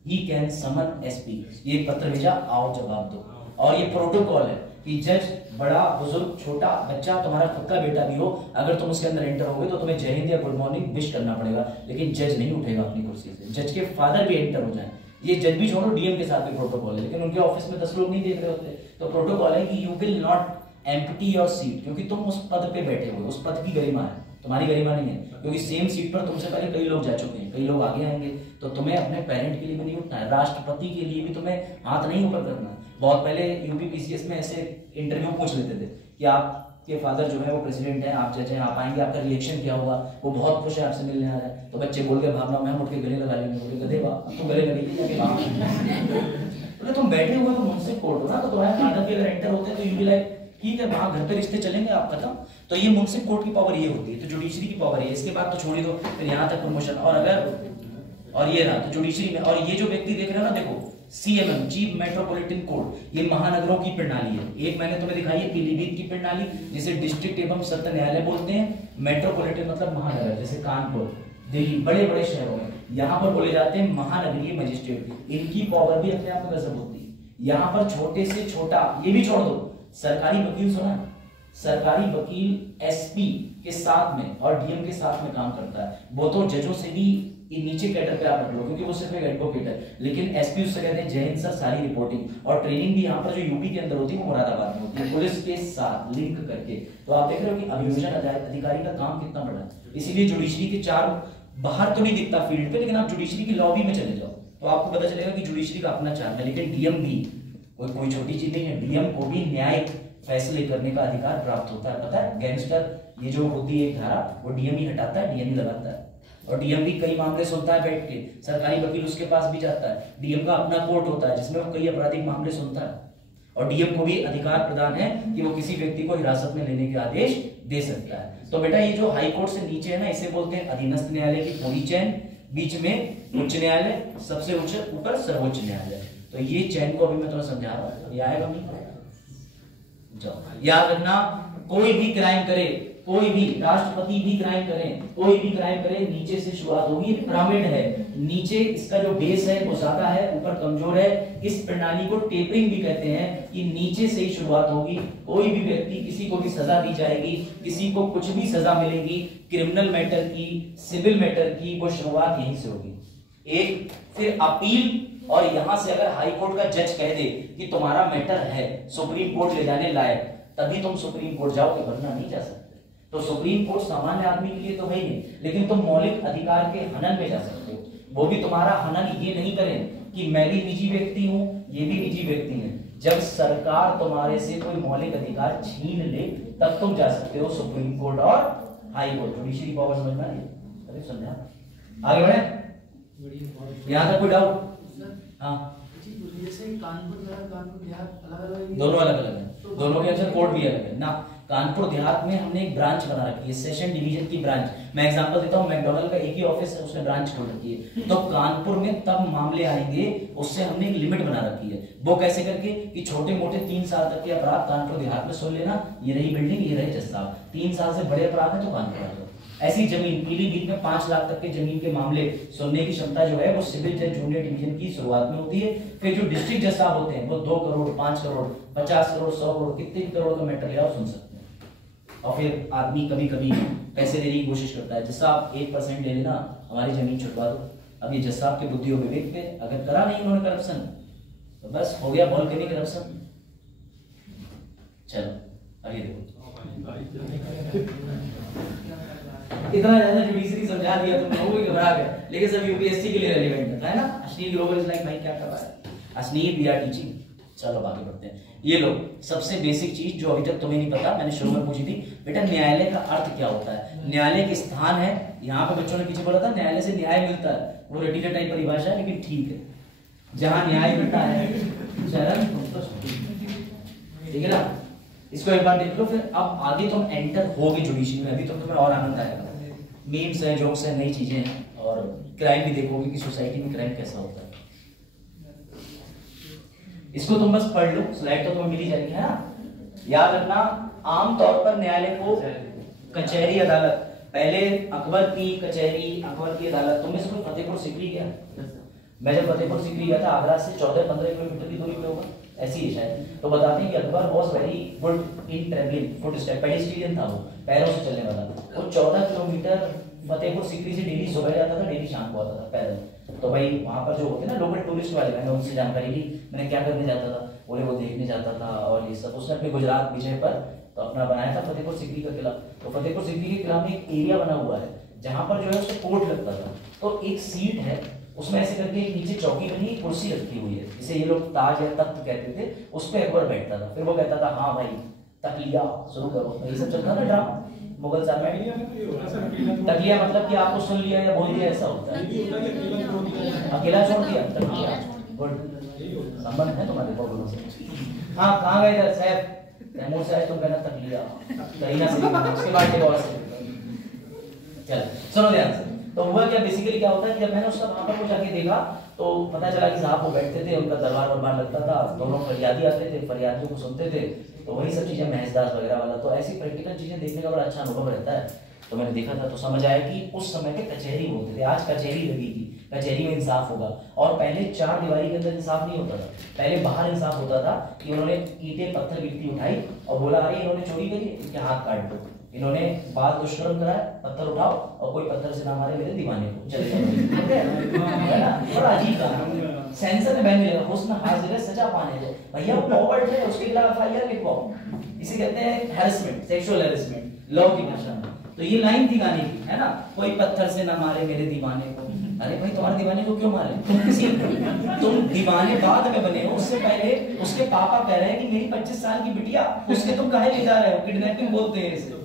he can summon SP, ये पत्र भेजा आओ जवाब दो। और ये प्रोटोकॉल है कि जज बड़ा बुजुर्ग छोटा बच्चा तुम्हारा खुद का बेटा भी हो, अगर तुम उसके अंदर एंटर होगे तो तुम्हें जय हिंद या गुड मॉर्निंग विश करना पड़ेगा, लेकिन जज नहीं उठेगा अपनी कुर्सी से। जज के फादर भी एंटर हो जाए, ये जज भी छोड़ो डीएम के साथ भी प्रोटोकॉल है, लेकिन उनके ऑफिस में 10 लोग नहीं देख रहे होते, तो प्रोटोकॉल है कि you will not empty your seat, क्योंकि तुम उस पद पे बैठे हो, उस पद की गरिमा है, तुम्हारी गरिमा नहीं है, क्योंकि सेम सीट पर तुमसे पहले कई लोग जा चुके हैं, कई लोग आगे आएंगे, तो तुम्हें अपने पेरेंट के लिए भी नहीं उठना है, राष्ट्रपति के लिए भी तुम्हें हाथ नहीं ऊपर करना है। बहुत पहले यूपीपीसीएस में ऐसे इंटरव्यू पूछ लेते थे कि आपके फादर जो है वो प्रेसिडेंट है, आप जज हैं, आप आएंगे, आपका रिएक्शन क्या हुआ, वो बहुत खुश है आपसे मिलने आ रहा है, तो बच्चे बोल के भावना में हम उठ के गले लगा लेंगे, बोले गधे वाह तुम गले लगेगी, बोले तुम बैठे हुए हो मुंसिफ कोर्ट हो ना, तो तुम्हारे फादर भी अगर एंटर होते हैं तो यू बी लाइक ठीक है वहां घर पे रिश्ते चलेंगे आप खत्म। तो ये मुंसिफ कोर्ट की पावर ये होती है, तो जुडिशरी की पावर है, इसके बाद तो छोड़ ही दो, फिर यहाँ तक प्रमोशन। और अगर और ये रहा तो जुडिशरी में, और ये जो व्यक्ति देख रहे हो ना, देखो सीएमएम चीफ मेट्रोपॉलिटन कोर्ट, ये महानगरों की प्रणाली है। एक मैंने तुम्हें दिखाई है पीलीभीत की प्रणाली, जिसे डिस्ट्रिक्ट एवं सत्र न्यायालय बोलते हैं। मेट्रोपॉलिटन मतलब महानगर, जैसे कानपुर दिल्ली बड़े बड़े शहरों में, यहाँ पर बोले जाते हैं महानगरीय मजिस्ट्रेट। इनकी पावर भी अपने आप में गजब होती है। यहाँ पर छोटे से छोटा, ये भी छोड़ दो, सरकारी वकील सुना, सरकारी वकील एसपी के साथ में और डीएम के साथ में काम करता है। वो तो जजों से भी नीचे कैडर पे आप रख लो, क्योंकि वो सिर्फ एक एडवोकेट है, लेकिन एसपी उससे कहते हैं जय हिंद सर, सारी रिपोर्टिंग और ट्रेनिंग भी यहाँ पर जो यूपी के अंदर होती है वो मुरादाबाद में होती है, पुलिस के साथ लिंक करके। तो आप देख रहे हो कि अभियोजन अधिकारी का काम कितना बड़ा है। इसीलिए जुडिशरी के चार, बाहर तो नहीं दिखता फील्ड पे, लेकिन आप जुडिशरी की लॉबी में चले जाओ तो आपको पता चलेगा कि जुडिशरी का अपना चार्म है। लेकिन डीएम भी कोई छोटी चीज नहीं है, डीएम को भी न्यायिक फैसले करने का अधिकार प्राप्त होता है। पता है गैंगस्टर ये जो होती है एक धारा, वो डीएम ही हटाता है, डीएम ही लगाता है, और डीएम भी कई मामले सुनता है बैठ के, सरकारी वकील उसके पास भी जाता है। डीएम का अपना कोर्ट होता है जिसमें वो कई आपराधिक मामले सुनता है, और डीएम को भी अधिकार प्रदान है कि वो किसी व्यक्ति को हिरासत में लेने के आदेश दे सकता है। तो बेटा ये जो हाई कोर्ट से नीचे है ना, इसे बोलते हैं अधीनस्थ न्यायालय की पूरी चैन, बीच में उच्च न्यायालय, सबसे उच्च ऊपर सर्वोच्च न्यायालय। तो ये चैन को अभी मैं तुम्हें समझा रहा हूँ, ये आएगा नहीं जाओ। याद रखना, कोई भी क्राइम करे, कोई भी राष्ट्रपति भी क्राइम करे, कोई भी क्राइम करे, नीचे से शुरुआत होगी। पिरामिड है, नीचे इसका जो बेस है वो ज्यादा है, ऊपर कमजोर है। इस प्रणाली को टेपरिंग भी कहते हैं कि नीचे से ही शुरुआत होगी। कोई भी व्यक्ति, किसी को भी सजा दी जाएगी, किसी को कुछ भी सजा मिलेगी, क्रिमिनल मैटर की, सिविल मैटर की, वो शुरुआत यहीं से होगी। एक फिर अपील, और यहां से अगर हाई कोर्ट का जज कह दे कि तुम्हारा मैटर है सुप्रीम कोर्ट ले जाने लायक, तभी तुम सुप्रीम कोर्ट जाओगे, वरना नहीं जा सकते। तो सुप्रीम कोर्ट सामान्य आदमी के लिए तो है ही नहीं, लेकिन तुम मौलिक अधिकार के हनन में जा सकते हो। वो भी तुम्हारा हनन ये नहीं करें कि मैं भी निजी व्यक्ति हूं, ये भी निजी व्यक्ति है। जब सरकार तुम्हारे से कोई मौलिक अधिकार छीन ले, तब तुम जा सकते हो सुप्रीम कोर्ट और हाई कोर्ट। जुडिशरी पावर समझ में आई? समझा? आगे बढ़े, यहाँ तक कोई डाउट? हाँ, जैसे कानपुर देहात अलग-अलग, दोनों अलग-अलग है, दोनों के अंदर कोर्ट भी अलग है ना। कानपुर देहात में हमने एक ब्रांच बना रखी है, सेशन डिवीजन की ब्रांच। मैं एग्जांपल देता हूँ, मैकडॉनल्ड का एक ही ऑफिस है, उसने ब्रांच खोल रखी है। तो कानपुर में तब मामले आएंगे, उससे हमने एक लिमिट बना रखी है। वो कैसे करके कि छोटे मोटे 3 साल तक के अपराध कानपुर देहात में सुन लेना, ये रही बिल्डिंग, ये रहे जज साहब। 3 साल से बड़े अपराध है तो कानपुर आ जाओ। ऐसी जमीन, पीलीभीत में 5 लाख तक के जमीन के मामले सुनने की क्षमता जो है वो सिविल जज जूनियर डिवीजन की शुरुआत में होती है। फिर जो डिस्ट्रिक्ट जज साहब होते हैं वो 2 करोड़, 5 करोड़, 50 करोड़, 100 करोड़, कितने करोड़ का मैटर ले आओ सुन सकते हैं। और फिर आदमी कभी कभी पैसे देने की कोशिश करता है, जज साहब 1% ले लेना, हमारी जमीन छुटवा दो। अब ये जज साहब के बुद्धि और विवेक पे, अगर करा नहीं उन्होंने करप्शन तो बस हो गया बॉल करने करप्शन। चलो आगे देखो, इतना ज्यादा जुडिशरी समझा दिया तुम लोगों को, घबरा गए, लेकिन सब यूपीएससी के लिए रेलेवेंट है ना। अश्नील ग्लोबल इज लाइक भाई क्या कर रहा है अश्नील, वी आर टीचिंग। चलो आगे बढ़ते हैं। ये लो सबसे बेसिक चीज जो अभी तक तुम्हें नहीं पता, मैंने शुरू में पूछी थी बेटा, न्यायालय का अर्थ क्या होता है? न्यायालय के स्थान है, यहाँ पे बच्चों ने पीछे बोला था न्यायालय से न्याय मिलता है, वो रटीला टाइप परिभाषा है लेकिन ठीक है, जहाँ न्याय मिलता है चरण ठीक है ना। इसको एक बार देख लो, फिर अब आगे तुम एंटर होगे जुडिशरी में, अभी तो तुम्हें और आनंद आएगा। मीम्स है, जोक्स है, नई चीजें हैं, और क्राइम भी देखोगे कि सोसाइटी में क्राइम कैसा होता है। इसको तुम बस पढ़ लो, स्लाइड तो तुम्हें मिल ही जाएगी है ना। याद रखना, आमतौर पर न्यायालय को कचहरी अदालत, पहले अकबर की कचहरी, अकबर की अदालत। तुम इसको फतेहपुर सीकरी गया? मैं जब फतेहपुर सीकरी गया था, आगरा से 14-15 किलोमीटर की दूरी पे होगा, ऐसी है शायद। तो बताते हैं कि Akbar was very good in travelling, foot step, pedestrian था वो, पैरों से चलने वाला। वो 14 किलोमीटर फतेहपुर सीकरी से डेली सुबह जाता था, डेली शाम को आता था पैदल। तो भाई वहाँ पर जो होते ना लोकल टूरिस्ट वाले, मैंने उनसे जानकारी ली, मैंने क्या करने जाता था, बोले वो देखने जाता था और ये सब। उसने अपने गुजरात विजय पर तो अपना बनाया था फतेहपुर सीकरी का किला। तो फतेहपुर सीकरी के किला में एक एरिया बना हुआ है जहाँ पर जो है उसको कोर्ट लगता था। तो एक सीट है, उसमें ऐसे करके नीचे चौकी बनी, कुर्सी रखी हुई है, जिसे ये लोग ताज या तख्त कहते थे, उस पर अकबर बैठता था। फिर वो कहता था हाँ भाई तकलिया शुरू करो, ये सब चलता था ड्रामा मुगल साम्राज्य में। तकलिया मतलब कि आपको सुन लिया या बोल दिया, ऐसा होता है। अकेला छोड़ दिया, तकलिया संबंध है तुम्हारे प्रॉब्लम से। हाँ कहाँ गए थे साहब? तैमूर से आज तुम कहना तकलिया, करीना से उसके बाद डिवोर्स से। चल सुनो ध्यान से। तो हुआ क्या, बेसिकली क्या होता है कि जब मैंने उसका वहां पर को जाके देखा तो पता चला कि साहब वो बैठते थे, उनका दरबार वरबार लगता था, दोनों फरियादी आते थे, फरियादियों को सुनते थे, तो वही सब चीजें महजदास वगैरह वाला। तो ऐसी प्रैक्टिकल चीजें देखने का बड़ा अच्छा अनुभव रहता है। तो मैंने देखा था तो समझ आया कि उस समय पे कचहरी बोलते थे, आज कचहरी लगेगी, कचहरी में इंसाफ होगा। और पहले 4 दीवारी के अंदर इंसाफ नहीं होता था, पहले बाहर इंसाफ होता था कि उन्होंने ईंटें पत्थर गिट्टी उठाई और बोला अरे इन्होंने चोरी करी, इनके हाथ काट दो, इन्होंने बाल दुष्कर्म कराया, पत्थर उठाओ और कोई पत्थर से ना मारे मेरे दीवाने को, चले जाओ। है ना, बड़ा अजीब था। सेंसर में बैन मिलेगा, हुस्न हाजिर सजा पाने दो, भैया वो पॉवर्ट है, उसके खिलाफ एफआईआर लिखवाओ। इसे कहते हैं हैरेसमेंट, सेक्सुअल हैरेसमेंट लॉ की भाषा में। तो ये लाइन थी गाने की, है ना, कोई पत्थर से ना मारे मेरे दीवाने को। अरे भाई तुम्हारे दीवाने को क्यों मारे? तुम दीवाने बाद में बने हो, उससे पहले उसके पापा कह रहे हैं कि मेरी 25 साल की बिटिया, उसके तुम काहे ले जा रहे हो? किडनैपिंग बोलते हैं इसे।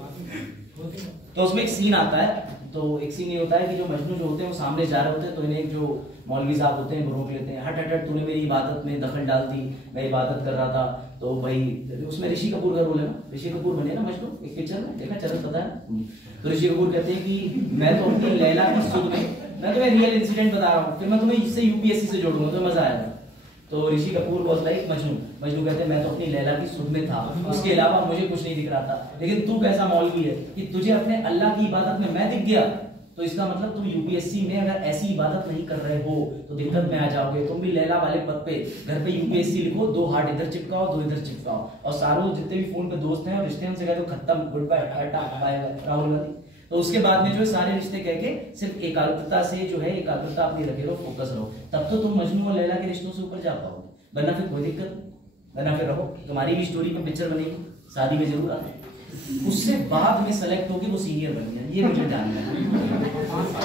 तो उसमें एक सीन आता है, तो एक सीन ये होता है कि जो मजनू जो होते हैं वो सामने जा रहे होते हैं, तो इन्हें जो मौलवी साहब होते हैं वो रोक लेते हैं, हट हट हट, तूने मेरी इबादत में दखल डाल दी, मैं इबादत कर रहा था। तो भाई उसमें ऋषि कपूर का रोल है ना, ऋषि कपूर बने ना मजनू एक पिक्चर में, देखा चरण पता है। तो ऋषि कपूर कहते हैं कि मैं तो अपनी लैला की सुध में, मैं तुम्हें रियल इंसिडेंट बता रहा हूँ, फिर मैं तुम्हें इससे यूपीएससी से जोड़ूंगा तो मजा आएगा। तो ऋषि कपूर वाज लाइक मजनू, मजनू कहते हैं मैं तो अपनी लैला की सुध में था, उसके अलावा मुझे कुछ नहीं दिख रहा था, लेकिन तू कैसा मौलवी है कि तुझे अपने अल्लाह की इबादत में मैं दिख गया। तो इसका मतलब तुम यूपीएससी में अगर ऐसी इबादत नहीं कर रहे हो तो दिक्कत में आ जाओगे। तुम भी लैला वाले पद पे घर पे यूपीएससी लिखो, 2 हार्ट इधर चिपकाओ, 2 इधर चिपकाओ, और सारों जितने भी फोन पे दोस्त हैं और रिश्ते हैं उनसे कह दो खत्म, good bye, tata bye Rahul Gandhi. तो उसके बाद में जो सारे रिश्ते कह के सिर्फ एकाग्रता से जो है, एकाग्रता अपनी रखे रहो, फोकस रहो, तब तो तुम मजनू और लैला के रिश्तों से ऊपर जा पाओगे, वरना फिर कोई दिक्कत नहीं, वरना फिर रहो तुम्हारी भी स्टोरी पे पिक्चर बनेगी, शादी में जरूर आए, उससे बाद में सेलेक्ट होगी वो सीनियर बन गया। ये मुझे जानना है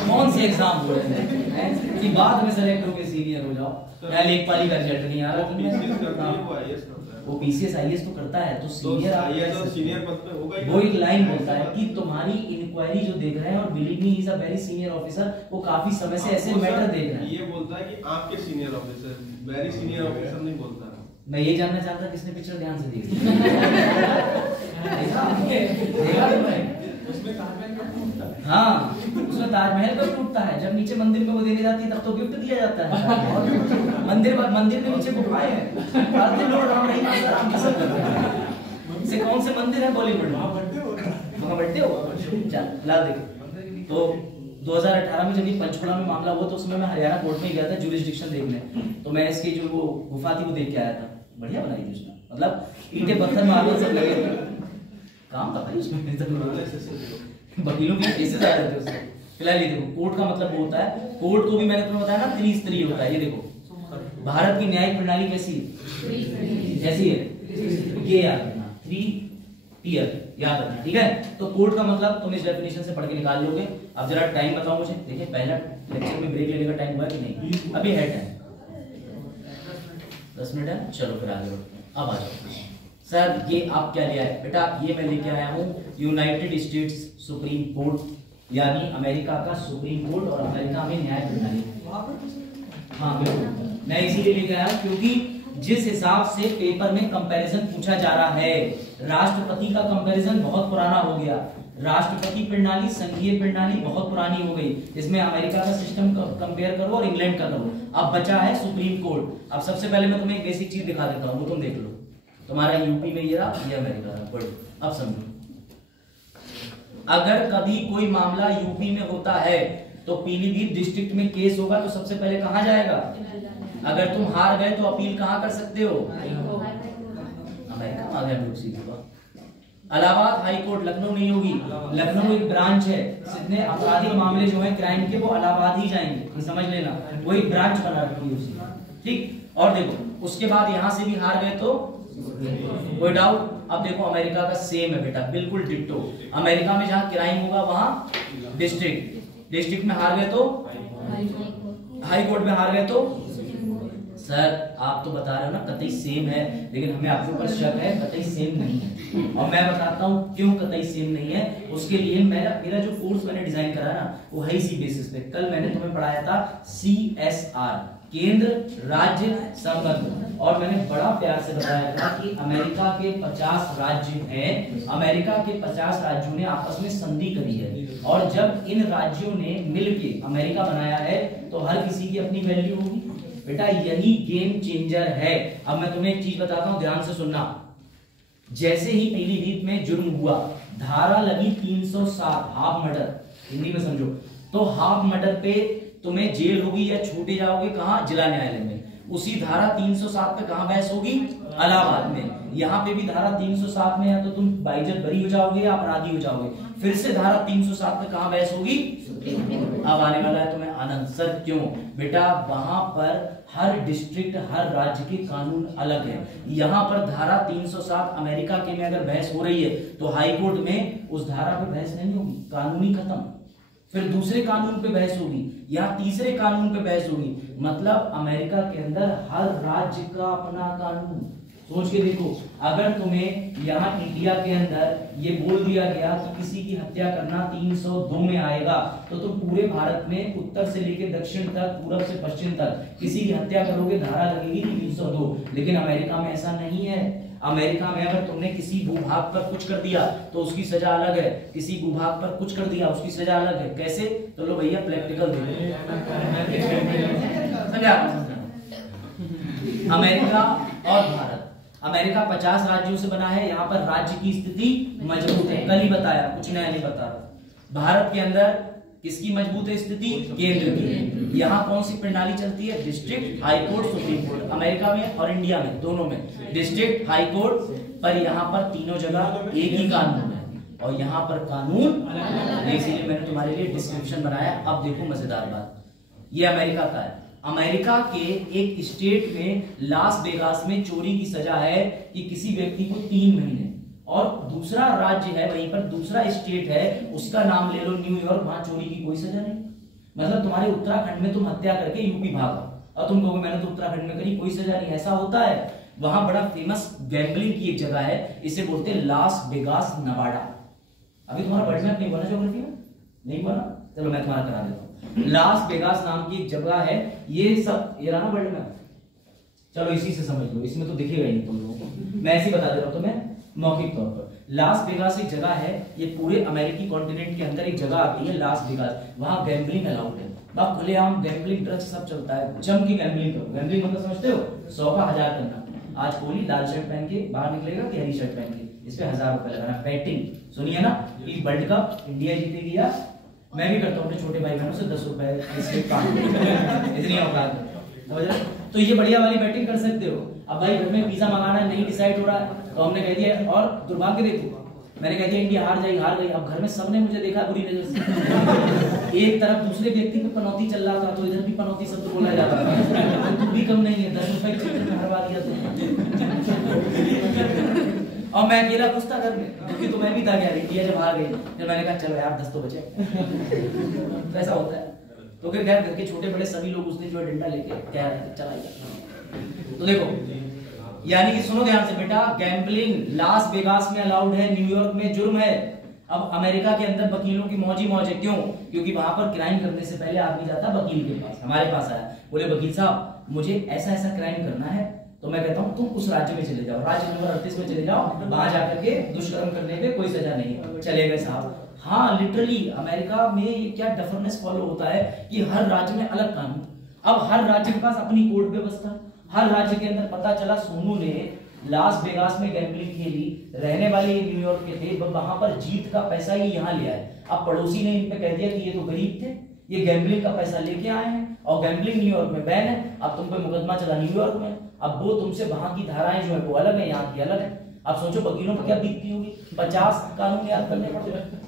कौन से एग्जाम हो रहे हैं कि बाद में सेलेक्ट होके सीनियर हो जाओ। या लेखपाली का रिजल्ट नहीं आ रहा, वो पीसीएस आईएएस तो करता है, तो सीनियर पद पे होगा। वो एक लाइन बोलता है कि तुम्हारी इंक्वायरी जो देख रहे हैं, और believe me he is a very senior officer, वो काफी समय से ऐसे मैटर देख रहे हैं। ये बोलता है कि आपके senior officer, very senior officer नहीं बोलता। मैं ये जानना चाहता किसने पिक्चर ध्यान से देखी। देखा तुमने? हाँ, उसमें ताजमहल पर टूटता है, जब नीचे मंदिर में वो देने जाती है तब तो गिफ्ट दिया जाता है। मंदिर के नीचे गुफाएं हैं, इसे कौन से मंदिर है बॉलीवुड में? वहाँ बैठते हो? चल ला देखो। तो 2018 में जब ये पंचकुला में मामला हुआ तो उसमें मैं हरियाणा कोर्ट में गया था जुरिस्डिक्शन देखने। तो मैं इसकी जो वो गुफा थी वो देख के आया था, बढ़िया बनाई थी उसने, मतलब ईंटें पत्थर मार्बल सब लगे थे, काम था भाई उसमें। वकीलों के केसेस आ रहे थे उसमें। फिलहाल ये देखो, कोर्ट का मतलब वो होता है, कोर्ट को भी मैंने तुम्हें बताया ना त्रिस्तरीय होता है। ये देखो भारत की न्यायिक प्रणाली कैसी है, जैसी है, ये याद रखना, 3 टियर याद रखना, ठीक है। तो कोर्ट का मतलब तुम इस डेफिनेशन से पढ़ के निकाल लोगे। अब जरा टाइम बताओ मुझे, देखिए पहला लेक्चर में ब्रेक लेने का टाइम हुआ कि नहीं? अभी है टाइम, 10 मिनट है, चलो फिर आगे बढ़ते हैं। अब आ जाओ सर, ये आप क्या ले आए बेटा? ये मैं लेके आया हूँ यूनाइटेड स्टेट्स सुप्रीम कोर्ट, यानी अमेरिका का सुप्रीम कोर्ट और अमेरिका में न्याय प्रणाली। हाँ बिल्कुल, मैं इसीलिए लेके आया हूँ क्योंकि जिस हिसाब से पेपर में कंपैरिजन पूछा जा रहा है, राष्ट्रपति का कंपैरिजन बहुत पुराना हो गया। राष्ट्रपति प्रणाली, संघीय प्रणाली बहुत पुरानी हो गई। इसमें अमेरिका का सिस्टम कंपेयर करो और इंग्लैंड का करो। अब बचा है सुप्रीम कोर्ट। अब सबसे पहले मैं तुम्हें एक बेसिक चीज दिखा देता हूँ, वो तुम देख लो। तुम्हारा यूपी में ये रहा, ये अमेरिका का। पढ़ो अब समझो, अगर कभी कोई मामला यूपी में होता है तो पीलीभीत डिस्ट्रिक्ट में केस होगा तो सबसे पहले कहां जाएगा? अगर तुम हार गए तो अपील कहां कर सकते हो? अमेरिका में आ गया बिल्कुल। इलाहाबाद हाई कोर्ट लखनऊ नहीं होगी, लखनऊ एक ब्रांच है। जितने आपराधिक मामले जो है क्राइम के, वो इलाहाबाद ही जाएंगे, समझ लेना। वो एक ब्रांच बना रखी है उसकी, ठीक। और देखो उसके बाद यहां से भी हार गए तो कोई डाउट? अब देखो अमेरिका का सेम है बेटा, बिल्कुल डिट्टो। अमेरिका में जहां क्राइम होगा वहां डिस्ट्रिक्ट, डिस्ट्रिक्ट में हार गए तो हाई कोर्ट में हार गए तो। सर आप तो बता रहे हो ना कतई सेम है, लेकिन हमें आपके ऊपर शक है कतई सेम नहीं है। और मैं बताता हूँ क्यों कतई सेम नहीं है। उसके लिए मेरा जो कोर्स मैंने डिजाइन करा ना, वो है इसी बेसिस पे। कल मैंने तुम्हें पढ़ाया था CSR, केंद्र राज्य संबंध, और मैंने बड़ा प्यार से बताया था कि अमेरिका के 50 राज्य हैं। अमेरिका के 50 राज्यों ने आपस में संधि करी है, और जब इन राज्यों ने मिलके अमेरिका बनाया है तो हर किसी की अपनी वैल्यू होगी बेटा। यही गेम चेंजर है। अब मैं तुम्हें एक चीज बताता हूं, ध्यान से सुनना। जैसे ही पीलीभीत में जुर्म हुआ, धारा लगी 307 हाफ मर्डर, हिंदी में समझो तो हाफ मर्डर पे तुम्हें जेल होगी या छूटे जाओगे कहां? जिला न्यायालय में। उसी धारा 307 पे कहां बहस होगी? इलाहाबाद में। यहाँ पे भी धारा 307 में या तो तुम बाइज्जत बरी हो जाओगे या अपराधी हो जाओगे। फिर से धारा 307 पे कहां बहस होगी? अब आने वाला है तुम्हें आनंद। सर क्यों? बेटा वहां पर हर डिस्ट्रिक्ट, हर राज्य के कानून अलग है। यहाँ पर धारा 307 अमेरिका के में अगर बहस हो रही है तो हाई कोर्ट में उस धारा पे बहस नहीं होगी, कानूनी खत्म। फिर दूसरे कानून पे बहस होगी या तीसरे कानून पे बहस होगी। मतलब अमेरिका के अंदर हर राज्य का अपना कानून। सोच के देखो, अगर तुम्हें यहाँ इंडिया के अंदर ये बोल दिया गया कि किसी की हत्या करना 302 में आएगा, तो तुम पूरे भारत में उत्तर से लेकर दक्षिण तक, पूरब से पश्चिम तक किसी की हत्या करोगे, धारा लगेगी 302। लेकिन अमेरिका में ऐसा नहीं है। अमेरिका में अगर तुमने किसी भूभाग पर कुछ कर दिया तो उसकी सजा अलग है, किसी भूभाग पर कुछ कर दिया उसकी सजा अलग है। कैसे? तो लो भैया प्रैक्टिकल देखो। अमेरिका और भारत, अमेरिका 50 राज्यों से बना है। यहाँ पर राज्य की स्थिति मजबूत है, कल ही बताया, कुछ नया नहीं बता रहा। भारत के अंदर किसकी मजबूत है स्थिति? केंद्र की। यहाँ कौन सी प्रणाली चलती है? District, high court, supreme court. America में और इंडिया में दोनों में डिस्ट्रिक्ट, हाई कोर्ट, पर यहाँ पर तीनों जगह एक ही कानून है और यहाँ पर कानून, इसीलिए मैंने तुम्हारे लिए डिस्क्रिप्शन बनाया। अब देखो मजेदार बात, ये अमेरिका का है। अमेरिका के एक स्टेट में लास वेगास में चोरी की सजा है कि किसी व्यक्ति को 3 महीने, और दूसरा राज्य है वहीं पर, दूसरा स्टेट है, उसका नाम ले लो न्यूयॉर्क, वहां चोरी की कोई सजा नहीं। मतलब तुम्हारे उत्तराखंड में तुम हत्या करके यूपी भागो और तुम कहोगे मैंने तो उत्तराखंड में करी, कोई सजा नहीं। ऐसा होता है। वहां बड़ा फेमस गैम्बलिंग की एक जगह है, इसे बोलते हैं लास वेगास नवाडा। अभी तुम्हारा वर्ल्ड मैप नहीं बना ज्योग्राफी में? नहीं बना? चलो मैं तुम्हारा करा देता हूँ। लास वेगास नाम की एक जगह है, ये सब ये रहा ना वर्ल्ड मैप, चलो इसी से समझ लो, इसमें तो दिखेगा ही नहीं तुम लोगों को, मैं ऐसे बता दे रहा हूँ तुम्हें मौखिक तौर पर। लास वेगास एक जगह है, ये पूरे अमेरिकी कॉन्टिनेंट के अंदर एक जगह आती है लास वेगास। वहां गैम्बलिंग अलाउड है, वहां खुलेआम गैम्बलिंग, ड्रग्स सब चलता है। जम की गैम्बलिंग करो। गैम्बलिंग मतलब समझते हो? 100 का 1000 करना। आज कोहली लाल शर्ट पहन के बाहर निकलेगा कि हरी शर्ट पहन के, इस पे 1000 रुपए लगाना। बैटिंग सुनिए ना कि वर्ल्ड कप इंडिया जीतेगी या मैं भी करता हूँ अपने छोटे भाई बहनों से 10 रुपए इतनी औकात है। तो ये बढ़िया वाली बैटिंग कर सकते हो। अब भाई घर में पिज्जा मंगाना नहीं डिसाइड हो रहा है तो हमने कह दिया, और दुर्भाग्य देखो मैंने कह दिया इंडिया हार गई। अब घर में सबने मुझे देखा बुरी नजर से। एक तरफ दूसरे व्यक्ति पे पनौती चल रहा था तो इधर भी पनौती शब्द बोला जा रहा था। तू भी कम नहीं है, 10 रुपए के चक्कर में हरवा दिया और मैं अकेला खुश था घर में, क्योंकि तो मैं भी था यार इंडिया जब हार गई। फिर मैंने कहा चलो यार 10 तो बचे। ऐसा होता है। तो फिर घर के छोटे बड़े सभी लोग उस दिन जो है डंडा लेके क्या चलाएगा। तो देखो यानी कि सुनो ध्यान से बेटा, गैम्बलिंग लास वेगास में अलाउड है, न्यूयॉर्क में जुर्म है। अब अमेरिका के अंदर वकीलों की मौज ही मौज है, क्यों? क्योंकि वहां पर क्राइम करने से पहले आदमी जाता वकील के पास। हमारे पास आया, बोले वकील साहब मुझे ऐसा ऐसा क्राइम करना है, तो मैं कहता हूं तुम उस राज्य में चले जाओ, राज्य नंबर 38 में चले जाओ, वहां जाकर के दुष्कर्म करने पे कोई सजा नहीं। चले गए साहब। हाँ लिटरली अमेरिका में ये क्या डफरनेस फॉलो होता है कि हर राज्य में अलग कानून। अब हर राज्य के पास अपनी कोर्ट व्यवस्था। हर राज्य के अंदर पता चला सोनू ने लास वेगास में गैम्बलिंग खेली, रहने वाले ये न्यूयॉर्क के थे, वहां पर जीत का पैसा ये यहाँ ले आए। अब पड़ोसी ने इन पे कह दिया कि ये तो गरीब थे, ये गैम्बलिंग का पैसा लेके आए हैं और गैम्बलिंग न्यूयॉर्क में बैन है, अब तुम पे मुकदमा चला न्यूयॉर्क में। अब वो तुमसे वहां की धाराएं जो है वो अलग है, यहाँ की अलग है। अब सोचो वकीलों पर क्या बीतती होगी, 50 कानून याद करने पड़ते।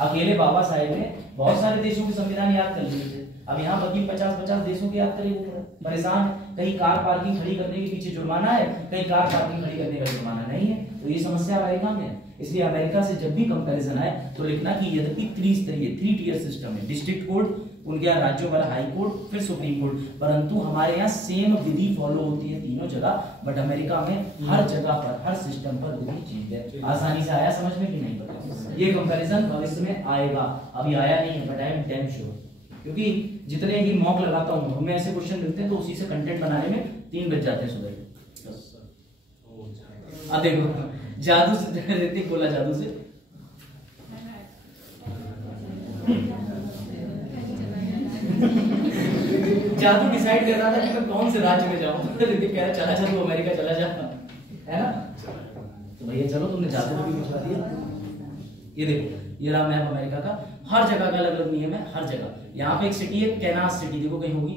अकेले बाबा साहेब ने बहुत सारे देशों के संविधान याद कर लिए थे, अब यहाँ वकील 50-50 देशों के याद करेंगे, परेशान। कहीं कार पार्किंग खड़ी करने के पीछे जुर्माना है, कहीं कार पार्किंग खड़ी करने का जुर्माना नहीं है। तो ये समस्या अमेरिका में है। इसलिए अमेरिका से जब भी कंपैरिजन आए तो लिखना कि यद्यपि 3 टियर सिस्टम है, डिस्ट्रिक्ट कोर्ट, उनके यहाँ राज्यों वाला हाई कोर्ट, फिर सुप्रीम कोर्ट, परंतु हमारे यहाँ सेम विधि फॉलो होती है तीनों जगह। बट अमेरिका में हर जगह पर, हर सिस्टम पर विधि चेंज है। आसानी से आया समझ में कि नहीं पता? ये कंपैरिजन भविष्य में आएगा, अभी आया नहीं है, but I am damn sure. क्योंकि जितने भी मॉक लगाता हूँ हमें ऐसे क्वेश्चन मिलते हैं, तो उसी से कंटेंट बनाने में 3 बज जाते हैं सुबह। अब देखो जादू से ऋतिक बोला, जादू से जादू डिसाइड कर रहा था कि मैं कौन से राज्य में जाऊं। ऋतिक कह रहा चला जा तू अमेरिका चला जा, है ना? तो भैया चलो, तुमने जादू भी पूछवा दिया। ये देखो ये रहा मैप अमेरिका का, हर जगह का अलग अलग नियम है, हर जगह। यहाँ पे एक सिटी है कैनास सिटी, देखो कहीं होगी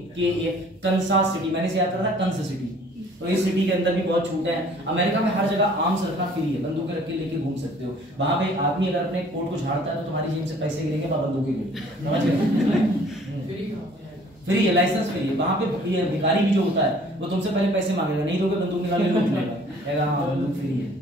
कंसास सिटी, मैंने इसे याद करा था कंस सिटी। तो इस सिटी के अंदर भी बहुत छूट है। अमेरिका में हर जगह आर्म्स रखना फ्री है, बंदूकें रख के लेके घूम सकते हो। वहां पे आदमी अगर अपने कोट को झाड़ता है तो तुम्हारी जेब से पैसे गिरेंगे, बंदूकें गिरेंगी, समझ गए? फ्री है, लाइसेंस फ्री है। वहां पे भिखारी भी जो होता है वो तुमसे पहले पैसे मांगेगा, नहीं दोगे बंदूक निकाल के लूट लेगा, कहेगा हाँ बंदूक फ्री है।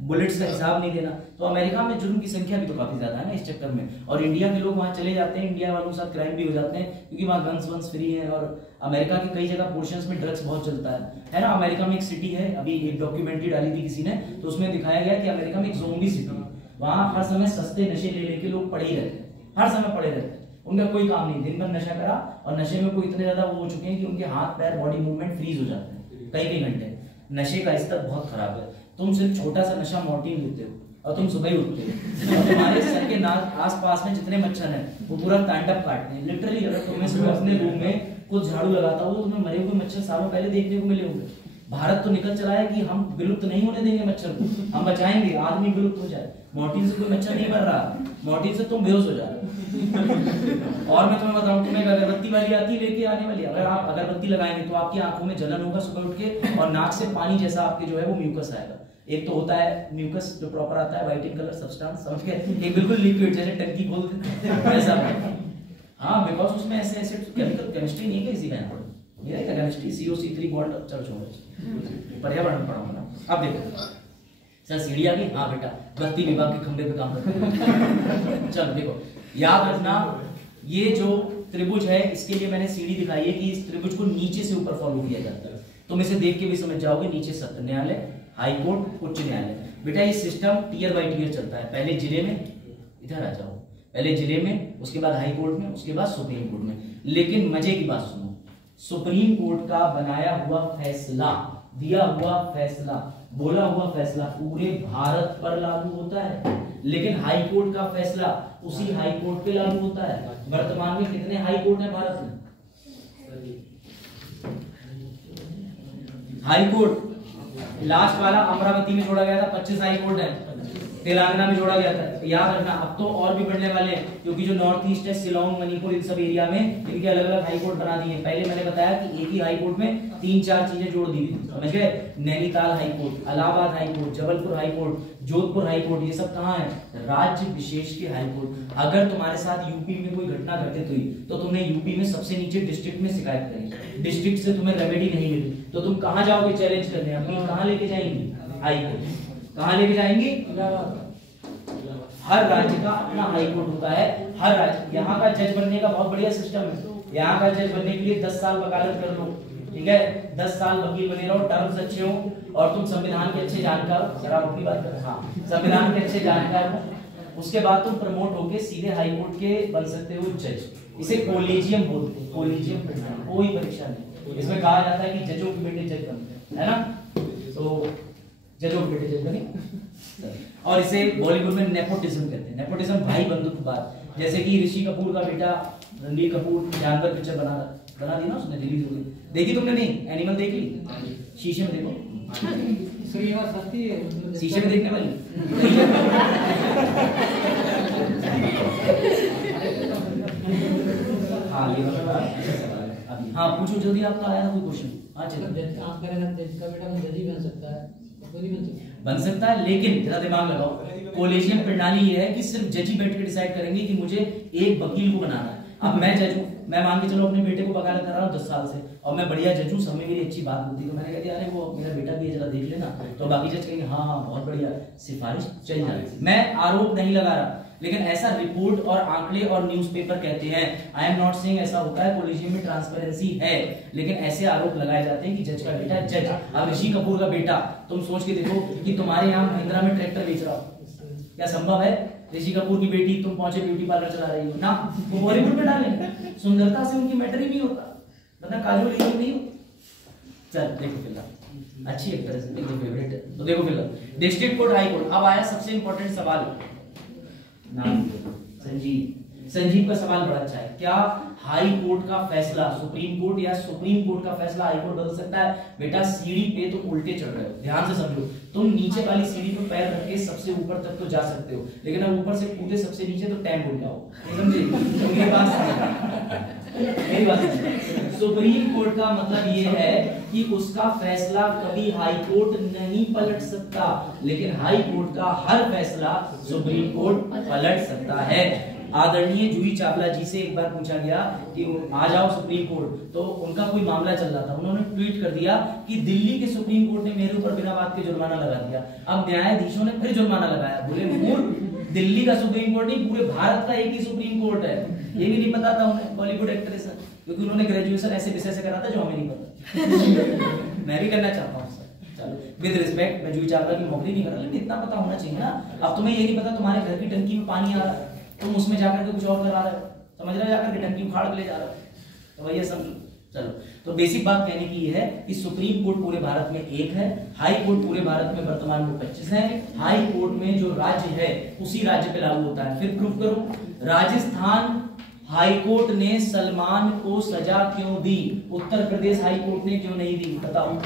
बुलेट्स का हिसाब नहीं देना। तो अमेरिका में जुर्म की संख्या भी तो काफी ज्यादा है ना इस चक्कर में। और इंडिया के लोग वहां चले जाते हैं, इंडिया वालों के साथ क्राइम भी हो जाते हैं, क्योंकि वहां गन्स वन्स फ्री है। और अमेरिका के कई जगह पोर्शंस में ड्रग्स बहुत चलता है ना। अमेरिका में एक सिटी है, अभी एक डॉक्यूमेंट्री डाली थी किसी ने, तो उसमें दिखाया गया कि अमेरिका में एक ज़ोंबी सिटी, वहां हर समय सस्ते नशे ले लेके लोग पड़े ही रहते हैं, हर समय पड़े रहते हैं, उनका कोई काम नहीं, दिन भर नशा करा, और नशे में कोई इतने ज्यादा वो हो चुके हैं कि उनके हाथ पैर बॉडी मूवमेंट फ्रीज हो जाते हैं कई घंटे। नशे का स्तर बहुत खराब है। तुम सिर्फ छोटा सा नशा मॉर्टिन लेते हो और तुम सुबह ही उठते हो, तो तुम्हारे सर के आस-पास में जितने मच्छर हैं वो पूरा तांडव काटते हैं। लिटरली अगर तुम्हें सुबह अपने रूम में कुछ झाड़ू लगाता हो तो तुम्हें मरे हुए मच्छर सालों पहले देखने को मिले होंगे। भारत तो निकल चला है कि हम विलुप्त नहीं होने देंगे मच्छर को, हम बचाएंगे, आदमी विलुप्त हो जाए। मॉर्टिन से कोई मच्छर नहीं मर रहा, मॉर्टिन से तुम बेहोश हो जा रहे। और मैं तुम्हें बताऊं, तुम्हें अगरबत्ती वाली आती लेके आने वाली, अगर आप अगरबत्ती लगाएंगे तो आपकी आंखों में जलन होगा सुबह उठ के, और नाक से पानी जैसा आपके जो है वो म्यूकस आएगा। एक तो होता है म्यूकस जो प्रॉपर आता है व्हाइट इन कलर सब्सटेंस, समझ गए? एक बिल्कुल लिक्विड जैसे टंकी खोलते वैसा। हाँ, बिकॉज उसमें ऐसे ऐसे केमिकल केमिस्ट्री नहीं है किसी का यहाँ पर, ये है केमिस्ट्री CO3 बॉन्ड। चलो छोड़ो, पर्यावरण पढ़ाऊंगा ना। अब देखो सर सीढ़ी आ गई, हाँ बेटा बत्ती विभाग के खंभे पे काम करते हैं। चलो देखो, याद रखना ये जो त्रिभुज है इसके लिए मैंने सीढ़ी दिखाई है कि इस त्रिभुज को नीचे से ऊपर फॉलो किया जाता है। तुम इसे देख के भी समझ जाओगे, नीचे सत्र न्यायालय, हाई कोर्ट, उच्च न्यायालय। बेटा ये सिस्टम टियर बाय टियर चलता है। पहले जिले में, इधर आ जाओ, पहले जिले में, उसके बाद हाई कोर्ट में, उसके बाद सुप्रीम कोर्ट में। लेकिन मजे की बात सुनो, सुप्रीम कोर्ट का बनाया हुआ फैसला, दिया हुआ फैसला, बोला हुआ फैसला पूरे भारत पर लागू होता है। लेकिन हाई कोर्ट का फैसला उसी हाई कोर्ट पे लागू होता है। वर्तमान में कितने हाई कोर्ट है भारत में? हाई कोर्ट लास्ट वाला अमरावती में जोड़ा गया था, 25 हाई कोर्ट है, तेलंगाना में जोड़ा गया था। याद रखना, अब तो और भी बढ़ने वाले हैं, क्योंकि जो नॉर्थ ईस्ट है, शिलोंग, मणिपुर, इन सब एरिया में इनके अलग अलग हाई कोर्ट बना दिए। पहले मैंने बताया कि एक ही हाई कोर्ट में 3-4 चीजें जोड़ दी थी, समझ गए? Nainital high court, Allahabad high court, Jabalpur high court, Jodhpur high court, ये सब कहाँ है? राज्य विशेष के हाई कोर्ट। अगर तुम्हारे साथ यूपी में कोई घटना घटित हुई तो तुमने यूपी में सबसे नीचे डिस्ट्रिक्ट में शिकायत करी, डिस्ट्रिक्ट से तुम्हें रेमेडी नहीं मिली तो तुम कहाँ जाओगे चैलेंज करने? अपनी कहाँ लेके जाएंगी? High court. कहाँ लेके जाएंगी? हर राज्य का अपना हाई कोर्ट होता है। हर राज्य, यहाँ का जज बनने का बहुत बढ़िया सिस्टम है। यहाँ का जज बनने के लिए 10 साल वकालत कर लो, ठीक है, 10 साल वकील बने रहो, टर्म्स अच्छे हो और तुम संविधान के अच्छे जानकार हो। जरा अपनी बात करो, हाँ, संविधान के अच्छे जानकार हो, उसके बाद तुम प्रमोट होके सीधे हाई कोर्ट के बन सकते हो जज। इसे कोलेजियम बोलते हैं, कोलेजियम प्रणाली, कोई परीक्षा नहीं। इसमें कहा जाता है कि जजों के बेटे जज बनते हैं, है ना, तो जजों के बेटे जज बने। और इसे बॉलीवुड में नेपोटिज्म कहते हैं। नेपोटिज्म भाई बंधुत्ववाद, जैसे कि ऋषि कपूर का बेटा रणबीर कपूर जानवर पिक्चर बना दी ना उसने, रिलीज हो गई, देखी तुमने? नहीं, एनिमल देख ली? शीशे में देखो, शीशे में देखने वाली। हाँ ये अभी, हाँ पूछो जल्दी, आपका आया ना कोई क्वेश्चन? हाँ चलो। आप कह रहे हैं जज का बेटा जज ही बन सकता है, तो नहीं बन सकता? बन सकता है, लेकिन जरा दिमाग लगाओ, कोलेजियम प्रणाली ये है कि सिर्फ जज ही बैठ के डिसाइड करेंगे कि मुझे एक वकील को बनाना है। अब मैं जज हूँ, मैं मान के चलो अपने बेटे को वकालत कर रहा हूँ 10 साल से, और मैं बढ़िया जज हूँ, सब में मेरी अच्छी बात होती है, तो मैंने कह दिया अरे वो मेरा बेटा भी है, जरा देख लेना, तो बाकी जज कहेंगे हाँ हाँ बहुत बढ़िया, सिफारिश चल जाएगी। मैं आरोप नहीं लगा रहा, लेकिन ऐसा रिपोर्ट और आंकड़े और न्यूज़पेपर कहते हैं। आई एम नॉट सेइंग ऐसा होता है, कोलेजियम में ट्रांसपेरेंसी है, लेकिन ऐसे आरोप लगाए जाते हैं कि जज का बेटा जज। अब ऋषि कपूर का बेटा, तुम सोच के देखो कि तुम्हारे यहाँ महिंद्रा में ट्रैक्टर बेच रहा हो, क्या संभव है? ऋषि कपूर की बेटी तुम पहुंचे ब्यूटी पार्लर चला रही हो ना, वो बॉलीवुड में डालेंगे, सुंदरता से उनकी मैटर ही नहीं होता, वरना काजोल हीरोइन नहीं हो। चल देखो फिलहाल अच्छी एक्ट्रेस है, देखो फेवरेट है, तो देखो फिलहाल डिस्ट्रिक्ट कोर्ट, हाई कोर्ट। अब आया सबसे इंपॉर्टेंट सवाल, नाम संजीव। संजीव का सवाल बड़ा अच्छा है, क्या हाई कोर्ट का फैसला सुप्रीम कोर्ट या सुप्रीम कोर्ट का फैसला हाई कोर्ट बदल सकता है? बेटा सीढ़ी पे तुम उल्टे चढ़ रहे हो, ध्यान से समझो। तुम नीचे वाली सीढ़ी पे पैर रख के सबसे ऊपर तक तो जा सकते हो, लेकिन अब ऊपर से कूदे सबसे नीचे तो टाइम भूल जाओ, समझे? तो मेरी बात सुप्रीम कोर्ट का मतलब ये है कि उसका फैसला कभी हाई कोर्ट नहीं पलट सकता, लेकिन हाई कोर्ट का हर फैसला सुप्रीम कोर्ट पलट सकता है। आदरणीय जूही चावला जी से एक बार पूछा गया कि आ जाओ सुप्रीम कोर्ट, तो उनका कोई मामला चल रहा था, उन्होंने ट्वीट कर दिया कि दिल्ली के सुप्रीम कोर्ट ने मेरे ऊपर बिना बात के जुर्माना लगा दिया। अब न्यायाधीशों ने फिर जुर्माना लगाया, बोले मूर्ख, दिल्ली का सुप्रीम कोर्ट नहीं, पूरे भारत का एक ही सुप्रीम कोर्ट है। ये भी नहीं पता था उन्हें, बॉलीवुड एक्ट्रेस है, क्योंकि उन्होंने ग्रेजुएशन ऐसे विषय से करा था जो हमें नहीं पता। मैं भी करना चाहता हूँ, चलो विद रिस्पेक्ट, मैं जूही चावला की नौकरी नहीं कर रहा, लेकिन इतना पता होना चाहिए ना। अब तुम्हें ये नहीं पता तुम्हारे घर की टंकी में पानी आ रहा है, तुम उसमें जाकर के कुछ और करा रहे हो, समझ रहे हो, जाकर के टंकी उखाड़ के ले जा रहे हो, तो भैया समझो। चलो, तो बेसिक बात कहने की ये है कि सुप्रीम कोर्ट पूरे भारत में एक है, हाई कोर्ट पूरे भारत में वर्तमान में 25 है। हाई कोर्ट में जो राज्य है उसी राज्य पे लागू होता है। फिर प्रूफ करो, राजस्थान हाई कोर्ट ने सलमान को सजा क्यों दी? उत्तर प्रदेश हाई कोर्ट ने क्यों नहीं दी? बताओ।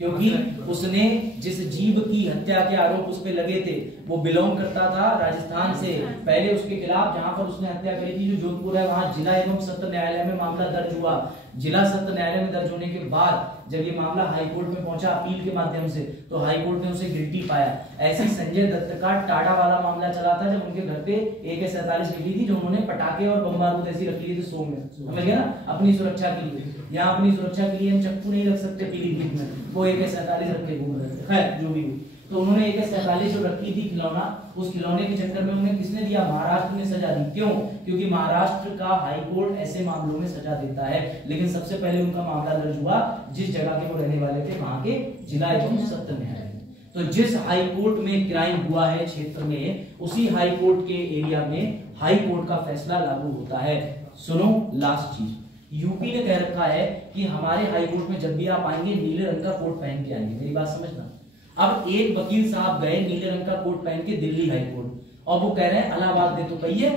क्योंकि उसने जिस जीव की हत्या के आरोप उस पे लगे थे वो बिलोंग करता था राजस्थान से। पहले उसके खिलाफ जहां पर उसने हत्या करी थी, जो जोधपुर है, वहां जिला एवं सत्र न्यायालय में मामला दर्ज हुआ। जिला सत्र न्यायालय में दर्ज होने के बाद जब ये मामला हाई कोर्ट में पहुंचा अपील के माध्यम से, तो हाई कोर्ट ने उसे गिल्टी पाया। ऐसे संजय दत्त का टाटा वाला मामला चला था, जब उनके घर पे AK-47 निकली थी, जो उन्होंने पटाखे और बम बारूद ऐसी रख ली थी सो में, समझ गया ना, अपनी सुरक्षा के लिए। यहाँ अपनी सुरक्षा के लिए हम चक्कू नहीं रख सकते पीलीभीत में, वो AK-47 रख के घूम रहे थे। खैर जो भी हो, तो उन्होंने AK-47 जो रखी थी खिलौना, उस खिलौने के चक्कर में उन्हें किसने दिया? महाराष्ट्र ने सजा दी। क्यों? क्योंकि महाराष्ट्र का हाई कोर्ट ऐसे मामलों में सजा देता है। लेकिन सबसे पहले उनका मामला दर्ज हुआ जिस जगह के वो रहने वाले थे, वहां के जिला एवं सत्र न्यायालय। तो जिस हाई कोर्ट में क्राइम हुआ है क्षेत्र में, उसी हाई कोर्ट के एरिया में हाई कोर्ट का फैसला लागू होता है। सुनो लास्ट चीज, यूपी ने कह रखा है कि हमारे हाई कोर्ट में जब भी आप आएंगे नीले रंग का कोट पहन के आएंगे। मेरी बात समझना। अब एक वकील साहब गए नीले रंग का कोट पहन के दिल्ली हाई कोर्ट, और वो कह रहे हैं इलाहाबाद दे, तो कहिए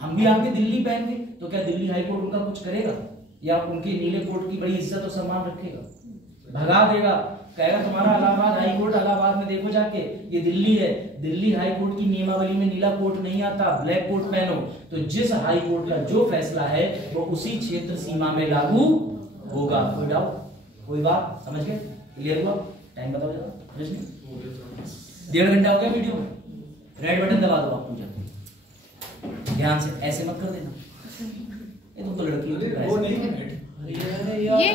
हम भी आके दिल्ली पहन के, तो क्या दिल्ली हाई कोर्ट उनका कुछ करेगा या उनके नीले कोट की बड़ी इज्जत और सम्मान रखेगा? भगा देगा, कहेगा तुम्हारा इलाहाबाद हाई कोर्ट, इलाहाबाद में देखो जाके ये दिल्ली है, दिल्ली हाई कोर्ट की नियमावली में नीला कोट नहीं आता, ब्लैक कोट पहनो। तो जिस हाई कोर्ट का जो फैसला है वो उसी क्षेत्र सीमा में लागू होगा। कोई डाउट, कोई बात समझ गए? क्लियर हुआ? टाइम बताओ जरा। 1.5 घंटा हो गया वीडियो में। रेड बटन दबा दो आप मुझे, ध्यान से, ऐसे मत कर देना, ये तुम तो लड़की हो। ये